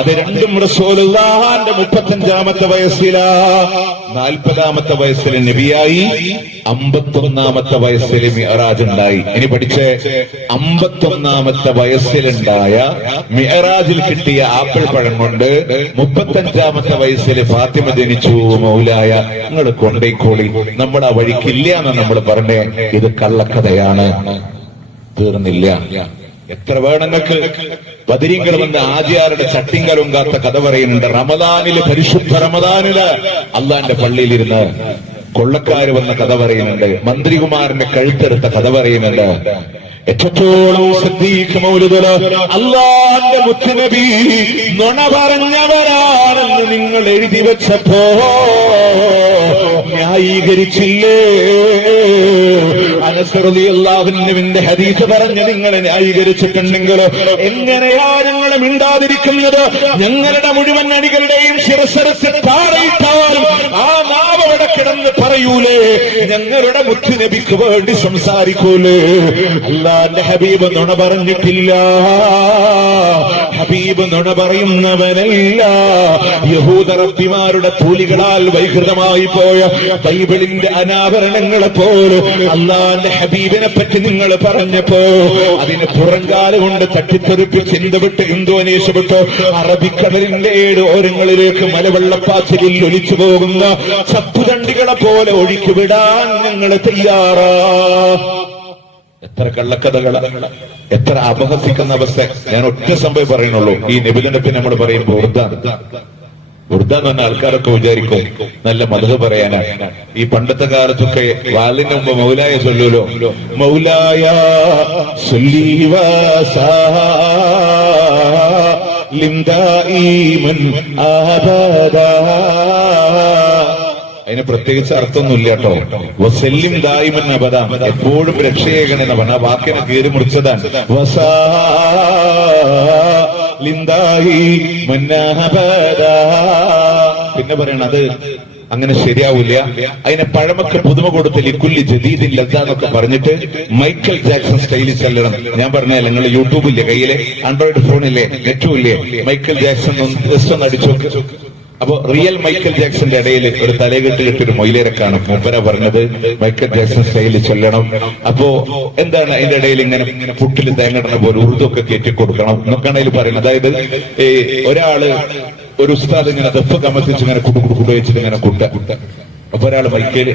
അത് രണ്ടും റസൂലുള്ളാഹിന്റെ 35-ാമത്തെ വയസ്സിലാ. 40-ാമത്തെ വയസ്സിൽ നബിയായി. 51-ാമത്തെ വയസ്സിൽ മിഅ്റാജ് ഉണ്ടായി. ഇനി പഠിച്ചേ, 51-ാമത്തെ വയസ്സിലുണ്ടായ മിഅ്റാജിൽ കിട്ടിയ ആപ്പിൾ പഴം കൊണ്ട് 35-ാമത്തെ വയസ്സിൽ ഫാത്തിമ ജനിച്ചു. മൗലായ നിങ്ങൾ കൊണ്ടേക്കോളി, നമ്മുടെ ആ വഴിക്കില്ല എന്ന് നമ്മൾ പറഞ്ഞേ. ഇത് കള്ളക്കഥയാണ്. തീർന്നില്ല. എത്ര വേണമെങ്കിൽ ബദരീങ്ങൾ വന്ന് ആചാരുടെ ചട്ടിങ്കലും കാത്ത കഥ പറയുന്നുണ്ട്. റമദാനില്, പരിശുദ്ധ റമദാനില് അള്ളാന്റെ പള്ളിയിലിരുന്ന് കൊള്ളക്കാര് വന്ന കഥ പറയുന്നുണ്ട്. മന്ത്രികുമാരന്റെ കഴുത്തെടുത്ത കഥ പറയുന്നുണ്ട്. എത്രത്തോളം അള്ളാന്റെ മുത്തുനബി നുണ പറഞ്ഞവരാണെന്ന് നിങ്ങൾ എഴുതി വെച്ചപ്പോ ന്യായീകരിച്ചില്ലേ? അനസ് റളിയല്ലാഹുവിന്റെ ഹദീസ് പറഞ്ഞ് നിങ്ങളെ ന്യായീകരിച്ചിട്ടുണ്ടെങ്കിലോ എങ്ങനെയാ ഞങ്ങൾ മിണ്ടാതിരിക്കുന്നത്? ഞങ്ങളുടെ മുഴുവൻ അണികളുടെയും ശിരസ്സരത്തിൽ താഴെയിട്ടാലും ആ നാവ് അവിടെ കിടന്ന് പറയൂലേ, ഞങ്ങളുടെ മുത്തുനബിക്ക് വേണ്ടി സംസാരിക്കൂലേ? അല്ലാഹുവിന്റെ ഹബീബ് നുണ പറഞ്ഞിട്ടില്ല. ഹബീബ് നുണ പറയുന്നവനല്ല. യഹൂദ റബ്ബിമാരുടെ തൂലികളാൽ വൈകൃതമായി പോയ ബൈബിളിന്റെ അനാവരണങ്ങളെ പോലെ അല്ലാഹുവിന്റെ ഹബീബിനെ പറ്റി നിങ്ങൾ പറഞ്ഞപ്പോ അതിന് പുറങ്കാല് കൊണ്ട് തട്ടിത്തെറിപ്പിച്ച് ചിന്തവിട്ട് ഇന്തോനേഷ്യ വിട്ട് അറബിക്കടലിന്റെ 7 ഓരങ്ങളിലേക്ക് മലവെള്ളപ്പാച്ചിലിൽ ഒലിച്ചു പോകുന്ന ചപ്പുതണ്ടികളെ പോലെ ഒഴുക്കിവിടാൻ ഞങ്ങൾ തയ്യാറാ. എത്ര കള്ളക്കഥകള, എത്ര അപഹസിക്കുന്ന അവസ്ഥ. ഞാൻ ഒറ്റ സംഭവം പറയുന്നുള്ളൂ. ഈ നബിദിനെ പിന്നെ നമ്മൾ പറയുമ്പോൾ ഉർദ എന്ന് പറഞ്ഞ ആൾക്കാരൊക്കെ വിചാരിക്കും നല്ല മദ്ഹ് പറയാനാണ്. ഈ പണ്ടത്തെ കാലത്തൊക്കെ വാലിന് മുമ്പ് മൗലായ ചൊല്ലൂലോ, മൗലായ അതിന് പ്രത്യേകിച്ച് അർത്ഥമൊന്നുമില്ല കേട്ടോ. വസല്ലിം ദായിമൻ അബദാ, എപ്പോഴും രക്ഷയേകണെന്ന് പറഞ്ഞ ആ വാക്കിനെ കീറി മുറിച്ചതാണ്. പിന്നെ പറയണ അത് അങ്ങനെ ശരിയാവില്ല. അതിനെ പഴമക്ക് പുതുമ കൊടുത്ത് ലിക്കുല്ലി ജദീദിൻ ലദ്ദ എന്നൊക്കെ പറഞ്ഞിട്ട് മൈക്കൽ ജാക്സൺ സ്റ്റൈലിൽ ചെല്ലണം. ഞാൻ പറഞ്ഞാൽ നിങ്ങൾ യൂട്യൂബില്ലേ, കയ്യിലെ ആൻഡ്രോയിഡ് ഫോണില്ലേ, നെറ്റും ഇല്ലേ, മൈക്കൽ ജാക്സൺ ജസ്റ്റ് ഒന്ന് അടിച്ചു. അപ്പൊ റിയൽ മൈക്കൽ ജാക്സന്റെ ഇടയിൽ ഒരു തലകെട്ട് കെട്ടൊരു മൊയിലേരെ കാണും. മൂപ്പര പറഞ്ഞത് മൈക്കൽ ജാക്സൺ സ്റ്റൈലിൽ ചൊല്ലണം. അപ്പോ എന്താണ് അതിന്റെ ഇടയിൽ ഇങ്ങനെ പുട്ടിൽ തേങ്ങടണ പോലെ ഉറുദൊക്കെ കയറ്റി കൊടുക്കണം എന്നൊക്കെയാണ് അതിൽ പറയുന്നത്. അതായത് ഒരാള് ഒരു ഉസ്താദ് ഇങ്ങനെ ദഫ് കമത്തിച്ച് ഇങ്ങനെ കുടു വെച്ചിട്ട് ഇങ്ങനെ കുട്ട, അപ്പൊ ഒരാള് മൈക്കയില്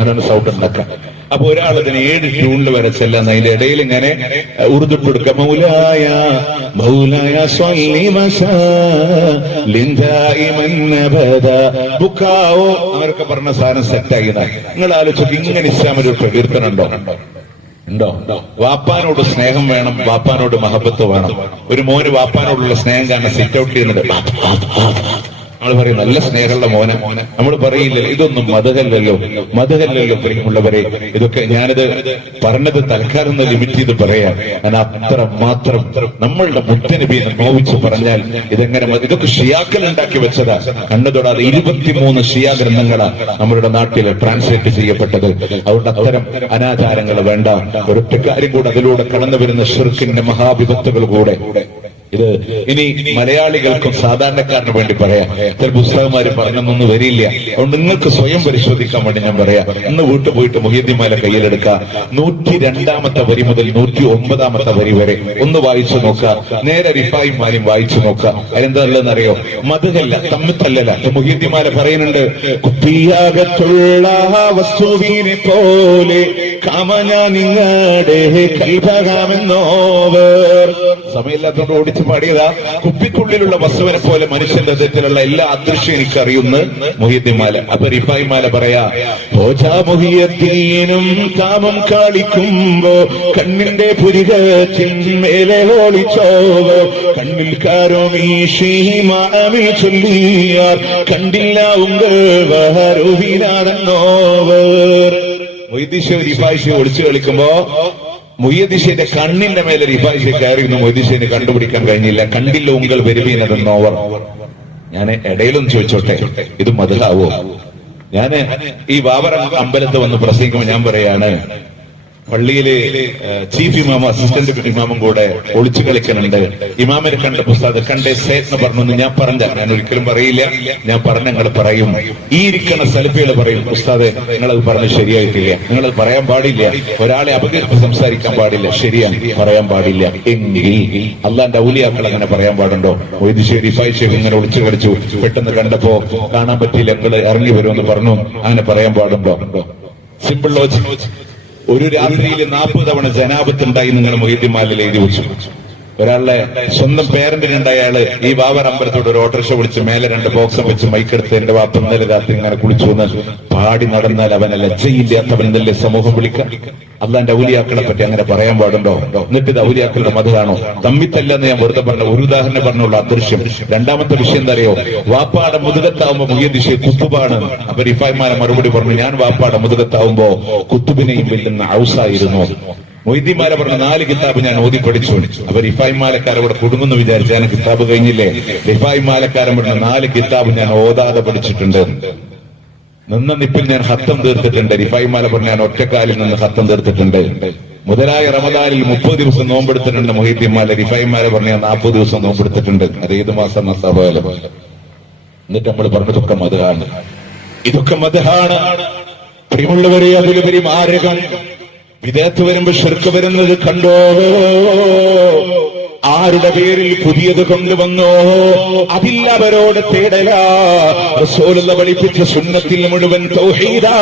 അങ്ങനെ സൗണ്ട് ഉണ്ടാക്കാം. അപ്പൊ ഒരാൾ അതിന് 7 ട്യൂണിൽ വരെ ചെല്ലാന്ന് അതിന്റെ ഇടയിൽ ഇങ്ങനെ ഉറുദിട്ട് കൊടുക്ക, മൗലായ മൗലായ അവരൊക്കെ പറഞ്ഞ സാധനം സെറ്റാക്കിയതാണ്. നിങ്ങൾ ആലോചിച്ചു, ഇങ്ങനെ ഇസ്ലാം ഒരു പ്രകീർത്തനം ഉണ്ടോ? വാപ്പാനോട് സ്നേഹം വേണം, വാപ്പാനോട് മഹബത്ത് വേണം. ഒരു മോന് വാപ്പാനോടുള്ള സ്നേഹം കാരണം സിറ്റ് ഔട്ട് ചെയ്യുന്നുണ്ട്. നമ്മൾ പറയും നല്ല സ്നേഹമുള്ള മോനെ. നമ്മൾ പറയില്ലല്ലോ ഇതൊന്നും മതകല്ലല്ലോ പ്രിയമുള്ളവരെ. ഇതൊക്കെ ഞാനിത് പറഞ്ഞത് തൽക്കാലം ഒന്ന് ലിമിറ്റ് ചെയ്ത് പറയാം. കാരണം അത്ര മാത്രം നമ്മളുടെ മുത്തനബിയെ നോവിച്ച് പറഞ്ഞാൽ ഇതെങ്ങനെ ഇതൊക്കെ ഷിയാക്കൾ ഉണ്ടാക്കി വെച്ചതാ. കണ്ണുതൊടാതെ 23 ഷിയാ ഗ്രന്ഥങ്ങളാണ് നമ്മുടെ നാട്ടിൽ ട്രാൻസ്ലേറ്റ് ചെയ്യപ്പെട്ടത്. അതുകൊണ്ട് അത്തരം അനാചാരങ്ങൾ വേണ്ട. ഒരൊറ്റ കാര്യം കൂടെ അതിലൂടെ കടന്നു വരുന്ന ഷിർക്കിന്റെ മഹാവിപത്തുകൾ കൂടെ ഇത് ഇനി മലയാളികൾക്കും സാധാരണക്കാരന് വേണ്ടി പറയാം. ചില പുസ്തകന്മാര് പറഞ്ഞൊന്നും വരില്ല. അതുകൊണ്ട് നിങ്ങൾക്ക് സ്വയം പരിശോധിക്കാൻ വേണ്ടി ഞാൻ പറയാം. ഇന്ന് വീട്ടിൽ പോയിട്ട് മുഹ്യിദ്ദീൻമാരെ കയ്യിലെടുക്കുക. 102-ാമത്തെ വരി മുതൽ 109-ാമത്തെ വരി വരെ ഒന്ന് വായിച്ചു നോക്കുക. നേരെ റിഫായിമാരും വായിച്ചു നോക്കുക. അതിലെന്താണെന്നറിയോ? മതകല്ല, തമ്മിത്തല്ലല്ല. മുഹ്യിദ്ദീൻമാരെ പറയുന്നുണ്ട്, കുപ്പിയാകത്തുള്ള വസ്തുവിനെ പോലെ കാമന നിങ്ങളുടെ കൽഭകാമെന്നോവർ. സമയമില്ലാത്തോണ്ട് ഓടിച്ച് പാടിയതാ. കുപ്പിക്കുള്ളിലുള്ള വസ്തുവിനെ പോലെ മനുഷ്യന്റെ ഹൃദയത്തിലുള്ള എല്ലാ അദൃശ്യം എനിക്ക് അറിയുന്ന മുഹ്യിദ്ദീൻമാല. അപ്പൊ റിഫായിമാല പറയാ, ഓജാ മുഹിയദ്ദീനും കാമം കാളിക്കുമ്പോ കണ്ണിന്റെ പുരികത്തിൻ മേലെ ഓളിച്ചോവോ കണ്ണിൽ കാരോ മീശീമാമി ചൊല്ലിയാർ കണ്ടില്ല ഉങ്കോവർ. മൊയ്തീശ്വർ റിഫായിഷെ ഒളിച്ചു കളിക്കുമ്പോ മുഹ്യിദ്ദീന്റെ കണ്ണിന്റെ മേലെ റിഫായിഷെ കയറിയുന്ന മൊയ്തീശ്വരന് കണ്ടുപിടിക്കാൻ കഴിഞ്ഞില്ല. കണ്ടില്ല ഉങ്കൾ വരുവീനതെന്നോവർ. ഞാൻ ഇടയിലൊന്നും ചോദിച്ചോട്ടെ, ഇത് മദ്ഹബോ? ഞാന് ഈ ബാബർ അമ്പലത്ത് വന്ന് പ്രസംഗിക്കുമ്പോൾ ഞാൻ പറയാണ്, പള്ളിയിലെ ചീഫ് ഇമാമും അസിസ്റ്റന്റ് ഇമാമും കൂടെ ഒളിച്ചു കളിക്കുന്നുണ്ട്. ഇമാമിനെ കണ്ട പുസ്തകം കണ്ടേ സേറ്റ് പറഞ്ഞു. ഞാൻ ഒരിക്കലും പറയില്ല. ഞാൻ പറഞ്ഞ നിങ്ങൾ പറയും. ഈ ഇരിക്കുന്ന സലഫികൾ പറയും, ഉസ്താദെ നിങ്ങളത് പറഞ്ഞ് ശരിയായിട്ടില്ല, നിങ്ങളത് പറയാൻ പാടില്ല, ഒരാളെ അപകീർത്തി സംസാരിക്കാൻ പാടില്ല. ശരിയാണ്, പറയാൻ പാടില്ല. എങ്കിൽ അള്ളാന്റെ ഔലിയാക്കൾ അങ്ങനെ പറയാൻ പാടുണ്ടോ? മൊയ്തീശ്വരി റിഫായിഷ് ഇങ്ങനെ ഒളിച്ചു കളിച്ചു, പെട്ടെന്ന് കണ്ടപ്പോ കാണാൻ പറ്റിയില്ല, നിങ്ങൾ ഇറങ്ങി വരുമെന്ന് പറഞ്ഞു, അങ്ങനെ പറയാൻ പാടുണ്ടോ? Simple logic. ഒരു രാത്രിയിൽ 40 തവണ ജനാബത്തുണ്ടായി നിങ്ങൾ മുഹ്യിദ്ദീൻമാലിൽ എഴുതി വെച്ചു. ഒരാളുടെ സ്വന്തം പേരന്റിനുണ്ടായ അയാള് ഈ ബാബർ അമ്പലത്തോട് ഒരു ഓട്ടോറിക്ഷ വിളിച്ച് മേലെ 2 ബോക്സും വെച്ച് മൈക്കെടുത്ത് എന്റെ വാപ്പ ഇന്നലെ രാത്രി ഇങ്ങനെ കുളിച്ചു എന്ന് പാടി നടന്നാൽ അവനെ ലജ്ജയില്ലാത്തവനെന്നല്ലേ സമൂഹം വിളിക്കാം? അള്ളാന്റെ ഔലിയാക്കളെ പറ്റി അങ്ങനെ പറയാൻ പാടുണ്ടോ? എന്നിട്ട് ഇത് ഔലിയാക്കളുടെ മതമാണോ? തമ്മിത്തല്ലെന്ന് ഞാൻ വെറുതെ പറഞ്ഞ ഒരു ഉദാഹരണം പറഞ്ഞുള്ള അദൃശ്യം. രണ്ടാമത്തെ വിഷയം എന്താ അറിയോ? വാപ്പാടെ മുതുകത്താവുമ്പോ മുഹ്യിദ്ദീൻ കുത്തുബാണ്. അപ്പൊ റിഫായിമാരെ മറുപടി പറഞ്ഞു, ഞാൻ വാപ്പാടെ മുതുകത്താവുമ്പോ കുത്തുബിനെയും വെല്ലുന്ന ഔസായിരുന്നു. മൊയ്തീൻമാരെ പറഞ്ഞ 4 കിതാബ് ഞാൻ ഓതി പഠിച്ചു. അപ്പൊ റിഫായിമാലക്കാരെ ഇവിടെ കുടുങ്ങുന്നു വിചാരിച്ചു. ഞാൻ കിതാബ് കഴിഞ്ഞില്ലേ? റിഫായിമാലക്കാരൻ പറഞ്ഞ 4 കിതാബ് ഞാൻ ഓതാതെ പഠിച്ചിട്ടുണ്ട്. നിന്ന നിപ്പിൽ ഞാൻ ഹത്തം തീർത്തിട്ടുണ്ട്. റിഫായിമാല പറഞ്ഞ ഞാൻ ഒറ്റക്കാലിൽ നിന്ന് ഹത്തം തീർത്തിട്ടുണ്ട്. മുതലായ റമദാനിൽ 30 ദിവസം നോമ്പെടുത്തിട്ടുണ്ട് മുഹ്യിദ്ദീൻമാല. റിഫായിമാരെ പറഞ്ഞ 40 ദിവസം നോമ്പെടുത്തിട്ടുണ്ട്. അത് ഏത് മാസം നസാബായാലും. എന്നിട്ട് നമ്മൾ പറഞ്ഞതൊക്കെ മദ്ഹാണ്. ഇതൊക്കെ മദ്ഹാണ്. പ്രിയമുള്ളവരെ, അതിലുപരി മാരകം വിദേഹത്ത് വരുമ്പോ ശിർക്ക് വരുന്നത് കണ്ടോ? ആരുടെ പേരിൽ പുതിയത് കൊണ്ടുവന്നോ അതില്ലവരോട് തേടല. റസൂലുള്ള പഠിപ്പിച്ച സുന്നത്തിൽ മുഴുവൻ തൗഹീദാ.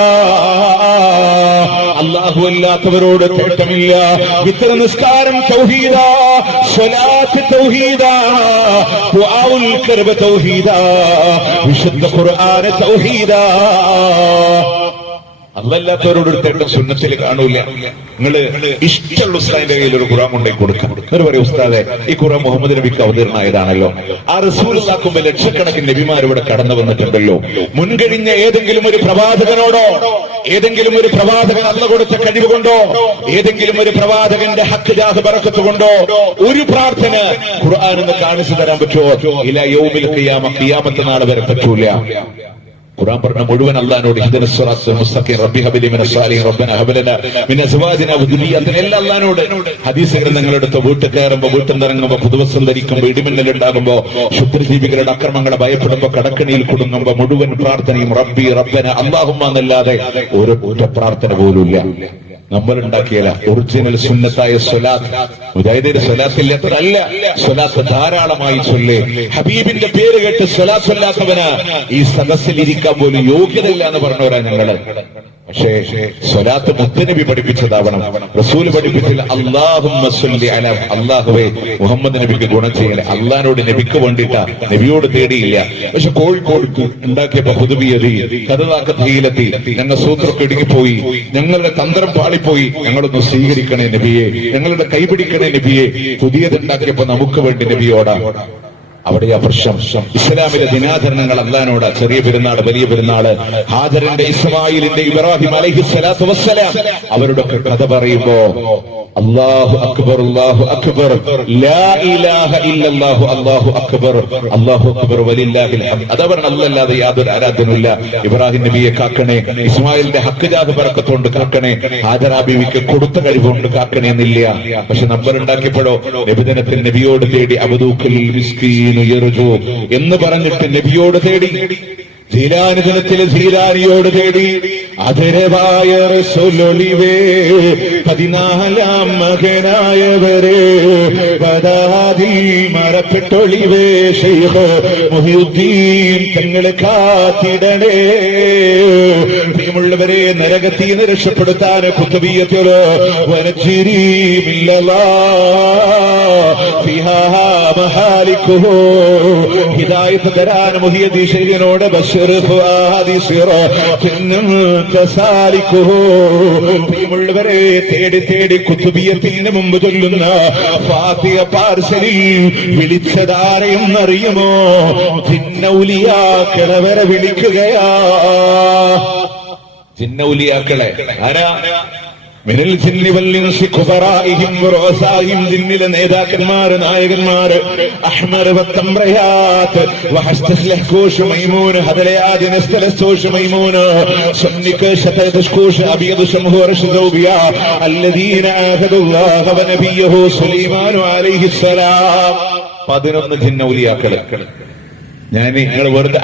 അല്ലാഹു അല്ലാത്തവരോട് തേട്ടമില്ല. വിത്ര നിസ്കാരം തൗഹീദാ, സ്വലാത്ത് തൗഹീദാ, ദുആഉൽ കർബ തൗഹീദാ, വിശുദ്ധ ഖുർആൻ തൗഹീദാ. അല്ലല്ലാത്തവരോട് തേട്ടം സുന്നത്തിൽ കാണൂല. നിങ്ങള് ഇഷ്ടമുള്ള ഉസ്താദിന്റെ കയ്യിൽ ഒരു ഖുർആൻ കൊണ്ടേക്ക് കൊടുക്കും. ഒരു പറയും, ഉസ്താദെ ഈ ഖുർആൻ മുഹമ്മദ് നബിക്ക് അവതീർണമായതാണല്ലോ. ആ റസൂലുള്ളാഹിക്കുമ്പോൾ ലക്ഷക്കണക്കിന് നബിമാർ ഇവിടെ കടന്നു വന്നിട്ടുണ്ടല്ലോ. മുൻകഴിഞ്ഞ ഏതെങ്കിലും ഒരു പ്രവാചകനോടോ, ഏതെങ്കിലും ഒരു പ്രവാചകൻ അല്ലാഹു കൊടുത്ത കഴിവ് കൊണ്ടോ, ഏതെങ്കിലും ഒരു പ്രവാചകന്റെ ഹക്ക് ജാഹ് ബറക്കത്ത് കൊണ്ടോ ഒരു പ്രാർത്ഥന ഖുർആൻ എന്ന് കാണിച്ചു തരാൻ പറ്റുമോ? ഇലാ യൗമിൽ ഖിയാമ, ഖിയാമത്ത് നാൾ വരെ പറ്റൂല. ഖുർആൻ പറഞ്ഞ മുഴുവൻ അല്ലാഹുവോട് ഇഹ്ദിനസ് സിറാത്തൽ മുസ്തഖീം റബ്ബി ഹബ്ലി മിനസ് സാലിഹീൻ റബ്ബനാ ഹബ് ലനാ മിൻ അസ്വാജിനാ വദുരിയത്തിനാ എല്ലാം അല്ലാഹുവോട്. ഹദീസ് ഗ്രന്ഥങ്ങളെടുത്ത് വീട്ടിൽ കയറുമ്പോ, വീട്ടിൽ നിറങ്ങുമ്പോ, പുതുവസ്ത്രം ധരിക്കുമ്പോ, ഇടിമിന്നൽ ഉണ്ടാകുമ്പോ, ക്ഷുദ്രജീവികളുടെ അക്രമങ്ങളെ ഭയപ്പെടുമ്പോ, കടക്കണിയിൽ കുടുങ്ങുമ്പോ മുഴുവൻ പ്രാർത്ഥനയും റബ്ബി റബ്ബന അല്ലാഹുമ്മ എന്നല്ലാതെ ഒരു പ്രാർത്ഥന പോലുമില്ല. നമ്മൾ ഉണ്ടാക്കിയല്ല. ഒറിജിനൽ സുന്നത്തായ സ്വലാത്ത്. മുജാഹിദിന്റെ സ്വലാത്ത് ഇല്ലാത്തതല്ല. സ്വലാത്ത് ധാരാളമായി ചൊല്ലേ. ഹബീബിന്റെ പേര് കേട്ട് സ്വലാത്ത് ചൊല്ലാത്തവന് ഈ സദസ്സിൽ ഇരിക്കാൻ പോലും യോഗ്യതയില്ല എന്ന് പറഞ്ഞവരാ ഞങ്ങള്. പക്ഷേ സ്വലാത്ത് മുത്തനബി പഠിപ്പിച്ചതാവണം. റസൂൽ പഠിപ്പിച്ചില്ല. അല്ലാഹുമ്മ സ്വല്ലി അലാ, അല്ലാഹുവേ മുഹമ്മദ് നബിക്ക് ഗുണം ചെയ്യല. അള്ളാഹിനോട് നബിക്ക് വേണ്ടിയിട്ടാ, നബിയോട് തേടിയില്ല. പക്ഷെ കോഴിക്കോട് ഉണ്ടാക്കിയപ്പോ പുതുവിയതി കഥതാക്കീലെത്തി. ഞങ്ങൾ സൂത്രമൊക്കെ ഇടുങ്ങിപ്പോയി, ഞങ്ങളുടെ തന്ത്രം പാളിപ്പോയി. ഞങ്ങളൊന്ന് സ്വീകരിക്കണേ നബിയെ, ഞങ്ങളുടെ കൈപിടിക്കണേ നബിയെ. പുതിയതുണ്ടാക്കിയപ്പോ നമുക്ക് വേണ്ടി നബിയോടാ. അവിടെയാ പ്രശ്നം. ഇസ്ലാമിലെ ദിനാചരണങ്ങൾ അല്ലാഹുവിനോട്, ചെറിയ പെരുന്നാള്, വലിയ പെരുന്നാള്, ഹാജറിന്റെ, ഇസ്മായിലിന്റെ, ഇബ്രാഹിം അലൈഹിസ്സലാത്തു വസ്സലാം അവരുടെ കഥ പറയുമ്പോ അല്ലാഹു അക്ബർ, അല്ലാഹു അക്ബർ, ലാ ഇലാഹ ഇല്ലല്ലാഹു, അല്ലാഹു അക്ബർ, അല്ലാഹു അക്ബർ വലില്ലാഹിൽ ഹംദ്. അതവർ അല്ലാതെ യാതൊരു ആരാധനയില്ല. ഇബ്രാഹിം നബിയെ കാക്കണേ, ഇസ്മായിലിന്റെ ഹക്ക് ജാഹ് ബറക്കത്തുകൊണ്ട് കാക്കണേ, ഹാജറ ബീവിക്ക് കൊടുത്ത കഴിവുകൊണ്ട് കാക്കണേ എന്നില്ല. പക്ഷെ നമ്പർ ഉണ്ടാക്കിയപ്പോഴോ നബിദിനത്തിൽ നബിയോട് തേടി അബ്ദുൽ മിസ്കീനു യർജു എന്ന് പറഞ്ഞിട്ട് നബിയോട് തേടി, ജീലാനി ദിനത്തിൽ ജീലാനിയോട് തേടി, ആദരവായ റസൂലൊളിവേ 14 മകനായവരെ വദാദിൽ മറപ്പെട്ടൊളിവേ ശൈഖ് മുഹിയുദ്ദീൻ തങ്ങളെ കാത്തിടണേ. പ്രിയമുള്ളവരെ, നരകത്തീന്ന് രക്ഷപ്പെടുത്താൻ കുത്തുബിയത്തിലോ വനജിരി മില്ലല്ലാ ഫിഹാ മഹാലിക്കുഹു ഹിദായത്ത് തരാൻ മുഹിയുദ്ദീൻ ശൈഖിനോട് ബശർ ഫുആദി സിറാത്തിനും തസാലിക്കുഹു. പ്രിയമുള്ളവരെ, തേടി തേടി കുത്തുബിയത്തിന് മുമ്പ് ചൊല്ലുന്ന ഫാത്തിഹ പാർസലിൽ വിളിച്ചതാരെയെന്നറിയുമോ? ജിന്നൗലിയാക്കളെ വരെ വിളിക്കുകയാ. ജിന്നൗലിയാക്കളെ ആരാ? മിനൽ ജിന്നി വൽ ഇൻസി ഖുബറാഇഹിം വറസാഹിം, ജിന്നിലെ നേതാക്കന്മാര്, നായകന്മാര്, അഹ്മർ വത്തംറയാത്ത് വഹസ്തസ്ലഹ്കൂഷ് മൈമൂൻ ഹദലയാദ് നസ്തലസ്തൂഷ് മൈമൂൻ സന്നിക ശതദസ്കൂഷ് അബിയദ് ശംഹൂർ ശദൗബിയ അല്ലദീന ആഹദുല്ലാഹ വനബിയഹു സുലൈമാൻ അലൈഹിസ്സലാം. 11 ജിന്നൗലിയാക്കള്. ഞാൻ നിങ്ങൾ വെറുതെ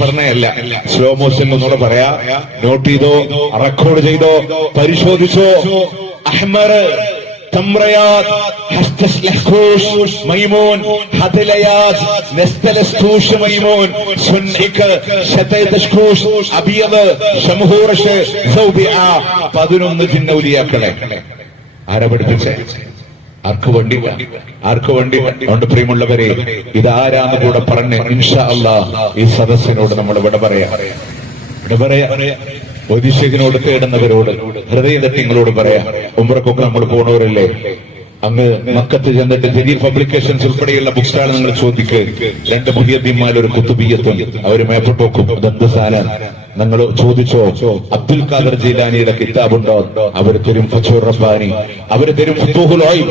പറഞ്ഞല്ല, സ്ലോ മോഷൻ ഒന്നുകൂടെ പറയാ. നോട്ട് ചെയ്തോ, റെക്കോർഡ് ചെയ്തോ, പരിശോധിച്ചോ. അഹ്മർ, തംറയാത്ത്, ഹസ്തസ്ലഹ്കൂഷ് മൈമൂൻ, ഹദലയാത്ത് നസ്തലസ്കൂഷ് മൈമൂൻ, സുൻഇക ശതദസ്കൂഷ് അബിയദ് ശംഹൂറഷ് സൗബിഅ. 11 ജിന്നൗലിയാക്കളെ ആരാ പഠിപ്പിച്ചേ? ആർക്ക് വേണ്ടി? അതുകൊണ്ട് പ്രിയമുള്ളവരെ, ഇതാരാന്ന് കൂടെ പറഞ്ഞ് ഇൻഷാ അല്ലാഹ് ഈ സദസ്സിനോട് നമ്മൾ ഇവിടെ പറയാ. വൈദികനോട്, തേടുന്നവരോട്, ഹൃദയദത്യങ്ങളോട് പറയാ. ഉംറക്കൊക്കെ നമ്മൾ പോണവരല്ലേ, അങ്ങ് മക്കത്ത് ചെന്നിട്ട് ജദീദ് പബ്ലിക്കേഷൻസ് ഉൾപ്പെടെയുള്ള ബുക്ക് സ്റ്റാൾ നിങ്ങൾ ചോദിക്ക്. 2 മുഹിയദ്ദീന്മാർ, ഒരു കുത്തുബിയത്തും, അവര് മേപ്പോട്ട് നോക്കും. ഇതെന്ത് സാധനം നിങ്ങൾ ചോദിച്ചോ. അബ്ദുൽ ഖാദർ ജീലാനിയുടെ കിതാബുണ്ടോ? അവര് തരും ഫത്ഹുർ റബ്ബാനി, അവര് തരും ഫുതുഹുൽ ഐൻ,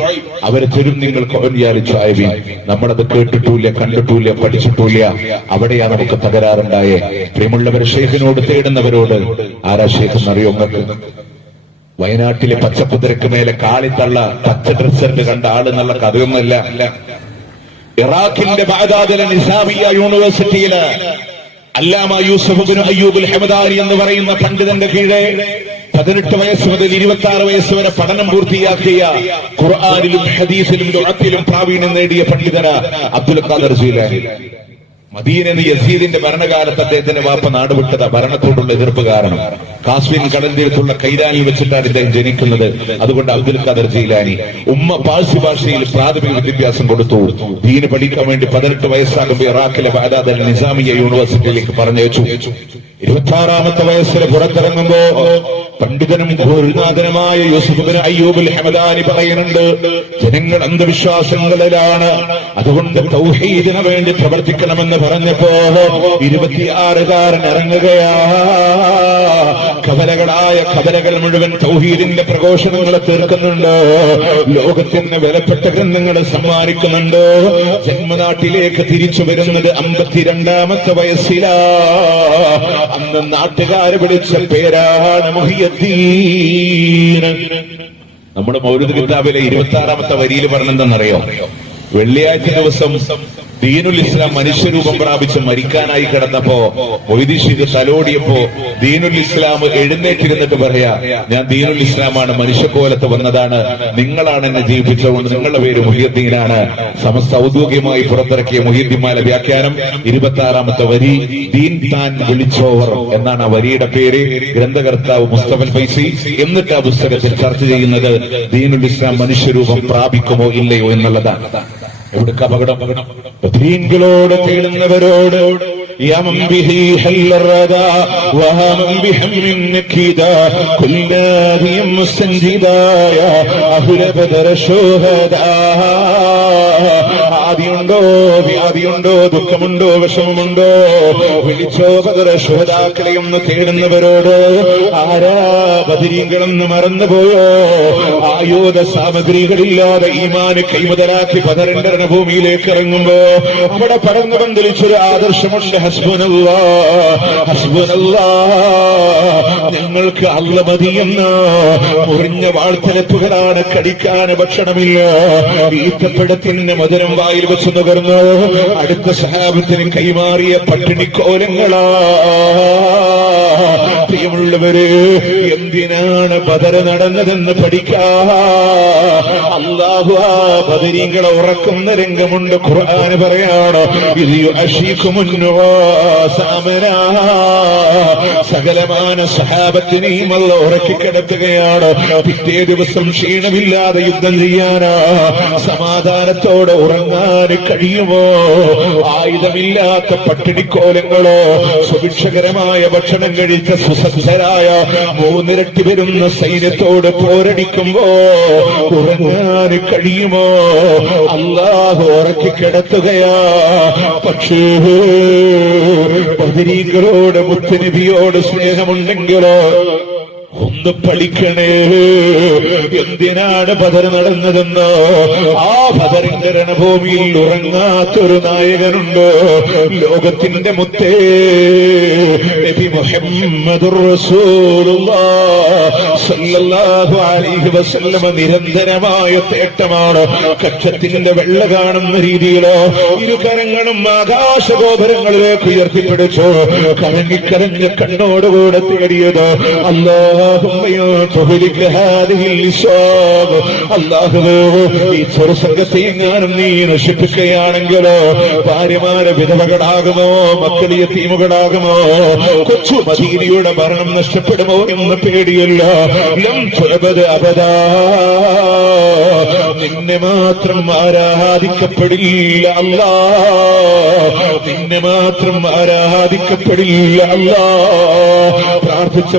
അവര് തരും നിങ്ങൾക്ക് ഒൻയാലിച്ചായവി. നമ്മളത് കേട്ടിട്ടില്ല, കണ്ടിട്ടില്ല, പഠിച്ചിട്ടില്ല. അവിടെയാ നമുക്ക് തകരാറുണ്ടായേ. പ്രിയമുള്ളവർ, ഷെയ്ഖിനോട് തേടുന്നവരോട് ആരാ ഷെയ്ഖ് എന്നറിയോ നിങ്ങൾക്ക്? വയനാട്ടിലെ പച്ചക്കുതിരക്ക് മേലെ കാളിത്തള്ള പച്ച ഡ്രസ്സറിന് കണ്ട ആള് എന്നുള്ള കഥയൊന്നുമല്ല. ഇറാഖിന്റെ ബഗ്ദാദിലെ നിസാമിയ യൂണിവേഴ്സിറ്റിയില് അല്ലാമ യൂസുഫ് ഇബ്നു അയ്യൂബുൽ ഹമദാനി എന്ന് പറയുന്ന പണ്ഡിതന്റെ കീഴെ 18 വയസ്സ് മുതൽ 26 വയസ്സ് വരെ പഠനം പൂർത്തിയാക്കിയ, ഖുർആനിലും ഹദീസിലും ദുആത്തിലും പ്രാവീണ്യം നേടിയ പണ്ഡിതന അബ്ദുൽ ഖാദർ ജീലാനി. മദീനയിൽ യസീദിന്റെ ഭരണകാലത്ത് അദ്ദേഹത്തിന്റെ വാപ്പ നാടുവിട്ടത് ഭരണത്തോടുള്ള എതിർപ്പ് കാരണം. കാസ്വിൻ കടലിലുള്ള കൈരാനിൽ വെച്ചിട്ടാണ് ഇദ്ദേഹം ജനിക്കുന്നത്. അതുകൊണ്ട് അബ്ദുൽ ഖാദർ ജീലാനി. ഉമ്മ പാഴ്സി ഭാഷയിൽ പ്രാഥമിക വിദ്യാഭ്യാസം കൊടുത്തു. ദീന് പഠിക്കാൻ വേണ്ടി 18 വയസ്സാകുമ്പോൾ ഇറാഖിലെ ബഗ്ദാദ് നിസാമിയ യൂണിവേഴ്സിറ്റിയിലേക്ക് പറഞ്ഞയച്ചു. 26ാമത്തെ വയസ്സിൽ പുറത്തിറങ്ങുമ്പോ പണ്ഡിതനും ഗുരുനാഥനുമായ യൂസുഫ് ഇബ്നു അയ്യൂബുൽ ഹമദാനി പറയുന്നുണ്ട്, ജനങ്ങൾ അന്ധവിശ്വാസങ്ങളിലാണ്, അതുകൊണ്ട് തൗഹീദിന് വേണ്ടി പ്രവർത്തിക്കണമെന്ന് പറഞ്ഞപ്പോ 26കാരൻ ഇറങ്ങുകയാ. കവലകളായ കവലകൾ മുഴുവൻ തൗഹീദിന്റെ പ്രഘോഷണങ്ങളെ തീർക്കുന്നുണ്ട്. ലോകത്തിന് വിലപ്പെട്ട ഗ്രന്ഥങ്ങൾ സമ്മാനിക്കുന്നുണ്ട്. ജന്മനാട്ടിലേക്ക് തിരിച്ചു വരുന്നത് 52ാമത്തെ വയസ്സിലാ. അന്ന് നാട്ടുകാരെ വിളിച്ച പേരാണ് മുഹിയുദ്ദീൻ. നമ്മുടെ മൗലിദ് കിതാബിലെ 26ാമത്തെ വരിയിൽ പറഞ്ഞെന്തെന്നറിയോ? വെള്ളിയാഴ്ച ദിവസം ദീനുൽ ഇസ്ലാം മനുഷ്യരൂപം പ്രാപിച്ച് മരിക്കാനായി കിടന്നപ്പോ മൊയ്തീൻ തലോടിയപ്പോ ദീനുൽ ഇസ്ലാം എഴുന്നേറ്റിരുന്നിട്ട് പറയാ, ഞാൻ ദീനുൽ ഇസ്ലാമാണ്, മനുഷ്യക്കോലത്ത് വന്നതാണ്, നിങ്ങളാണ് എന്നെ ജീവിപ്പിച്ചതുകൊണ്ട് നിങ്ങളുടെ പേര് മുഹിയുദ്ദീനാണ്. സമസ്ത ഔദ്യോഗികമായി പുറത്തിറക്കിയ മുഹിയുദ്ദീന്മാരുടെ വ്യാഖ്യാനം 26ാമത്തെ വരി, ദീൻ താൻ വിളിച്ചോവർ എന്നാണ് ആ വരിയുടെ പേര്. ഗ്രന്ഥകർത്താവ് മുസ്തഫൽ ഫൈസി. എന്നിട്ട് ആ പുസ്തകത്തിൽ ചർച്ച ചെയ്യുന്നത് ദീനുൽ ഇസ്ലാം മനുഷ്യരൂപം പ്രാപിക്കുമോ ഇല്ലയോ എന്നുള്ളതാണ്. എവിടെ അപകടം? ബദരീങ്ങളോട് തേടുന്നവരോട് യമം ബിഹി ഹല്ലറദാ വഹമം ബിഹമ്മിൻ നഖീദാ കുല്ലാദിയം മുസ്തൻജിദായ അഹ്ല ബദർ ശുഹദാ. ആ ആദിയുണ്ടോ, വ്യാധിയുണ്ടോ, ദുഃഖമുണ്ടോ, വിഷമമുണ്ടോ, വിളിച്ചോ ബദർ ശുഹദാക്കളെ ഒന്ന് തേടുന്നവരോട് ആരാ ബദരീങ്ങളെന്ന് മറന്നുപോയോ? ആയുധ സാമഗ്രികളില്ലാതെ ഈമാന് കൈമുതലാക്കി ബദറിന്റെ രണഭൂമിയിലേക്ക് ഇറങ്ങുമ്പോ അവിടെ പടർന്നു പന്തലിച്ചൊരു ആദർശമുണ്ട്. ഹസ്ബുനല്ലാഹ് ഹസ്ബുനല്ലാഹ്, ഞങ്ങൾക്ക് അല്ല മതിയെന്ന്. മുറിഞ്ഞ വാൾത്തലപ്പുകളാണ്, കടിക്കാൻ ഭക്ഷണമില്ല. ഈത്തപ്പഴത്തിന് മധുരം വായിൽ വെച്ച് നുകർന്നു അടുത്ത സഹാബത്തിന് കൈമാറിയ പട്ടിണിക്കോലങ്ങളാ. പ്രിയമുള്ളവര്, എന്തിനാണ് ബദർ നടന്നതെന്ന് പഠിക്കാൻ അല്ലാഹു ആ ബദരീങ്ങളെ ഉറക്കുന്ന രംഗമുണ്ട്. ഖുർആൻ പറയാണ്, സകലമാന സഹാബത്തിനെയും അല്ല ഉറക്കിക്കിടത്തുകയാണ്. പിറ്റേ ദിവസം ക്ഷീണമില്ലാതെ യുദ്ധം ചെയ്യാനാ, സമാധാനത്തോടെ ഉറങ്ങാൻ കഴിയുമോ? ആയുധമില്ലാത്ത പട്ടിണിക്കോലങ്ങളോ, സുഭിക്ഷകരമായ ഭക്ഷണം കഴിച്ച സുസജ്ജരായ മൂന്നിരട്ടി വരുന്ന സൈന്യത്തോട് പോരടിക്കുമ്പോ ഉറങ്ങാൻ കഴിയുമോ? അല്ലാഹു ഉറക്കിക്കിടത്തുകയാ. പക്ഷേ ബദരീകളോട് മുത്തുനബിയോട് സ്നേഹമുണ്ടെങ്കിലോ ഒന്ന് പഠിക്കണേ. എന്തിനാണ് ബദർ നടന്നതെന്ന്? ആ ബദറിന്റെ രണഭൂമിയിൽ ഉറങ്ങാത്തൊരു നായകനുണ്ട്. ലോകത്തിന്റെ മുത്തേ നബി മുഹമ്മദുർ റസൂലുള്ളാഹ് സ്വല്ലല്ലാഹു അലൈഹി വസല്ലം നിരന്തരമായ തേട്ടമാണ്. കക്ഷത്തിന്റെ വെള്ള കാണുന്ന രീതിയിലോ ഇരുകരങ്ങളും ആകാശഗോപുരങ്ങളിലേക്ക് ഉയർത്തിപ്പിടിച്ചു കരങ്ങിക്കരഞ്ഞ കണ്ണോടുകൂടെ തേടിയത് അല്ലാഹുവേ, ഈ ചെറുസംഘത്തെ എങ്ങാനും നീ നശിപ്പിക്കുകയാണെങ്കിലോ ഭാര്യമാരെ വിധവകളാകുമോ, മക്കളെ യതീമുകളാകുമോ, കൊച്ചു മദീനയുടെ ഭരണം നഷ്ടപ്പെടുമോ എന്ന് പേടിയല്ല. ലം തുഅബദ് അബദാ, നിന്നെ മാത്രം ആരാധിക്കപ്പെടില്ല അല്ലാ, നിന്നെ മാത്രം ആരാധിക്കപ്പെടില്ല അല്ലാ.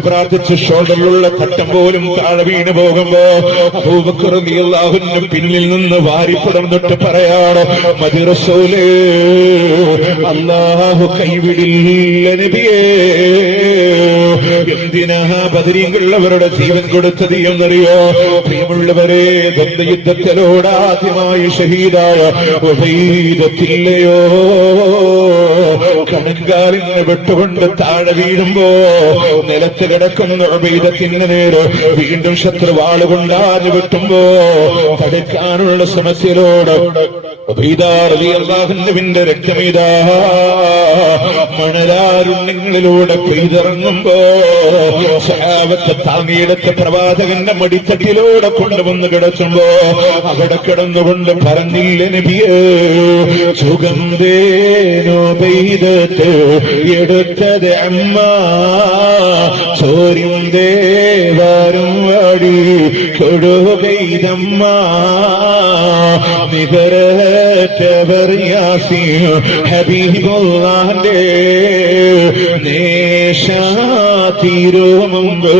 പ്രാർത്ഥിച്ച് ഷോൾഡറിലുള്ള തട്ടം പോലും താഴെ വീണ് പോകുമ്പോ അബൂബക്കർ റളിയല്ലാഹു അൻഹു പിന്നിൽ നിന്ന് വാരിപ്പടർന്നിട്ട് പറയാണ്, മദി റസൂലേ, അല്ലാഹു കൈവിടില്ല നബിയേ. എന്തിനാ ബദരീങ്ങളുള്ളവരുടെ ജീവൻ കൊടുത്തത് എന്നറിയോ? പ്രിയമുള്ളവരെ, യുദ്ധത്തിലൂടെ ആദ്യമായി ഷഹീദായ ഉബൈദത്തില്ലയോ, കണങ്കാലിന് വെട്ടുകൊണ്ട് താഴെ വീഴുമ്പോ നിലത്ത് കിടക്കുന്ന ഉബൈദത്തിന് നേരെ വീണ്ടും ശത്രുവാള് കൊണ്ടാഞ്ഞു വെട്ടുമ്പോ തടുക്കാനുള്ള ശ്രമത്തിലൂടെ ഉബൈദാറിന്റെ രക്തമിതാ മണലാരുണ്യങ്ങളിലൂടെ പെയ്തിറങ്ങുമ്പോ സഹാബത്തെ താങ്ങിയെടുത്ത പ്രവാചകന്റെ മടിത്തട്ടിലൂടെ കൊണ്ടുവന്ന് കിടച്ചുമ്പോ അവിടെ കിടന്നുകൊണ്ട് പറഞ്ഞില്ല നബിയേ, സുഗന്ധേനോ പെയ്തത്ത് എടുത്തത് അമ്മ, ചോരിന്തേ വരും വടി കൊടു പെയ്തമ്മ, നികരറ്റവർ യാസി ഹബീബുള്ളാന്റെ നേശാതീരോ മുമ്പ്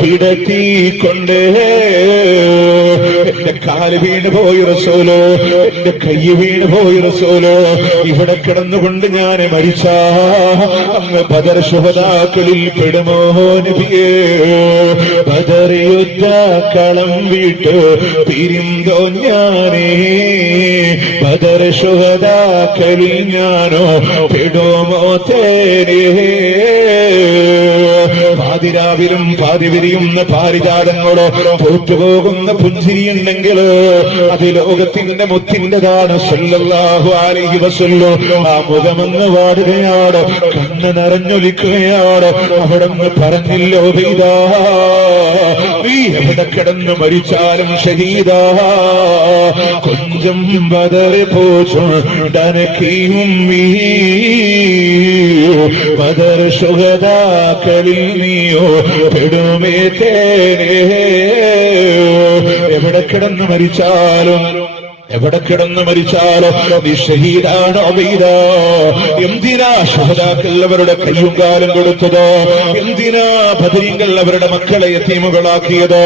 കിടത്തിക്കൊണ്ട് എന്റെ കാല് വീണ് പോയി റസൂലോ, എന്റെ കൈ വീണ് പോയി റസൂലോ, ഇവിടെ കിടന്നുകൊണ്ട് ഞാൻ മരിച്ച അങ്ങ് ബദർ ശുഹദാക്കളിൽ പെടുമോ നബിയേ? ബദർ യുദ്ധക്കളം വിട്ട് പിരിന്തോ ഞാനേ, ബദർ ശുഹദാക്കളിൽ ഞാനോ പെടുമോ തേനേ? പാതിരാവിലും പാതി വിരിയുന്ന പാരിജാതങ്ങളോ തോറ്റുപോകുന്ന പുഞ്ചിരിയുണ്ടെങ്കിൽ അത് ലോകത്തിന്റെ മുത്തിൻ്റെതാണ് സല്ലല്ലാഹു അലൈഹി വസല്ലം. ആ മുഖമെന്ന് വാടുകയാണ്, കണ്ണ് നിറഞ്ഞൊലിക്കുകയാണ്. അവിടെ നിന്ന് പറഞ്ഞില്ലോ ബൈദാ, നീ എവിടെ കിടന്ന് മരിച്ചാലും ഷഹീദാ, കൊഞ്ചം ബദർ പോച്ചുണ്ടനക്കിയും ബദർ ശുഹദാക്കളിൽ നീയോ പെടുമേ തേനേ. എവിടെ കിടന്ന് മരിച്ചാലും എവിടെ കിടന്ന് മരിച്ചാലോ നീ ഷഹീദാണ് അബീദ. എന്തിനാ ശുഹദാക്കൾ അവരുടെ കയ്യും കാലം കൊടുത്തത്? എന്തിനാ ബദരീങ്ങൾ അവരുടെ മക്കളെ യതീമുകളാക്കിയത്?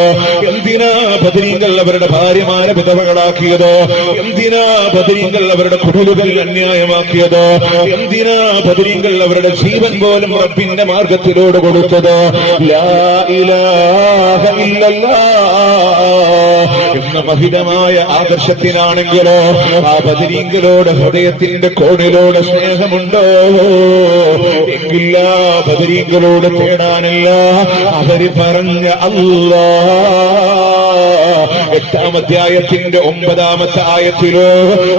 എന്തിനാ ബദരീങ്ങൾ അവരുടെ ഭാര്യമാരെ വിധവകളാക്കിയത്? എന്തിനാ ബദരീങ്ങൾ അവരുടെ കുടിലുകൾ അന്യായമാക്കിയത്? എന്തിനാ ബദരീങ്ങൾ അവരുടെ ജീവൻ പോലും റബ്ബിന്റെ മാർഗത്തിലൂടെ കൊടുത്തത്? ലാ ഇലാഹ ഇല്ലല്ലാഹ് എന്ന മഹിതമായ ആദർശത്തിനാണെങ്കിലോ ആ ബദരീങ്ങളോട് ഹൃദയത്തിന്റെ കോണിലോട് സ്നേഹമുണ്ടോ? എങ്കില്ല ബദരീങ്ങളോട് തേടാനല്ല അവര് പറഞ്ഞ എട്ടാം അധ്യായത്തിന്റെ 9-ാമത്തെ ആയത്തിലോ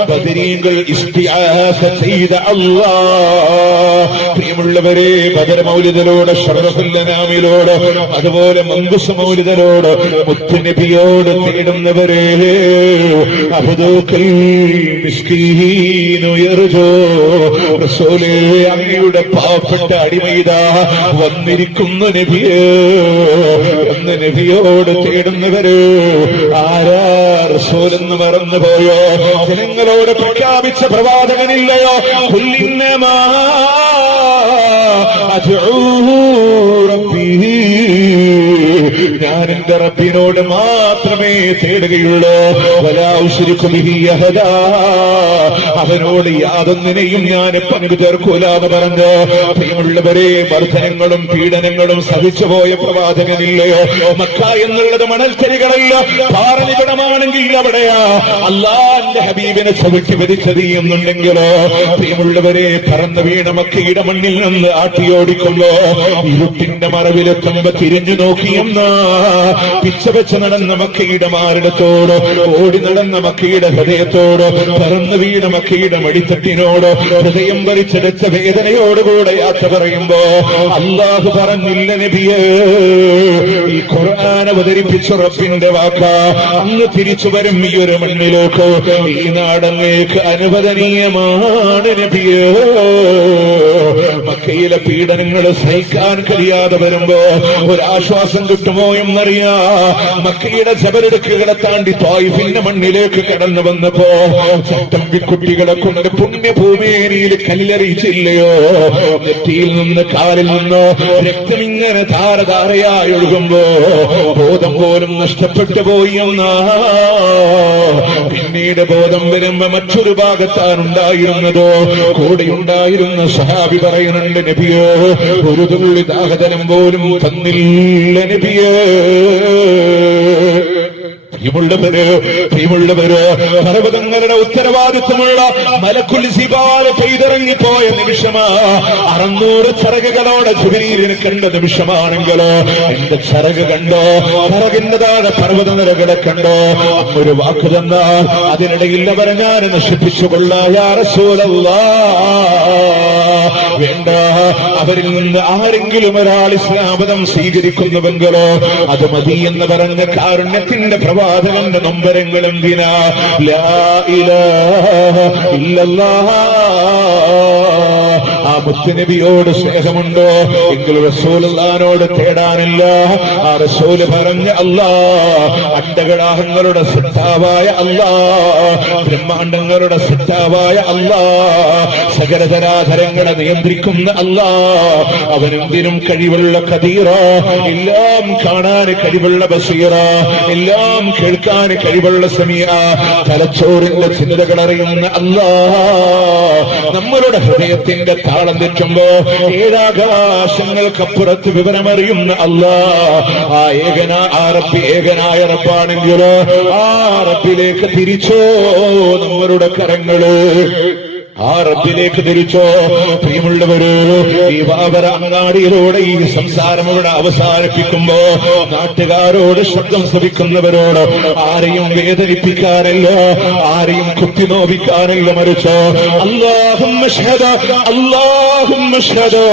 ബദരീങ്ങൾ ഇസ്തിആസ ചെയ്ത പ്രിയമുള്ളവരെ, ബദർ മൗലിദിലോട്, ശറഫുൽ അനാമിലോട്, അതുപോലെ മങ്കുസ് മൗലിദിലോട്, മുത്തുനബിയോട് തേടുന്നവരെ അബ്ദുൽ മിസ്കീനു യർജോ റസൂലേ, അങ്ങയുടെ പാവപ്പെട്ട അടിമയിതാ വന്നിരിക്കുന്നു നബിയേ എന്ന് നബിയോട് തേടുന്നവര് ആരാ? റസൂലെന്ന് മറന്നുപോയോ? ജനങ്ങളോട് പ്രഖ്യാപിച്ച പ്രവാചകനില്ലയോ? കുല്ലിന്നമാ അദ്ഉ റബ്ബി, ഞാൻ എന്റെ റബ്ബിനോട് മാത്രമേ തേടുകയുള്ളൂ. വലാ ഉശ്രികു ബിഹി അഹദാ, അവനോട് യാതൊന്നിനെയും ഞാൻ പങ്കു ചേർക്കൂല എന്ന് പറഞ്ഞ് പ്രിയമുള്ളവരെ, മർദ്ദനങ്ങളും പീഡനങ്ങളും സഹിച്ചുപോയ പ്രവാചകനില്ലയോ? മക്ക എന്നുള്ളത് മണൽത്തരികളല്ല, പാറനികടമാണെങ്കിൽ അവിടെയാ അല്ലാഹുവിന്റെ ഹബീബിനെ ചവിട്ടി വരിച്ചത് എന്നുണ്ടെങ്കിലോ പ്രിയമുള്ളവരെ, പറന്നു വീണ മക്കയുടെ മണ്ണിൽ നിന്ന് ആട്ടിയോടിക്കുമ്പോ ഇരുട്ടിന്റെ മറവിലെത്തുമ്പോ തിരിഞ്ഞു നോക്കിയെന്ന പിച്ച വെച്ച് നടന്ന മക്കയുടെ മാറിടത്തോട്, ഓടി നടന്ന മക്കയുടെ ഹൃദയത്തോട്, പറന്നു വീണ മക്കയുടെ മടിത്തട്ടിനോട്, ഹൃദയം വലിച്ചെടുത്ത വേദനയോടുകൂടെ യാത്ര പറയുമ്പോ അല്ലാഹു പറഞ്ഞില്ല നബിയേ, ഈ ഖുർആൻ അവതരിപ്പിച്ച റബ്ബിന്റെ വാക്ക, അങ്ങ് തിരിച്ചു വരും ഈ ഒരു മണ്ണിലേക്ക്, ഈ നാടങ്ങേക്ക് അനുവദനീയമാണ് നബിയേ. മക്കയിലെ പീഡനങ്ങൾ സഹിക്കാൻ കഴിയാതെ വരുമ്പോ ഒരാശ്വാസം കിട്ടുമോ എന്നറിയാ. മക്കയുടെ ജബലെടുക്കുകളെ താണ്ടി ത്വായിഫിന്റെ മണ്ണിലേക്ക് കടന്നു വന്നപ്പോ ചട്ടമ്പിക്കുട്ടികളെ കൊണ്ട് പുണ്യഭൂമിയിൽ കല്ലെറിയിച്ചില്ലയോ? നെറ്റിയിൽ നിന്ന് കാലിൽ നിന്ന് രക്തമിങ്ങനെ ധാരധാരയായി ഒഴുകുമ്പോ ബോധം പോലും നഷ്ടപ്പെട്ടു പോയി എന്നാ. പിന്നീട് ബോധം വരുമ്പോ മറ്റൊരു ഭാഗത്താണുണ്ടായിരുന്നതോ, കൂടെയുണ്ടായിരുന്ന സഹാബി പറയുന്നുണ്ട്, നബിയോ ഒരു തുള്ളി ദാഹജലം പോലും തന്നില്ല നബിയേ. പ്രിയമുള്ളവര്, പർവ്വതങ്ങളുടെ ഉത്തരവാദിത്വമുള്ള മലക്കുൽ ജിബാല് പെയ്തിറങ്ങിപ്പോയ നിമിഷമാ. 600 ചിറകുകളോടെ ജിബ്രീലിനെ കണ്ട നിമിഷമാണെങ്കിലോ എന്റെ ചിറക് കണ്ടോ? ചിറകിന്റെ താഴെ പർവ്വതനിരകളെ കണ്ടോ? ഒരു വാക്ക് തന്നാൽ അതിനിടയിൽ അവരെ ഞാൻ നശിപ്പിച്ചുകൊള്ളാ യാ റസൂലല്ലാഹ്. വേണ്ട, അവരിൽ നിന്ന് ആരെങ്കിലും ഒരാൾ ഇസ്ലാമതം സ്വീകരിക്കുന്നുവെങ്കിലോ അത് മതി എന്ന് പറഞ്ഞ കാരുണ്യത്തിന്റെ പ്രവാചകന്റെ നൊമ്പരങ്ങൾ എന്തിനാ? ലാ ഇലാഹ ഇല്ലല്ലാഹ്. ആ മുത്തുനബിയോട് സ്നേഹമുണ്ടോ എങ്കിൽ റസൂലുള്ളാഹിനോട് തേടാനില്ല. ആ റസൂല് പറഞ്ഞ അല്ലാഹ്, അണ്ടകടാഹങ്ങളുടെ സൃഷ്ടാവായ അല്ലാഹ്, ബ്രഹ്മാണ്ടങ്ങളുടെ സൃഷ്ടാവായ അല്ലാഹ്, സകലചരാചരങ്ങളെ നിയന്ത്രിക്കുന്ന അല്ലാഹ്, അവനെന്തിനും കഴിവുള്ള ഖദീറ, എല്ലാം കാണാൻ കഴിവുള്ള ബസീറ, എല്ലാം കേൾക്കാൻ കഴിവുള്ള സമീഅ, തലച്ചോറിന്റെ ചിന്തകൾ അറിയുന്ന അല്ലാഹ്, നമ്മളുടെ ഹൃദയത്തിന്റെ താളം തെറ്റുമ്പോ ഏഴാകാശങ്ങൾക്കപ്പുറത്ത് വിവരമറിയുന്ന അല്ലാഹ്, ആ ഏകനായ റബ്ബാണെങ്കിലോ ആ റബ്ബിലേക്ക് തിരിച്ചോ നമ്മളുടെ കരങ്ങള്, ആ റബ്ബിലേക്ക് തിരിച്ചോ. പ്രിയമുള്ളവര്, ഈ വാവര അങ്ങാടിയിലൂടെ ഈ സംസാരം ഇവിടെ അവസാനിപ്പിക്കുമ്പോ നാട്ടുകാരോട് ശബ്ദം ശ്രവിക്കുന്നവരോട് ആരെയും വേദനിപ്പിക്കാനല്ല, ആരെയും കുത്തി നോവിക്കാനല്ല, മറിച്ചോ അല്ലാഹുമ്മ ഷ്ഹദ്, അല്ലാഹുമ്മ ഷ്ഹദ്,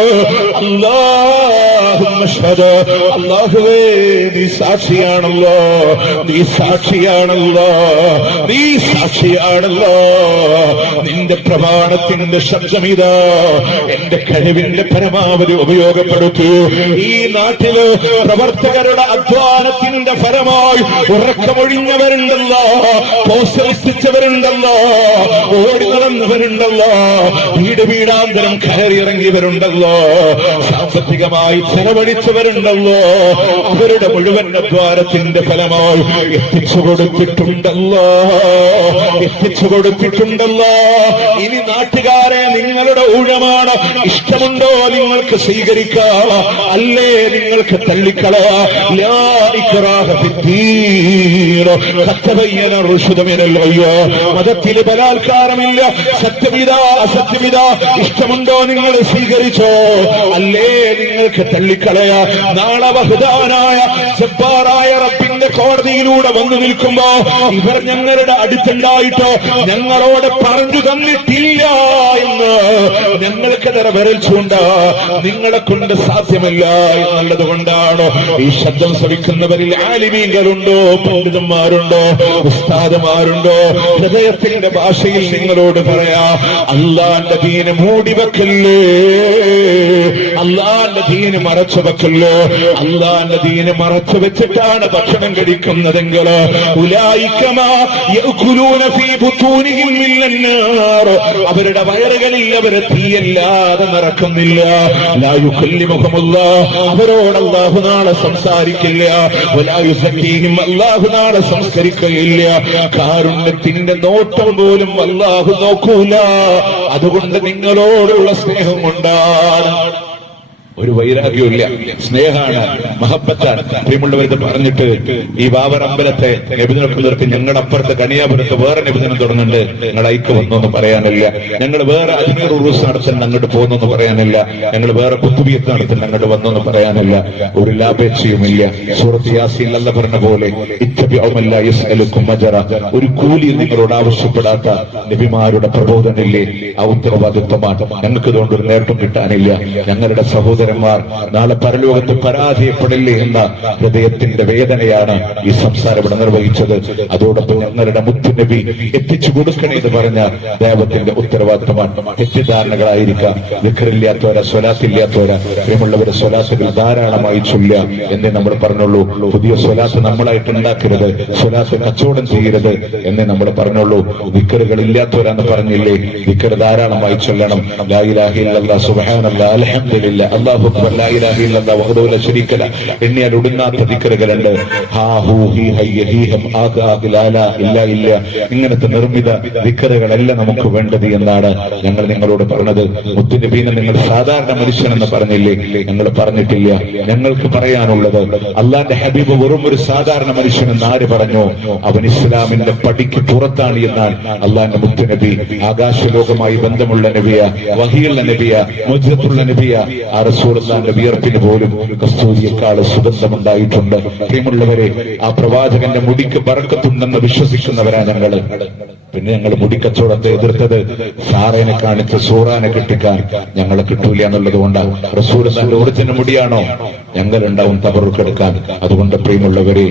അല്ലാഹുമ്മ ഷ്ഹദ്. അല്ലാഹുവേ നീ സാക്ഷിയാണല്ലോ, നീ സാക്ഷിയാണല്ലോ, നീ സാക്ഷിയാണല്ലോ. നിന്റെ പ്രവാ അധ്വാനത്തിന്റെ ശബ്ദമിതാ എന്റെ കഴിവിന്റെ പരമാവധി ഉപയോഗപ്പെടുത്തൂ. ഈ നാട്ടില് പ്രവർത്തകരുടെ അധ്വാനത്തിന്റെ ഫലമായി ഉറക്കമൊഴിഞ്ഞവരുണ്ടല്ലോ, പോസ്റ്ററിച്ചവരുണ്ടല്ലോ, ഓടി നടന്നവരുണ്ടല്ലോ, വീട് വീടാന്തരം കയറിയിറങ്ങിയവരുണ്ടല്ലോ, സാമ്പത്തികമായി ചെലവഴിച്ചവരുണ്ടല്ലോ, അവരുടെ മുഴുവൻ അധ്വാനത്തിന്റെ ഫലമായി എത്തിച്ചു കൊടുത്തിട്ടുണ്ടല്ലോ. ഇനി നാട്ടുകാരെ നിങ്ങളുടെ ഊഴമാണ്. ഇഷ്ടമുണ്ടോ നിങ്ങൾക്ക് സ്വീകരിക്കാം, അല്ലേ നിങ്ങൾക്ക് തള്ളിക്കളയാ. ലാ ഇക്റാഹ ഫിദ്ദീൻ ഖദ് തബയ്യന റുശ്ദു മിനൽ ഗയ്യ്. മതത്തിൽ ബലാത്കാരമില്ല. സത്യമിതാ അസത്യമിതാ. ഇഷ്ടമുണ്ടോ നിങ്ങൾ സ്വീകരിച്ചോ, അല്ലേ നിങ്ങൾക്ക് തള്ളിക്കളയാ. നാളെ വഹ്ദാനായ ജബ്ബാറായ റബ്ബിന്റെ കോടതിയിലൂടെ വന്നു നിൽക്കുമ്പോ ഇവർ ഞങ്ങളുടെ അടുത്തുണ്ടായിട്ടോ ഞങ്ങളോട് പറഞ്ഞു തന്നിട്ടില്ല എന്ന് ഞങ്ങൾക്കെതിരെ വിരൽ ചൂണ്ട നിങ്ങളെ കൊണ്ട് സാധ്യമല്ല എന്നുള്ളത് കൊണ്ടാണ്. ഈ ശബ്ദം ശ്രവിക്കുന്നവരിൽ ആലിമീങ്ങളുണ്ടോ, പണ്ഡിതന്മാരുണ്ടോ, ഉസ്താദുമാരുണ്ടോ? ഹൃദയത്തിന്റെ ഭാഷയിൽ നിങ്ങളോട് പറയാ, അള്ളാന്റെ ദീന് മൂടിവെക്കല്ലേ, അള്ളാന്റെ ദീന് മറച്ചു വെക്കല്ലോ. അള്ളാന്റെ ദീന് മറച്ചു വെച്ചിട്ടാണ് ഭക്ഷണം കഴിക്കുന്നതെങ്കിൽ അവരുടെ വയറുകളിൽ അവരെ തീയല്ലാതെ നടക്കുന്നില്ല. അവരോട് അല്ലാഹു നാളെ സംസാരിക്കില്ല. അല്ലാഹു നാളെ സംസ്കരിക്കുകയില്ല. കാരുണ്യത്തിന്റെ നോട്ടം പോലും അല്ലാഹു നോക്കൂല. അതുകൊണ്ട് നിങ്ങളോടുള്ള സ്നേഹം കൊണ്ടാണ്. ഒരു വൈരാഗ്യമില്ല, സ്നേഹമാണ്, മഹബത്താണ്. പ്രിയമുള്ളവരിത് പറഞ്ഞിട്ട് ഈ ബാബർ അമ്പലത്തെ നബിദിനത്തിലേക്ക് ഞങ്ങളുടെ അപ്പുറത്ത് കണിയാപുരത്ത് വേറെ നബിദിനം തുടങ്ങുന്നുണ്ട്. ഞങ്ങളുടെ ഐക്യ വന്നൊന്നും പറയാനില്ല. ഞങ്ങൾ വേറെ അജ്മീർ ഉറൂസ് നടത്താൻ അങ്ങോട്ട് പോകുന്നൊന്നും പറയാനില്ല. ഞങ്ങൾ വേറെ കുത്തുബിയത്ത് നടത്താൻ അങ്ങോട്ട് വന്നൊന്നും പറയാനില്ല. ഒരു ലാഭേച്ഛയുമില്ല. സൂറത്ത് യാസീൻ അല്ല പറഞ്ഞ പോലെ ഒരു കൂലി നിങ്ങളോട് ആവശ്യപ്പെടാത്ത നബിമാരുടെ പ്രബോധനമില്ലേ, ആ ഉത്തരവാദിത്വമാണ്. ഞങ്ങൾക്ക് ഇതുകൊണ്ട് ഒരു നേട്ടം കിട്ടാനില്ല. ഞങ്ങളുടെ സഹോദരന്മാർ നാളെ പരലോകത്ത് പരാജയപ്പെടില്ലേ എന്ന ഹൃദയത്തിന്റെ വേദനയാണ് ഈ സംസാരം ഇവിടെ നിർവഹിച്ചത്. അതോടൊപ്പം ഞങ്ങളുടെ മുത്തുനബി എത്തിച്ചു കൊടുക്കണേ എന്ന് പറഞ്ഞ ദൈവത്തിന്റെ ഉത്തരവാദിത്തമാണ്. തെറ്റിദ്ധാരണകളായിരിക്കാം, ദിക്റില്ലാത്തവരാ, സ്വലാത്തില്ലാത്തവരാ. പ്രിയമുള്ളവരെ, സ്വലാത്തുകൾ ധാരാളമായി ചൊല്ലുക എന്നേ നമ്മൾ പറഞ്ഞുള്ളൂ. പുതിയ സ്വലാത്ത് നമ്മളായിട്ട് ഉണ്ടാക്കരുത്, സ്വലാത്ത് കച്ചവടം ചെയ്യരുത് എന്നേ നമ്മൾ പറഞ്ഞുള്ളൂ. ദിക്റുകൾ ഇല്ലാത്തവരാന്ന് പറഞ്ഞില്ലേ, ദിക്ർ ധാരാളമായി ചൊല്ലണം. ലാ ഇലാഹ ഇല്ലല്ലാഹ് സുബ്ഹാനല്ലാഹ് അൽഹംദുലില്ലാഹ് അല്ലാഹു അക്ബർ ലാ ഇലാഹ ഇല്ലല്ലാഹ് വഹ്ദഹു ലാ ശരീക ലഹ്. എണ്ണിയാൽ ഒടുങ്ങാത്ത ദിക്റുകളുണ്ട്. ഹാ ഹൂ ഹി ഹയ്യ ഹീഹം ആഗാ ലാ ഇല്ല ഇല്ല. ഇങ്ങനത്തെ നിർമ്മിത ദിക്റുകളല്ല നമുക്ക് വേണ്ടത് എന്നാണ് ഞങ്ങൾ നിങ്ങളോട് പറഞ്ഞത്. മുത്തുനബീനെ നിങ്ങൾ സാധാരണ മനുഷ്യനെന്ന് പറഞ്ഞില്ലേ, ഞങ്ങൾ പറഞ്ഞിട്ടില്ല. ഞങ്ങൾക്ക് പറയാനുള്ളത്, അള്ളാന്റെ ഹബീബ് വെറും ഒരു സാധാരണ മനുഷ്യനെന്ന് ആര് പറഞ്ഞു? അവൻ ഇസ്ലാമിന്റെ പടിക്ക് പുറത്താണ് എന്നാൽ അള്ളാന്റെ മുത്തുനബി ആകാശലോകമായി ബന്ധമുള്ള നബിയ, വഹിയുള്ള നബിയ, മുജ്റത്തുള്ള നബിയ. ആ റസൂലുള്ളാഹിന്റെ വിയർപ്പിന് പോലും കസ്തൂരിയേക്കാൾ സുഗന്ധമുണ്ടായിട്ടുണ്ട്. പ്രിയമുള്ളവരെ, ആ പ്രവാചകന്റെ മുടിക്ക് ബറക്കത്തുണ്ടെന്ന് വിശ്വസിക്കുന്നവരാ ഞങ്ങള്. പിന്നെ ഞങ്ങൾ മുടിക്കച്ചവടത്തെ എതിർത്തത് സാറേനെ കാണിച്ച് സൂറാനെ കെട്ടിക്കാൻ ഞങ്ങളെ കിട്ടൂല എന്നുള്ളത് കൊണ്ടാണ്. റസൂലുള്ളാഹിന്റെ ഒറിജിനൽ മുടിയാണോ? ഞങ്ങളുണ്ടാവും തബറുക്കെടുക്കാൻ. അതുകൊണ്ട് പ്രിയമുള്ളവരെ,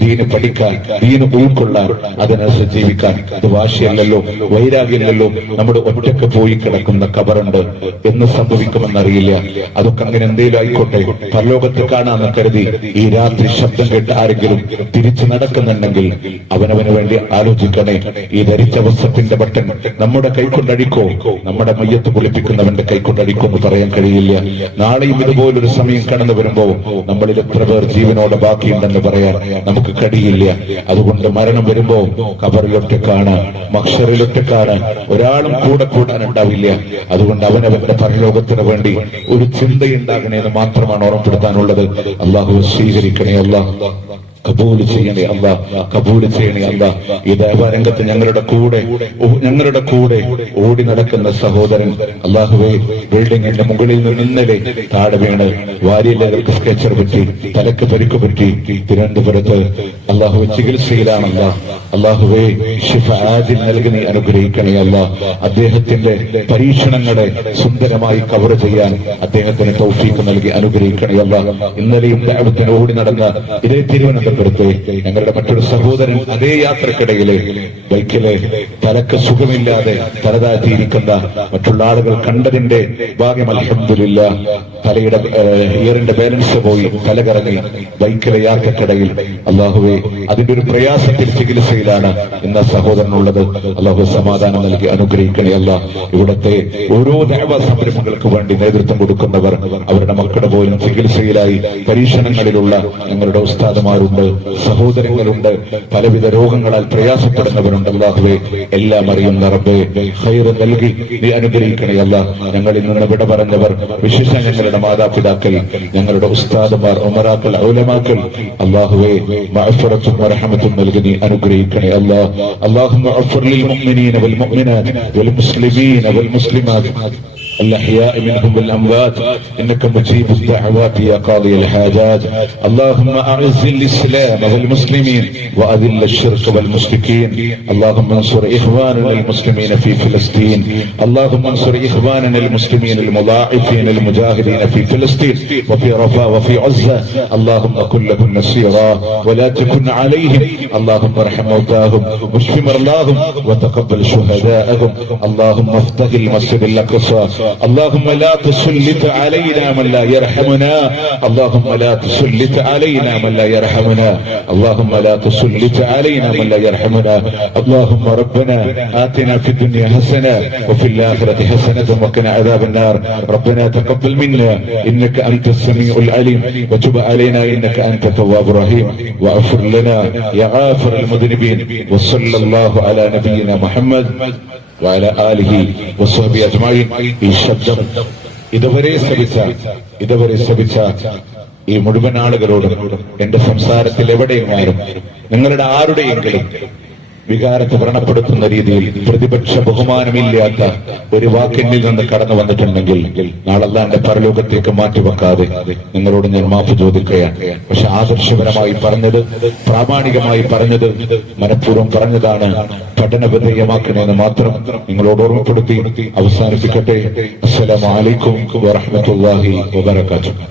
ദീന് പഠിക്കാൻ, ദീന് ഉൾക്കൊള്ളാൻ, അതിനനുസരിച്ച് ജീവിക്കാൻ. ഇത് വാശിയല്ലല്ലോ, വൈരാഗ്യമല്ലല്ലോ. നമ്മുടെ ഒറ്റക്ക് പോയി കിടക്കുന്ന കബറുണ്ട്, എന്ന് സംഭവിക്കുമെന്നറിയില്ല. അതൊക്കെ അങ്ങനെ എന്തേലും ആയിക്കോട്ടെ, പരലോകത്ത് കാണാമെന്ന് കരുതി ഈ രാത്രി ശബ്ദം കേട്ട് ആരെങ്കിലും തിരിച്ചു നടക്കുന്നുണ്ടെങ്കിൽ അവനവന് വേണ്ടി ആലോചിക്കണേ. ഈ ധരിച്ച വസ്ത്രത്തിന്റെ ബട്ടൺ നമ്മുടെ കൈക്കൊണ്ടടിക്കോ, നമ്മുടെ മയ്യത്ത് കുളിപ്പിക്കുന്നവന്റെ കൈക്കൊണ്ടടിക്കോ എന്ന് പറയാൻ കഴിയില്ല. നാളെയും ഇതുപോലൊരു സമയം കടന്നു വരുമ്പോ നമ്മളിൽ എത്ര പേർ ജീവനോടെ ബാക്കിയുണ്ടെന്ന് പറയാൻ നമുക്ക് കഴിയില്ല. അതുകൊണ്ട് മരണം വരുമ്പോ ഖബറിലൊറ്റക്കാണ്, മഹ്ശറിലൊറ്റക്കാണ്, ഒരാളും കൂടെ കൂടാനുണ്ടാവില്ല. അതുകൊണ്ട് അവനവന്റെ പരലോകത്തിന് വേണ്ടി ഒരു ചിന്തയുണ്ടാകണേന്ന് മാത്രമാണ് ഓർമ്മപ്പെടുത്താനുള്ളത്. അള്ളാഹു സ്വീകരിക്കണേ, അല്ലാഹ് കബൂൽ ചെയ്യണേ, അല്ലാഹ് കബൂൽ ചെയ്യണേ, അല്ലാഹ്. ഈ ദേവാരംഗത്ത് ഞങ്ങളുടെ കൂടെ ഓടി നടക്കുന്ന സഹോദരൻ, അല്ലാഹുവേ, ബിൽഡിങ്ങിന്റെ മുകളിൽ നിന്ന് ഇന്നലെ താഴെ വീണ് വാരിയലകൾക്ക് സ്കെച്ചർ പറ്റി, തലക്ക് പരിക്ക് പറ്റി തിരുവനന്തപുരത്ത് അല്ലാഹുവേ ചികിത്സയിലാണല്ലോ. അള്ളാഹുവേ ശിഫ ആജിൽ നൽകി നീ അനുഗ്രഹിക്കണേ അല്ലാഹ്. അദ്ദേഹത്തിന്റെ പരീക്ഷണങ്ങളെ സുന്ദരമായി കവർ ചെയ്യാൻ അദ്ദേഹത്തിന് തൗഫീഖ് നൽകി അനുഗ്രഹിക്കണേ അല്ലാഹ്. ഇന്നലെയും ദഅവത്തിന് ഓടി നടന്ന ഇതേ തിരുവനന്തപുരത്തെ ഞങ്ങളുടെ മറ്റൊരു സഹോദരൻ അതേ യാത്രക്കിടയിലെ ബൈക്കിലെ തലക്ക് സുഖമില്ലാതെ തലതാഴ്ത്തിയിരിക്കുന്ന മറ്റുള്ള ആളുകൾ കണ്ടതിന്റെ ഭാഗ്യം അൽഹംദുലില്ലാഹ്. തലയുടെ ഇയറിന്റെ ബാലൻസ് പോയി തലകറങ്ങി ബൈക്കിലെ യാത്രക്കിടയിൽ. അള്ളാഹുവെ അതിന്റെ ഒരു പ്രയാസത്തിൽ ചികിത്സയിലാണ് ഇന്ന് സഹോദരനുള്ളത്. അള്ളാഹു സമാധാനം നൽകി അനുഗ്രഹിക്കണേ അല്ലാഹ്. ഇവിടുത്തെ ഓരോ ദഅവ സംരംഭങ്ങൾക്ക് വേണ്ടി നേതൃത്വം കൊടുക്കുന്നവർ, അവരുടെ മക്കളുടെ പോലും ചികിത്സയിലായി പരീക്ഷണങ്ങളിലുള്ള ഞങ്ങളുടെ ഉസ്താദുമാരുണ്ട്, സഹോദരങ്ങളുണ്ട്, പലവിധ രോഗങ്ങളാൽ പ്രയാസപ്പെടുന്നവരുണ്ട്. അല്ലാഹുവേ എല്ലാം അറിയുന്ന റബ്ബേ ഖൈർ നൽകി നീ അനുഗ്രഹിക്കണേ അല്ലാഹ്. ഞങ്ങളിൽ നിന്ന് വിട പറഞ്ഞവർ, വിശേഷ ഞങ്ങളുടെ മാതാപിതാക്കൾ, ഞങ്ങളുടെ ഉസ്താദുമാർ, ഉമറാക്കൾ, ഉലമാക്കൾ, അല്ലാഹുവേ മഗ്ഫിറത്തും റഹ്മത്തും നൽകി നീ അനുഗ്രഹിക്കണേ അല്ലാഹ്. അല്ലാഹുമ്മ അഗ്ഫിർ ലിൽ മുഅ്മിനീന വൽ മുഅ്മിനാത്ത് വൽ മുസ്ലിമീന വൽ മുസ്ലിമാത്ത് الأحياء منهم والأموات إنك مجيب الدعوات يا قاضي الحاجات. اللهم أعز الإسلام والمسلمين وأذل الشرك والمشركين. اللهم انصر إخواننا المسلمين في فلسطين. اللهم انصر إخواننا المسلمين المضاعفين المجاهدين في فلسطين وفي رفاه وفي عزة. اللهم كن لهم نصيرا ولا تكن عليهم. اللهم ارحم موتاهم واشف مرضاهم وتقبل شهداءهم. اللهم افتح المسجد الأقصى. اللهم لا تسلط علينا من لا يرحمنا. اللهم لا تسلط علينا من لا يرحمنا. اللهم لا تسلط علينا من لا يرحمنا. اللهم ربنا آتنا في الدنيا حسنة وفي الآخرة حسنة وقنا عذاب النار. ربنا تقبل منا إنك أنت السميع العليم وتب علينا إنك أنت التواب الرحيم واغفر لنا يا غافر المذنبين. وصلى الله على نبينا محمد وعلى آله وصحبه أجمعين. ഈ ശബ്ദം ഇതുവരെ ശ്രവിച്ച ഈ മുഴുവൻ ആളുകളോടും എന്റെ സംസാരത്തിൽ എവിടെയെങ്കിലും നിങ്ങളുടെ ആരുടെയെങ്കിലും വികാരത്തെ വ്രണപ്പെടുത്തുന്ന രീതിയിൽ പ്രതിപക്ഷ ബഹുമാനമില്ലാത്ത ഒരു വാക്കിന്നിൽ നിന്ന് കടന്നു വന്നിട്ടുണ്ടെങ്കിൽ നാളെ അല്ലാഹുവിന്റെ പരലോകത്തേക്ക് മാറ്റിവെക്കാതെ നിങ്ങളോട് ഞാൻ മാഫ് ചോദിക്കുകയാണ്. പക്ഷെ ആദർശപരമായി പറഞ്ഞത്, പ്രാമാണികമായി പറഞ്ഞത്, മനഃപൂർവ്വം പറഞ്ഞതാണ്. പഠനവിധേയമാക്കണമെന്ന് മാത്രം നിങ്ങളോട് ഓർമ്മപ്പെടുത്തി അവസാനിപ്പിക്കട്ടെ. അസ്സലാമു അലൈക്കും വറഹ്മത്തുള്ളാഹി വബറകാതുഹു.